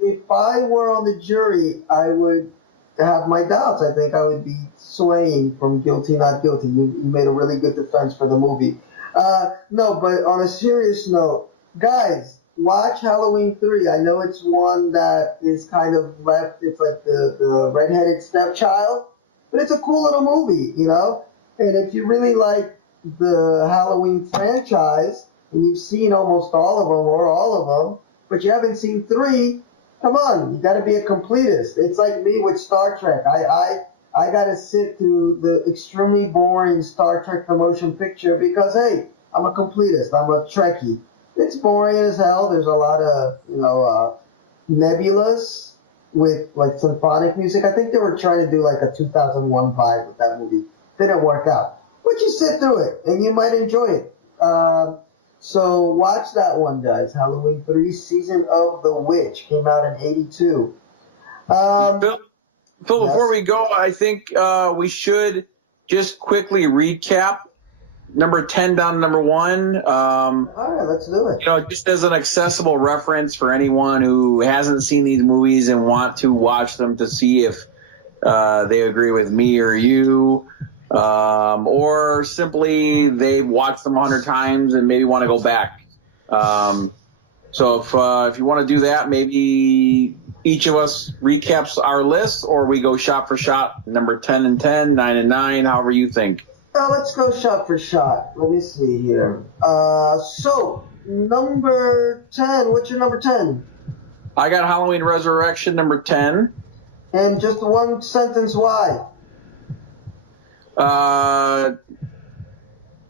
if I were on the jury, I would have my doubts. I think I would be swaying from guilty, not guilty. You made a really good defense for the movie. No, but on a serious note, guys, watch Halloween 3. I know it's one that is kind of left. It's like the redheaded stepchild, but it's a cool little movie, And if you really like the Halloween franchise, and you've seen almost all of them or all of them, but you haven't seen 3, come on, you got to be a completist. It's like me with Star Trek. I got to sit through the extremely boring Star Trek the motion picture because, hey, I'm a completist. I'm a Trekkie. It's boring as hell. There's a lot of, nebulas with, like, symphonic music. I think they were trying to do, like, a 2001 vibe with that movie. Didn't work out. But you sit through it, and you might enjoy it. So watch that one, guys. Halloween 3, Season of the Witch. Came out in 1982. Phil, before we go, I think we should just quickly recap number 10 down to number 1. All right, let's do it. Just as an accessible reference for anyone who hasn't seen these movies and want to watch them to see if they agree with me or you. Or simply they've watched them 100 times and maybe want to go back. So if you want to do that, maybe each of us recaps our list, or we go shot for shot, number 10 and 10, 9 and 9, however you think. Let's go shot for shot. Let me see here. So, number 10, what's your number 10? I got Halloween Resurrection, number 10. And just one sentence, why?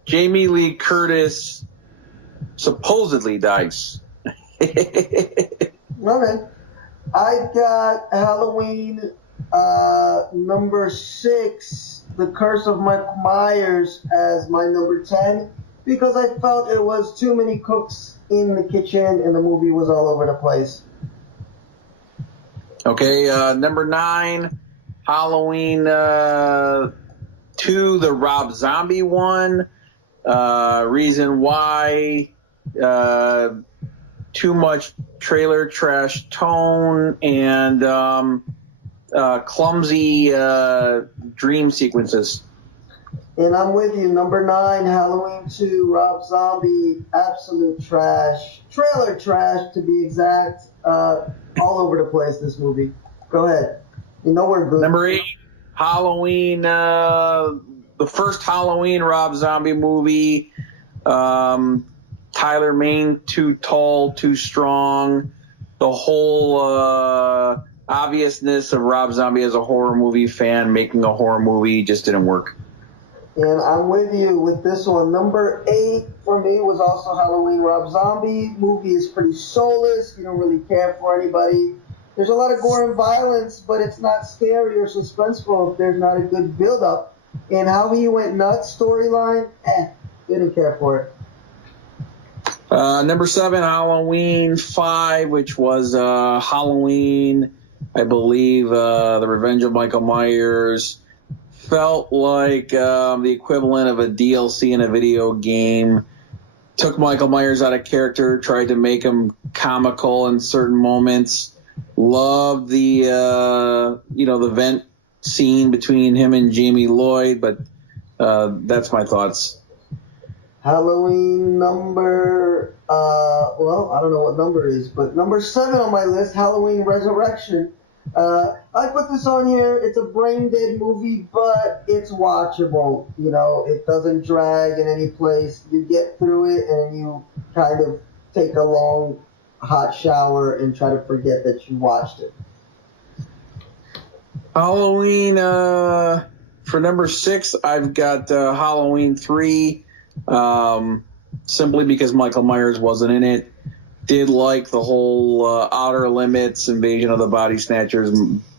Jamie Lee Curtis supposedly dies. Okay. I got Halloween number 6, The Curse of Michael Myers, as my number 10 because I felt it was too many cooks in the kitchen and the movie was all over the place. Okay, number 9, Halloween 2, the Rob Zombie one. Reason why, too much trailer trash tone and clumsy dream sequences. And I'm with you. Number 9, Halloween 2, Rob Zombie, absolute trash. Trailer trash, to be exact. All over the place, this movie. Go ahead. We're good. Number 8, Halloween, the first Halloween Rob Zombie movie. Tyler Mane, too tall, too strong. The whole obviousness of Rob Zombie as a horror movie fan making a horror movie just didn't work. And I'm with you with this one. Number 8 for me was also Halloween Rob Zombie. Movie is pretty soulless. You don't really care for anybody. There's a lot of gore and violence, but it's not scary or suspenseful if there's not a good build-up. And how he went nuts storyline, didn't care for it. Number 7, Halloween 5, which was Halloween, I believe, The Revenge of Michael Myers. Felt like the equivalent of a DLC in a video game. Took Michael Myers out of character, tried to make him comical in certain moments. Loved the the vent scene between him and Jamie Lloyd, but that's my thoughts. Halloween number, I don't know what number it is, but number 7 on my list, Halloween Resurrection. I put this on here. It's a brain dead movie, but it's watchable. You know, it doesn't drag in any place. You get through it and you kind of take a long hot shower and try to forget that you watched it. Halloween, for number 6, I've got Halloween 3, simply because Michael Myers wasn't in it. Did like the whole Outer Limits, Invasion of the Body Snatchers,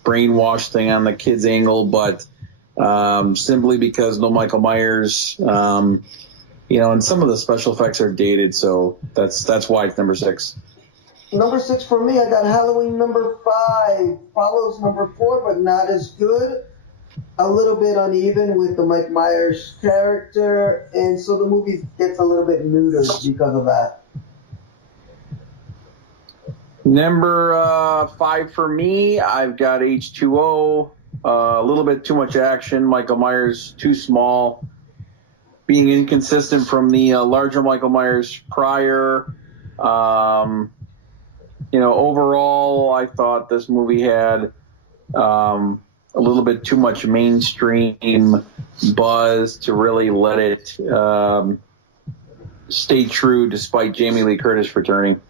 brainwash thing on the kids' angle, but simply because no Michael Myers, and some of the special effects are dated, so that's why it's number 6. Number 6 for me, I got Halloween number 5. Follows number 4, but not as good. A little bit uneven with the Mike Myers character, and so the movie gets a little bit neutered because of that. Number 5 for me, I've got H2O. A little bit too much action. Michael Myers too small. Being inconsistent from the larger Michael Myers prior. Overall, I thought this movie had a little bit too much mainstream buzz to really let it stay true despite Jamie Lee Curtis returning.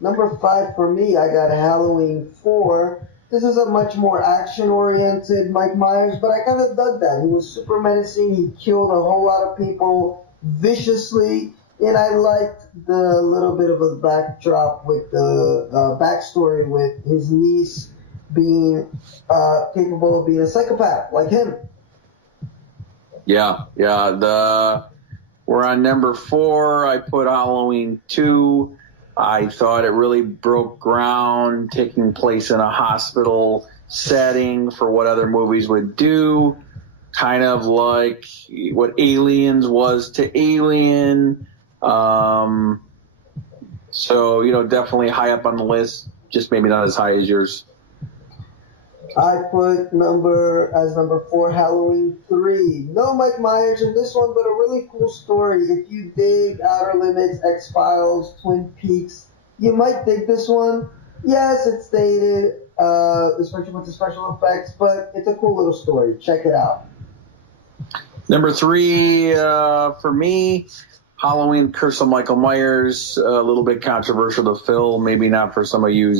Number 5 for me, I got Halloween 4. This is a much more action-oriented Mike Myers, but I kind of dug that. He was super menacing. He killed a whole lot of people viciously, and I liked the little bit of a backdrop with the backstory with his niece being capable of being a psychopath like him. Yeah. We're on number 4. I put Halloween 2. I thought it really broke ground, taking place in a hospital setting for what other movies would do, kind of like what Aliens was to Alien. Definitely high up on the list, just maybe not as high as yours. I put number 4 Halloween 3. No Mike Myers in this one, but a really cool story. If you dig Outer Limits, X-Files, Twin Peaks, you might dig this one. Yes, it's dated, especially with the special effects, but it's a cool little story. Check it out. Number 3 for me, Halloween Curse of Michael Myers. A little bit controversial to fill, maybe not for some of you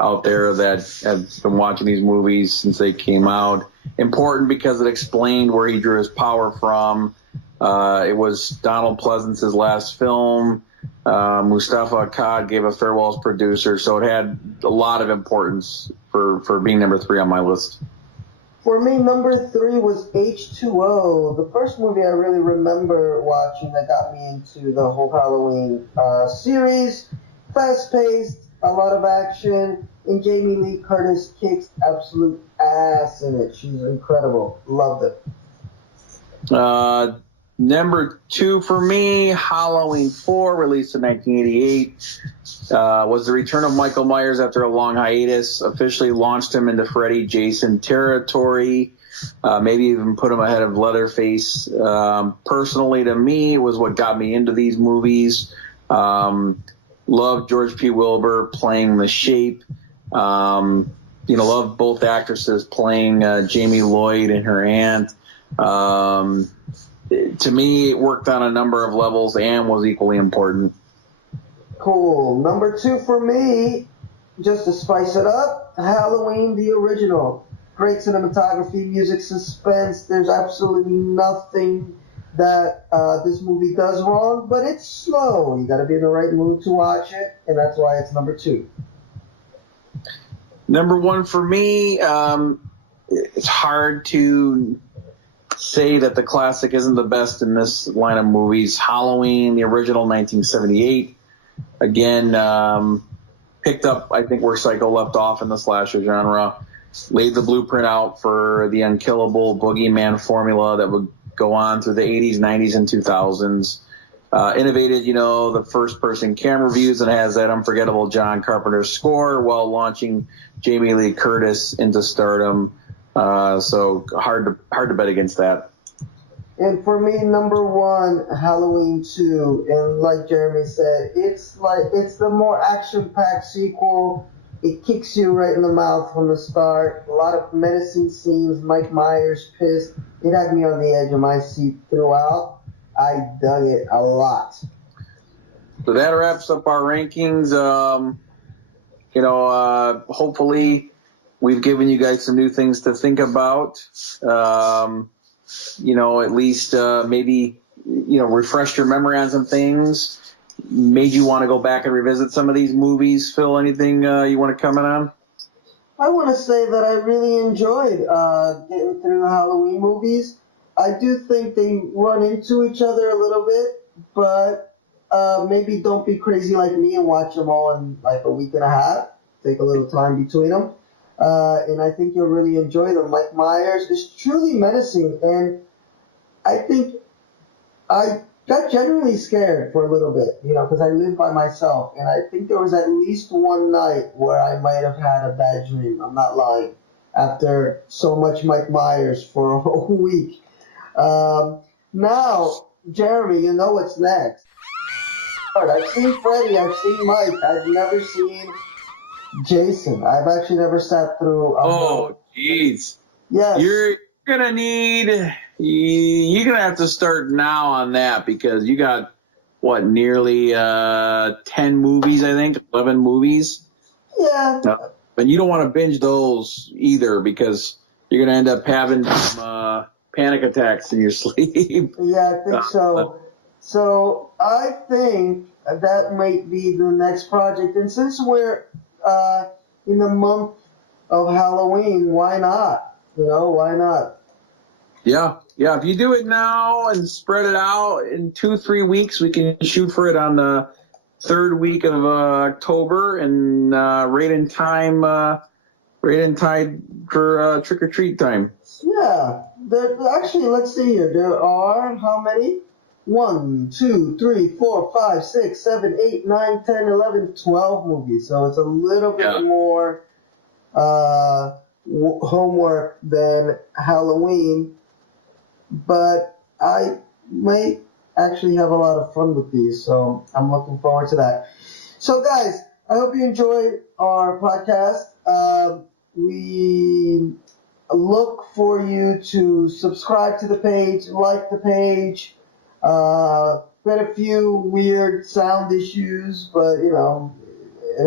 out there that have been watching these movies since they came out. Important because it explained where he drew his power from. It was Donald Pleasance's last film. Mustafa Akkad gave a farewell as producer, so it had a lot of importance for being number 3 on my list. For me, number 3 was H2O, the first movie I really remember watching that got me into the whole Halloween series. Fast-paced, a lot of action, and Jamie Lee Curtis kicks absolute ass in it. She's incredible. Loved it. Number 2 for me, Halloween 4, released in 1988, was the return of Michael Myers after a long hiatus, officially launched him into Freddy Jason territory, maybe even put him ahead of Leatherface. Personally, to me, it was what got me into these movies. Loved George P. Wilbur playing the Shape. Loved both actresses playing Jamie Lloyd and her aunt. To me, it worked on a number of levels and was equally important. Cool. Number 2 for me, just to spice it up, Halloween, the original. Great cinematography, music, suspense. There's absolutely nothing that this movie does wrong, but it's slow. You got to be in the right mood to watch it, and that's why it's number 2. Number 1 for me, it's hard to say that the classic isn't the best in this line of movies. Halloween, the original, 1978. Again, picked up, I think, where Psycho left off in the slasher genre. Laid the blueprint out for the unkillable boogeyman formula that would go on through the 80s, 90s, and 2000s. Innovated, the first-person camera views and has that unforgettable John Carpenter score while launching Jamie Lee Curtis into stardom. So hard to bet against that. And for me, number 1, Halloween 2. And like Jeremy said, it's the more action-packed sequel. it kicks you right in the mouth from the start. A lot of menacing scenes. Mike Myers pissed. It had me on the edge of my seat throughout. I dug it a lot. So that wraps up our rankings. Hopefully we've given you guys some new things to think about. At least maybe, refresh your memory on some things. Made you want to go back and revisit some of these movies. Phil, anything you want to comment on? I want to say that I really enjoyed getting through the Halloween movies. I do think they run into each other a little bit, but maybe don't be crazy like me and watch them all in like a week and a half. Take a little time between them. And I think you'll really enjoy them. Mike Myers is truly menacing, and I think I got genuinely scared for a little bit, because I live by myself, and I think there was at least one night where I might have had a bad dream. I'm not lying. After so much Mike Myers for a whole week. Now, Jeremy, you know what's next. I've seen Freddy, I've seen Mike, I've never seen Jason. I've actually never sat through. Jeez. Yes. You're gonna have to start now on that, because you got nearly 10 movies, I think, 11 movies. Yeah. And you don't want to binge those either, because you're gonna end up having some panic attacks in your sleep. Yeah, I think so. So I think that might be the next project. And since we're in the month of Halloween, why not? Why not? Yeah. If you do it now and spread it out in 2-3 weeks, we can shoot for it on the third week of October, and right in time for trick or treat time. Yeah. Actually, let's see here. There are how many? 1, 2, 3, 4, 5, 6, 7, 8, 9, 10, 11, 12 movies. So it's a little bit more homework than Halloween. But I might actually have a lot of fun with these. So I'm looking forward to that. So, guys, I hope you enjoyed our podcast. We look for you to subscribe to the page, like the page. We had a few weird sound issues, but it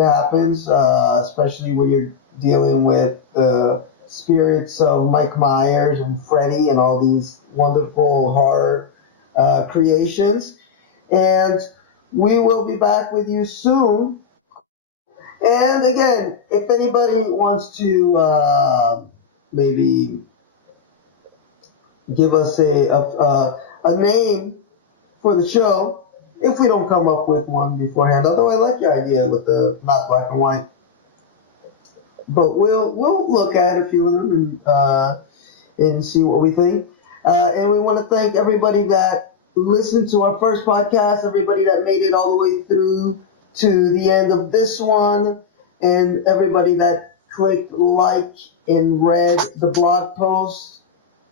happens, especially when you're dealing with the spirits of Mike Myers and Freddy and all these wonderful horror creations. And we will be back with you soon. And again, if anybody wants to maybe give us a name for the show, if we don't come up with one beforehand. Although I like your idea with the not black and white. But we'll look at a few of them and see what we think. And we want to thank everybody that listened to our first podcast, everybody that made it all the way through to the end of this one, and everybody that clicked like and read the blog post.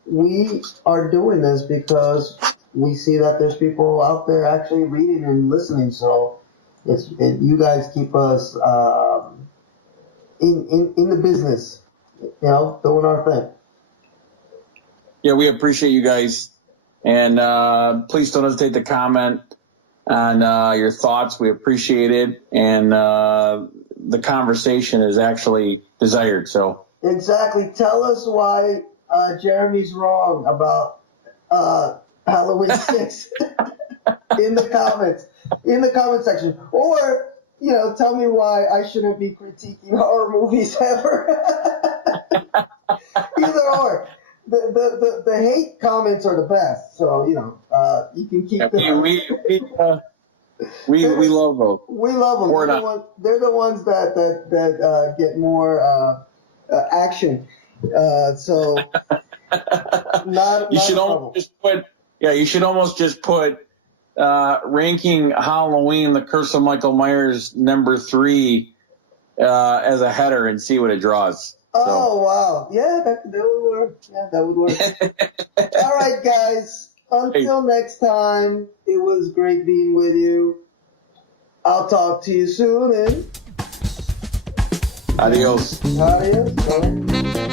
We are doing this because we see that there's people out there actually reading and listening. So you guys keep us in the business, doing our thing. Yeah, we appreciate you guys. And please don't hesitate to comment on your thoughts. We appreciate it. And the conversation is actually desired. So exactly. Tell us why Jeremy's wrong about Halloween 6 in the comment section. Or, tell me why I shouldn't be critiquing horror movies ever. Either or. The hate comments are the best, so you can keep them. We love those. We love them. They're the ones that get more action. So you should almost just put ranking Halloween: The Curse of Michael Myers #3 as a header and see what it draws. Oh, wow. Yeah, that would work. Yeah, that would work. All right, guys. Until next time, it was great being with you. I'll talk to you soon, and Adios. Adios. Brother.